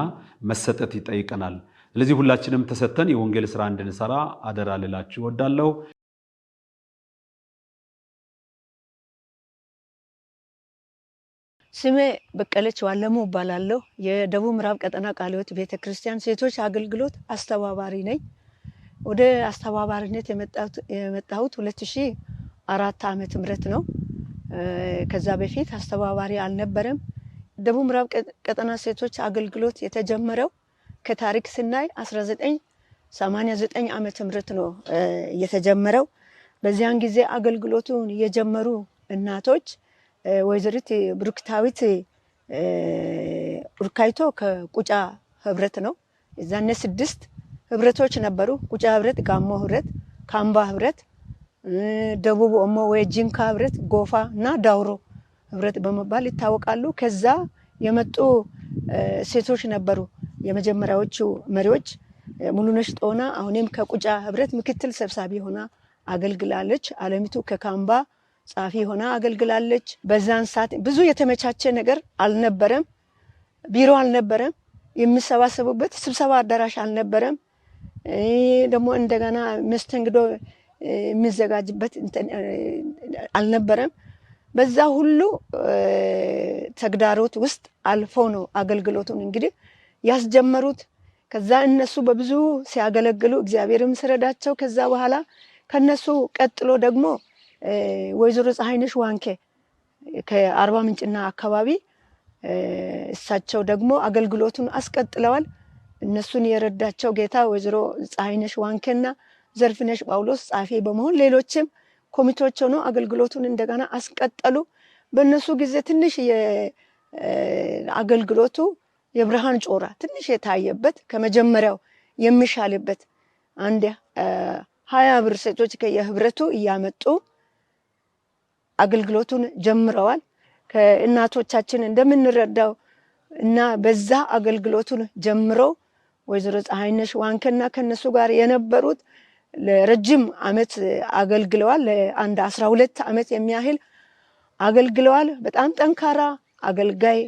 መሰጠት ይጠይቀናል። ስለዚህ ሁላችንም ተሰጥተን የወንጌል ስራ እንድንሰራ አደራ ልላችሁ እወዳለሁ። ስሜ በቀለች ዋለሙ እባላለሁ። የደቡብ ምዕራብ ቀጠና ቃለ ሕይወት ቤተክርስቲያን ሴቶች አገልግሎት አስተባባሪ ነኝ። ወደ አስተባባሪነት የመጣሁት 2004 ዓመተ ምህረት ነው። ከዛ በፊት አስተባባሪ አልነበረም። ደቡብ ምዕራብ ቀጠና ሴቶች አገልግሎት የተጀመረው ከታሪክ ስናይ 1989 ዓመተ ምህረት ነው የተጀመረው። በዚያን ጊዜ አገልግሎቱን የጀመሩ እናቶች ወይዘሪት ብሩክታዊት ኡርካይቶ ከቁጫ ህብረት ነው። የዛኔ 6 ህብረቶች ነበሩ። ቁጫ ህብረት፣ ጋሞ ህብረት፣ ካምባ ህብረት፣ ደቡብ ኦሞ ወይ ጂንካ ህብረት፣ ጎፋ እና ዳውሮ ህብረት በመባል ይታወቃሉ። ከዛ የመጡ ሴቶች ነበሩ የመጀመሪያዎቹ መሪዎች። ሙሉነሽ ጦና አሁንም ከቁጫ ህብረት ምክትል ሰብሳቢ ሆና አገልግላለች። አለሚቱ ከካምባ ጻፊ ሆና አገልግላለች። በዛን ሰዓት ብዙ የተመቻቸ ነገር አልነበረም። ቢሮ አልነበረም። የሚሰባሰቡበት ስብሰባ አዳራሽ አልነበረም። ደግሞ እንደገና መስተንግዶ የሚዘጋጅበት አልነበረም። በዛ ሁሉ ተግዳሮት ውስጥ አልፎ ነው አገልግሎቱን እንግዲህ ያስጀመሩት። ከዛ እነሱ በብዙ ሲያገለግሉ እግዚአብሔርም ስረዳቸው ከዛ በኋላ ከነሱ ቀጥሎ ደግሞ ወይዘሮ ፀሐይነሽ ዋንኬ ከአርባ ምንጭና አካባቢ እሳቸው ደግሞ አገልግሎቱን አስቀጥለዋል። እነሱን የረዳቸው ጌታ ወይዘሮ ፀሐይነሽ ዋንኬና ዘርፍነሽ ጳውሎስ ጻፊ በመሆን ሌሎችም ኮሚቴዎች ሆነው አገልግሎቱን እንደገና አስቀጠሉ። በእነሱ ጊዜ ትንሽ የአገልግሎቱ የብርሃን ጮራ ትንሽ የታየበት ከመጀመሪያው የሚሻልበት አንድ 20 ብር ሴቶች ከየህብረቱ እያመጡ አገልግሎቱን ጀምረዋል። ከእናቶቻችን እንደምንረዳው እና በዛ አገልግሎቱን ጀምረው ወይዘሮ ፀሐይነሽ ዋንከና ከነሱ ጋር የነበሩት ለረጅም ዓመት አገልግለዋል። ለአንድ 12 ዓመት የሚያህል አገልግለዋል። በጣም ጠንካራ አገልጋይ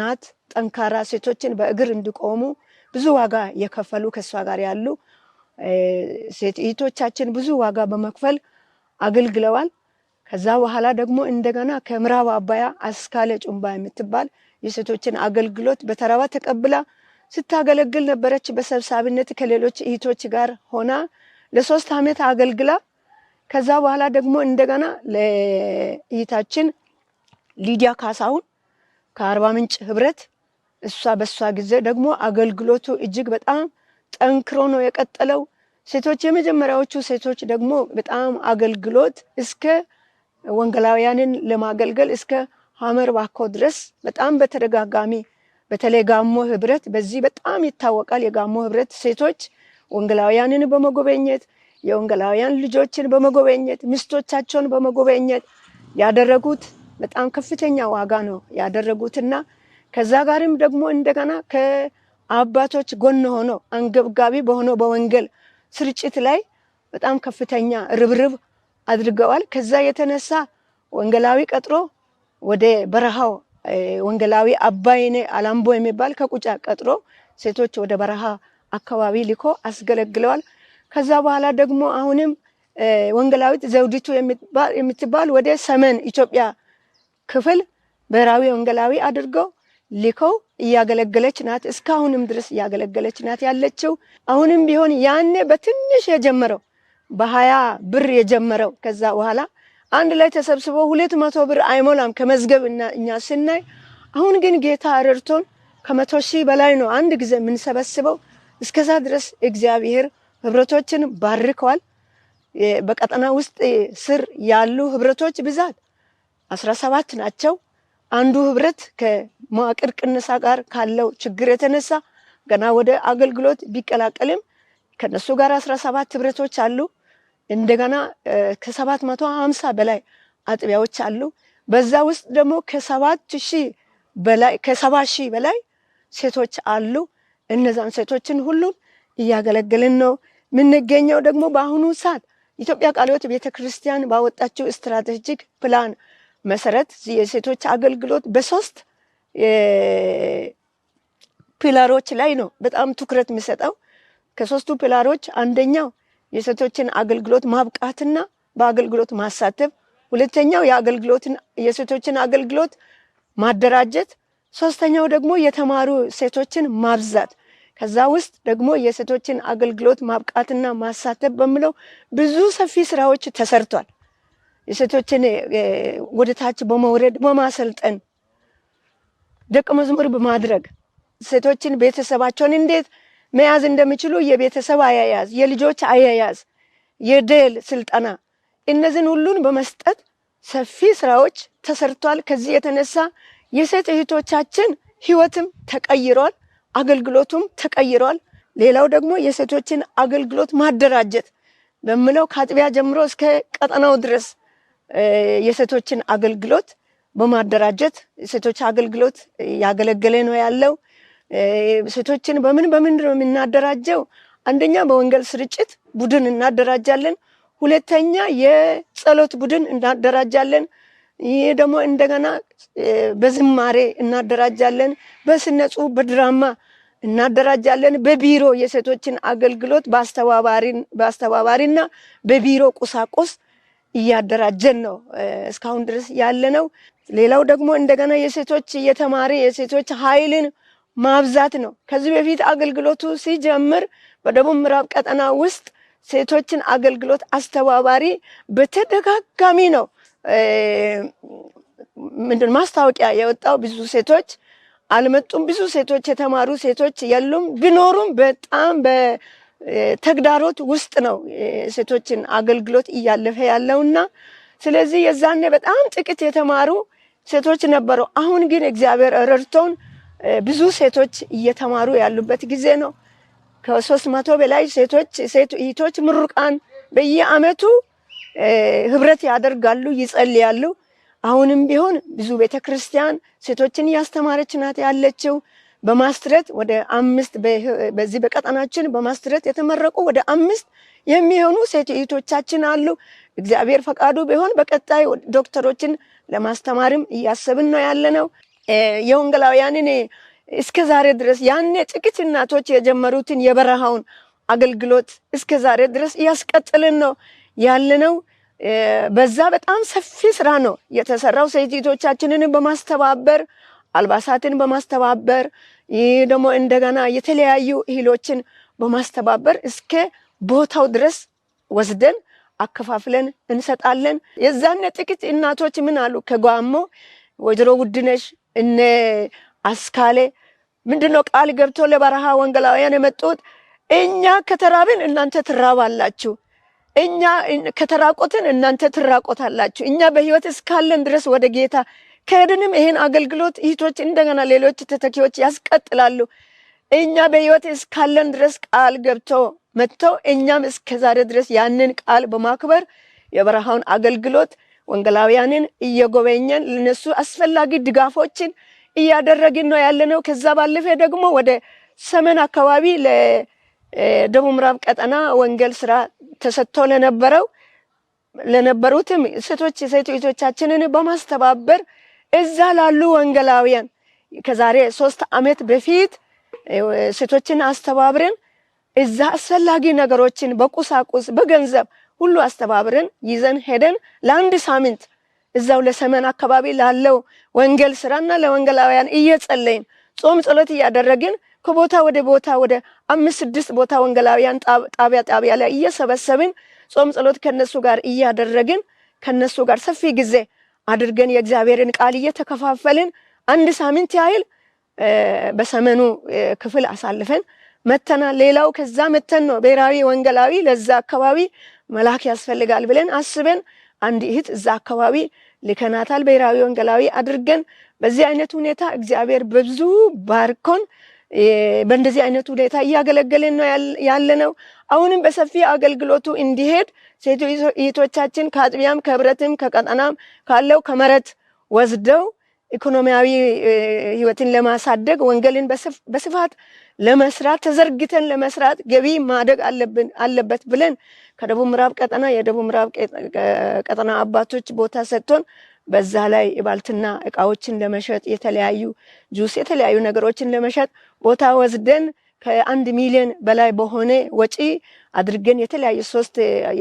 ናት። ጠንካራ ሴቶችን በእግር እንዲቆሙ ብዙ ዋጋ የከፈሉ ከሷ ጋር ያሉ ሴት እህቶቻችን ብዙ ዋጋ በመክፈል አገልግለዋል። ከዛ በኋላ ደግሞ እንደገና ከምዕራብ አባያ አስካለ ጩምባ የምትባል የሴቶችን አገልግሎት በተራዋ ተቀብላ ስታገለግል ነበረች። በሰብሳቢነት ከሌሎች እህቶች ጋር ሆና ለ3 ዓመት አገልግላ ከዛ በኋላ ደግሞ እንደገና ለእህታችን ሊዲያ ካሳሁን ከአርባ ምንጭ ህብረት እሷ በሷ ጊዜ ደግሞ አገልግሎቱ እጅግ በጣም ጠንክሮ ነው የቀጠለው። ሴቶች የመጀመሪያዎቹ ሴቶች ደግሞ በጣም አገልግሎት እስከ ወንጌላውያንን ለማገልገል እስከ ሐመር ባኮ ድረስ በጣም በተደጋጋሚ በተለይ ጋሞ ህብረት በዚህ በጣም ይታወቃል። የጋሞ ህብረት ሴቶች ወንጌላውያንን በመጎበኘት የወንጌላውያን ልጆችን በመጎበኘት ሚስቶቻቸውን በመጎበኘት ያደረጉት በጣም ከፍተኛ ዋጋ ነው ያደረጉትና ከዛ ጋርም ደግሞ እንደገና ከአባቶች ጎን ሆኖ አንገብጋቢ በሆነው በወንጌል ስርጭት ላይ በጣም ከፍተኛ ርብርብ አድርገዋል። ከዛ የተነሳ ወንጌላዊ ቀጥሮ ወደ በረሃው ወንጌላዊ አባይኔ አላምቦ የሚባል ከቁጫ ቀጥሮ ሴቶች ወደ በረሃ አካባቢ ልኮ አስገለግለዋል። ከዛ በኋላ ደግሞ አሁንም ወንጌላዊት ዘውዲቱ የምትባል ወደ ሰሜን ኢትዮጵያ ክፍል ብሔራዊ ወንጌላዊ አድርገው ልከው እያገለገለች ናት። እስካሁንም ድረስ እያገለገለች ናት ያለችው። አሁንም ቢሆን ያኔ በትንሽ የጀመረው በ20 ብር የጀመረው ከዛ በኋላ አንድ ላይ ተሰብስቦ 200 ብር አይሞላም ከመዝገብ እና እኛ ስናይ አሁን ግን ጌታ ረድቶን ከ100 ሺህ በላይ ነው አንድ ጊዜ የምንሰበስበው። እስከዛ ድረስ እግዚአብሔር ህብረቶችን ባርከዋል። በቀጠና ውስጥ ስር ያሉ ህብረቶች ብዛት 17 ናቸው። አንዱ ህብረት ከመዋቅር ቅነሳ ጋር ካለው ችግር የተነሳ ገና ወደ አገልግሎት ቢቀላቀልም ከነሱ ጋር 17 ህብረቶች አሉ። እንደገና ከ750 በላይ አጥቢያዎች አሉ። በዛ ውስጥ ደግሞ ከ70 ሺህ በላይ ሴቶች አሉ። እነዛን ሴቶችን ሁሉን እያገለገልን ነው የምንገኘው። ደግሞ በአሁኑ ሰዓት ኢትዮጵያ ቃለ ሕይወት ቤተክርስቲያን ባወጣችው ስትራቴጂክ ፕላን መሰረት የሴቶች አገልግሎት በሶስት ፒላሮች ላይ ነው በጣም ትኩረት የሚሰጠው። ከሶስቱ ፒላሮች አንደኛው የሴቶችን አገልግሎት ማብቃትና በአገልግሎት ማሳተፍ፣ ሁለተኛው የሴቶችን አገልግሎት ማደራጀት፣ ሶስተኛው ደግሞ የተማሩ ሴቶችን ማብዛት። ከዛ ውስጥ ደግሞ የሴቶችን አገልግሎት ማብቃትና ማሳተፍ በሚለው ብዙ ሰፊ ስራዎች ተሰርቷል። የሴቶችን ወደታች በመውረድ በማሰልጠን ደቀ መዝሙር በማድረግ ሴቶችን ቤተሰባቸውን እንዴት መያዝ እንደሚችሉ የቤተሰብ አያያዝ፣ የልጆች አያያዝ፣ የደል ስልጠና እነዚህን ሁሉን በመስጠት ሰፊ ስራዎች ተሰርቷል። ከዚህ የተነሳ የሴት እህቶቻችን ህይወትም ተቀይሯል፣ አገልግሎቱም ተቀይሯል። ሌላው ደግሞ የሴቶችን አገልግሎት ማደራጀት በሚለው ከአጥቢያ ጀምሮ እስከ ቀጠናው ድረስ የሴቶችን አገልግሎት በማደራጀት የሴቶች አገልግሎት ያገለገለ ነው ያለው። ሴቶችን በምን ነው የምናደራጀው? አንደኛ በወንጌል ስርጭት ቡድን እናደራጃለን። ሁለተኛ የጸሎት ቡድን እናደራጃለን። ይህ ደግሞ እንደገና በዝማሬ እናደራጃለን። በስነ ጽሁፍ በድራማ እናደራጃለን። በቢሮ የሴቶችን አገልግሎት በአስተባባሪና በቢሮ ቁሳቁስ እያደራጀን ነው እስካሁን ድረስ ያለ ነው። ሌላው ደግሞ እንደገና የሴቶች የተማሪ የሴቶች ኃይልን ማብዛት ነው። ከዚህ በፊት አገልግሎቱ ሲጀምር በደቡብ ምዕራብ ቀጠና ውስጥ ሴቶችን አገልግሎት አስተባባሪ በተደጋጋሚ ነው ማስታወቂያ የወጣው። ብዙ ሴቶች አልመጡም። ብዙ ሴቶች የተማሩ ሴቶች የሉም። ቢኖሩም በጣም በተግዳሮት ውስጥ ነው ሴቶችን አገልግሎት እያለፈ ያለውና ስለዚህ የዛኔ በጣም ጥቂት የተማሩ ሴቶች ነበሩ። አሁን ግን እግዚአብሔር ረድቶን ብዙ ሴቶች እየተማሩ ያሉበት ጊዜ ነው። ከ300 በላይ ሴቶች ምሩቃን በየአመቱ ህብረት ያደርጋሉ፣ ይጸልያሉ። አሁንም ቢሆን ብዙ ቤተክርስቲያን ሴቶችን እያስተማረች ናት ያለችው። በማስትሬት ወደ 5 በዚህ በቀጠናችን በማስትሬት የተመረቁ ወደ 5 የሚሆኑ ሴቶቻችን አሉ። እግዚአብሔር ፈቃዱ ቢሆን በቀጣይ ዶክተሮችን ለማስተማርም እያሰብን ነው ያለነው። የወንጌላውያንን እስከ ዛሬ ድረስ ያኔ ጥቂት እናቶች የጀመሩትን የበረሃውን አገልግሎት እስከ ዛሬ ድረስ እያስቀጥልን ነው ያለነው። በዛ በጣም ሰፊ ስራ ነው የተሰራው። ሴቶቻችንን በማስተባበር አልባሳትን በማስተባበር ይህ ደግሞ እንደገና የተለያዩ እህሎችን በማስተባበር እስከ ቦታው ድረስ ወስደን አከፋፍለን እንሰጣለን። የዛኔ ጥቂት እናቶች ምን አሉ? ከጓሞ ወይዘሮ ውድነሽ እነ አስካሌ ምንድነው ቃል ገብቶ ለበረሃ ወንጌላውያን የመጡት እኛ ከተራብን እናንተ ትራባላችሁ፣ እኛ ከተራቆትን እናንተ ትራቆታላችሁ፣ እኛ በህይወት እስካለን ድረስ ወደ ጌታ ከሄድንም ይሄን አገልግሎት እህቶች እንደገና ሌሎች ተተኪዎች ያስቀጥላሉ። እኛ በህይወት እስካለን ድረስ ቃል ገብቶ መጥተው እኛም እስከዛሬ ድረስ ያንን ቃል በማክበር የበረሃውን አገልግሎት ወንጌላውያንን እየጎበኘን ለነሱ አስፈላጊ ድጋፎችን እያደረግን ነው ያለነው። ከዛ ባለፈ ደግሞ ወደ ሰሜን አካባቢ ለደቡብ ምዕራብ ቀጠና ወንጌል ስራ ተሰጥቶ ለነበሩትም ሴቶቻችንን በማስተባበር እዛ ላሉ ወንጌላውያን ከዛሬ 3 ዓመት በፊት ሴቶችን አስተባብረን እዛ አስፈላጊ ነገሮችን በቁሳቁስ በገንዘብ ሁሉ አስተባብረን ይዘን ሄደን ለአንድ ሳምንት እዛው ለሰሜን አካባቢ ላለው ወንጌል ስራና ለወንጌላውያን እየጸለይን ጾም ጸሎት እያደረግን ከቦታ ወደ ቦታ ወደ 5-6 ቦታ ወንጌላውያን ጣቢያ ላይ እየሰበሰብን ጾም ጸሎት ከነሱ ጋር እያደረግን ከነሱ ጋር ሰፊ ጊዜ አድርገን የእግዚአብሔርን ቃል እየተከፋፈልን አንድ ሳምንት ያህል በሰሜኑ ክፍል አሳልፈን መተናል። ሌላው ከዛ መተን ነው ብሔራዊ ወንጌላዊ ለዛ አካባቢ መላክ ያስፈልጋል ብለን አስበን አንድ እህት እዛ አካባቢ ልከናታል። ብሔራዊ ወንጌላዊ አድርገን በዚህ አይነት ሁኔታ እግዚአብሔር በብዙ ባርኮን በእንደዚህ አይነት ሁኔታ እያገለገለን ነው ያለነው። አሁንም በሰፊ አገልግሎቱ እንዲሄድ ሴቶቻችን ከአጥቢያም ከህብረትም ከቀጠናም ካለው ከመሬት ወስደው ኢኮኖሚያዊ ህይወትን ለማሳደግ ወንጌልን በስፋት ለመስራት ተዘርግተን ለመስራት ገቢ ማደግ አለበት ብለን ከደቡብ ምዕራብ ቀጠና የደቡብ ምዕራብ ቀጠና አባቶች ቦታ ሰጥቶን በዛ ላይ የባልትና እቃዎችን ለመሸጥ የተለያዩ ጁስ የተለያዩ ነገሮችን ለመሸጥ ቦታ ወስደን ከ1 ሚሊዮን በላይ በሆነ ወጪ አድርገን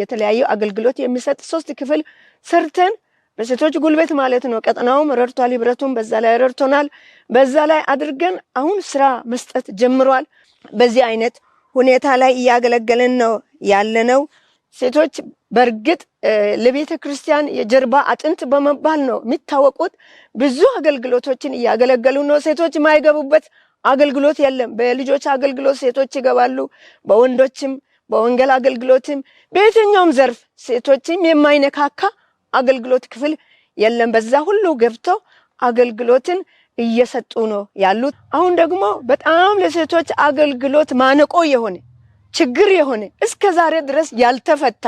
የተለያዩ አገልግሎት የሚሰጥ 3 ክፍል ሰርተን በሴቶች ጉልበት ማለት ነው። ቀጠናውም ረድቷል፣ ህብረቱም በዛ ላይ ረድቶናል። በዛ ላይ አድርገን አሁን ስራ መስጠት ጀምሯል። በዚህ አይነት ሁኔታ ላይ እያገለገለን ነው ያለነው። ሴቶች በእርግጥ ለቤተ ክርስቲያን የጀርባ አጥንት በመባል ነው የሚታወቁት። ብዙ አገልግሎቶችን እያገለገሉ ነው። ሴቶች የማይገቡበት አገልግሎት የለም። በልጆች አገልግሎት ሴቶች ይገባሉ። በወንዶችም በወንጌል አገልግሎትም በየትኛውም ዘርፍ ሴቶችም የማይነካካ አገልግሎት ክፍል የለም። በዛ ሁሉ ገብተው አገልግሎትን እየሰጡ ነው ያሉት። አሁን ደግሞ በጣም ለሴቶች አገልግሎት ማነቆ የሆነ ችግር የሆነ እስከ ዛሬ ድረስ ያልተፈታ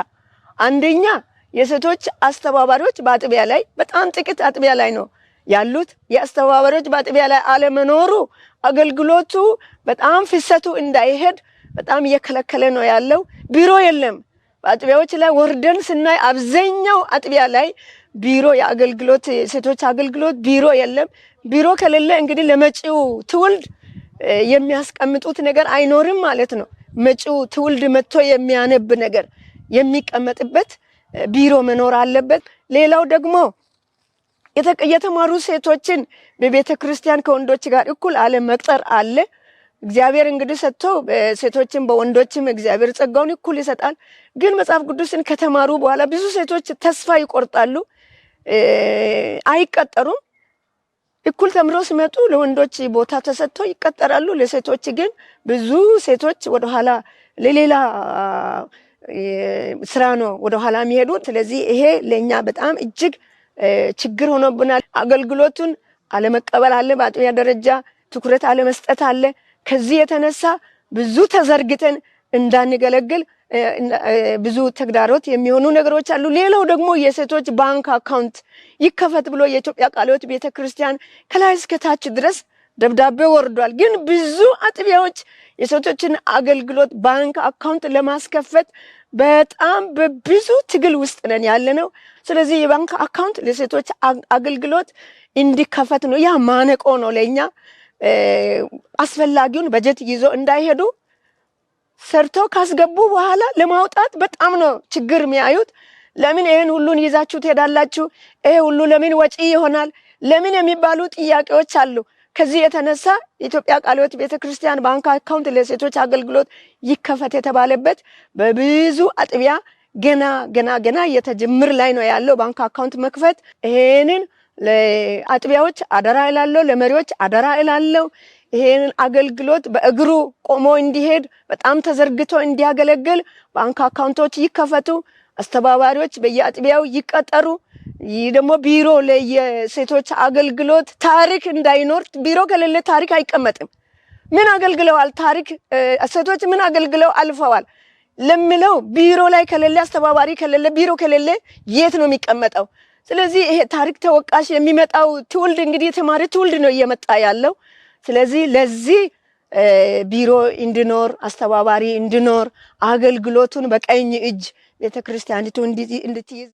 አንደኛ የሴቶች አስተባባሪዎች በአጥቢያ ላይ በጣም ጥቂት አጥቢያ ላይ ነው ያሉት። የአስተባባሪዎች በአጥቢያ ላይ አለመኖሩ አገልግሎቱ በጣም ፍሰቱ እንዳይሄድ በጣም እየከለከለ ነው ያለው። ቢሮ የለም። በአጥቢያዎች ላይ ወርደን ስናይ አብዛኛው አጥቢያ ላይ ቢሮ የአገልግሎት ሴቶች አገልግሎት ቢሮ የለም። ቢሮ ከሌለ እንግዲህ ለመጪው ትውልድ የሚያስቀምጡት ነገር አይኖርም ማለት ነው። መጪው ትውልድ መጥቶ የሚያነብ ነገር የሚቀመጥበት ቢሮ መኖር አለበት። ሌላው ደግሞ የተማሩ ሴቶችን በቤተ ክርስቲያን ከወንዶች ጋር እኩል መቅጠር አለ። እግዚአብሔር እንግዲህ ሰጥቶ ሴቶችን በወንዶችም እግዚአብሔር ጸጋውን እኩል ይሰጣል። ግን መጽሐፍ ቅዱስን ከተማሩ በኋላ ብዙ ሴቶች ተስፋ ይቆርጣሉ፣ አይቀጠሩም። እኩል ተምሮ ሲመጡ ለወንዶች ቦታ ተሰጥቶ ይቀጠራሉ። ለሴቶች ግን ብዙ ሴቶች ወደኋላ ለሌላ ስራ ነው ወደኋላ የሚሄዱት። ስለዚህ ይሄ ለኛ በጣም እጅግ ችግር ሆኖብናል። አገልግሎቱን አለመቀበል አለ፣ በአጥቢያ ደረጃ ትኩረት አለመስጠት አለ። ከዚህ የተነሳ ብዙ ተዘርግተን እንዳንገለግል ብዙ ተግዳሮት የሚሆኑ ነገሮች አሉ። ሌላው ደግሞ የሴቶች ባንክ አካውንት ይከፈት ብሎ የኢትዮጵያ ቃለ ሕይወት ቤተክርስቲያን ከላይ እስከ ታች ድረስ ደብዳቤ ወርዷል። ግን ብዙ አጥቢያዎች የሴቶችን አገልግሎት ባንክ አካውንት ለማስከፈት በጣም በብዙ ትግል ውስጥ ነን ያለነው። ስለዚህ የባንክ አካውንት ለሴቶች አገልግሎት እንዲከፈት ነው። ያ ማነቆ ነው ለኛ። አስፈላጊውን በጀት ይዞ እንዳይሄዱ ሰርቶ ካስገቡ በኋላ ለማውጣት በጣም ነው ችግር የሚያዩት። ለምን ይሄን ሁሉን ይዛችሁ ትሄዳላችሁ? ይሄ ሁሉ ለምን ወጪ ይሆናል? ለምን የሚባሉ ጥያቄዎች አሉ። ከዚህ የተነሳ የኢትዮጵያ ቃለ ሕይወት ቤተክርስቲያን ባንክ አካውንት ለሴቶች አገልግሎት ይከፈት የተባለበት በብዙ አጥቢያ ገና የተጀመረ ላይ ነው ያለው ባንክ አካውንት መክፈት። ይሄንን ለአጥቢያዎች አደራ እላለሁ፣ ለመሪዎች አደራ እላለሁ። ይሄንን አገልግሎት በእግሩ ቆሞ እንዲሄድ በጣም ተዘርግቶ እንዲያገለግል ባንክ አካውንቶች ይከፈቱ፣ አስተባባሪዎች በየአጥቢያው ይቀጠሩ። ይህ ደግሞ ቢሮ ለየሴቶች አገልግሎት ታሪክ እንዳይኖር፣ ቢሮ ከሌለ ታሪክ አይቀመጥም። ምን አገልግለዋል? ታሪክ ሴቶች ምን አገልግለው አልፈዋል ለምለው ቢሮ ላይ ከሌለ፣ አስተባባሪ ከሌለ፣ ቢሮ ከሌለ የት ነው የሚቀመጠው? ስለዚህ ይሄ ታሪክ ተወቃሽ የሚመጣው ትውልድ እንግዲህ የተማረ ትውልድ ነው እየመጣ ያለው። ስለዚህ ለዚህ ቢሮ እንዲኖር፣ አስተባባሪ እንዲኖር፣ አገልግሎቱን በቀኝ እጅ ቤተክርስቲያኒቱ እንድትይዝ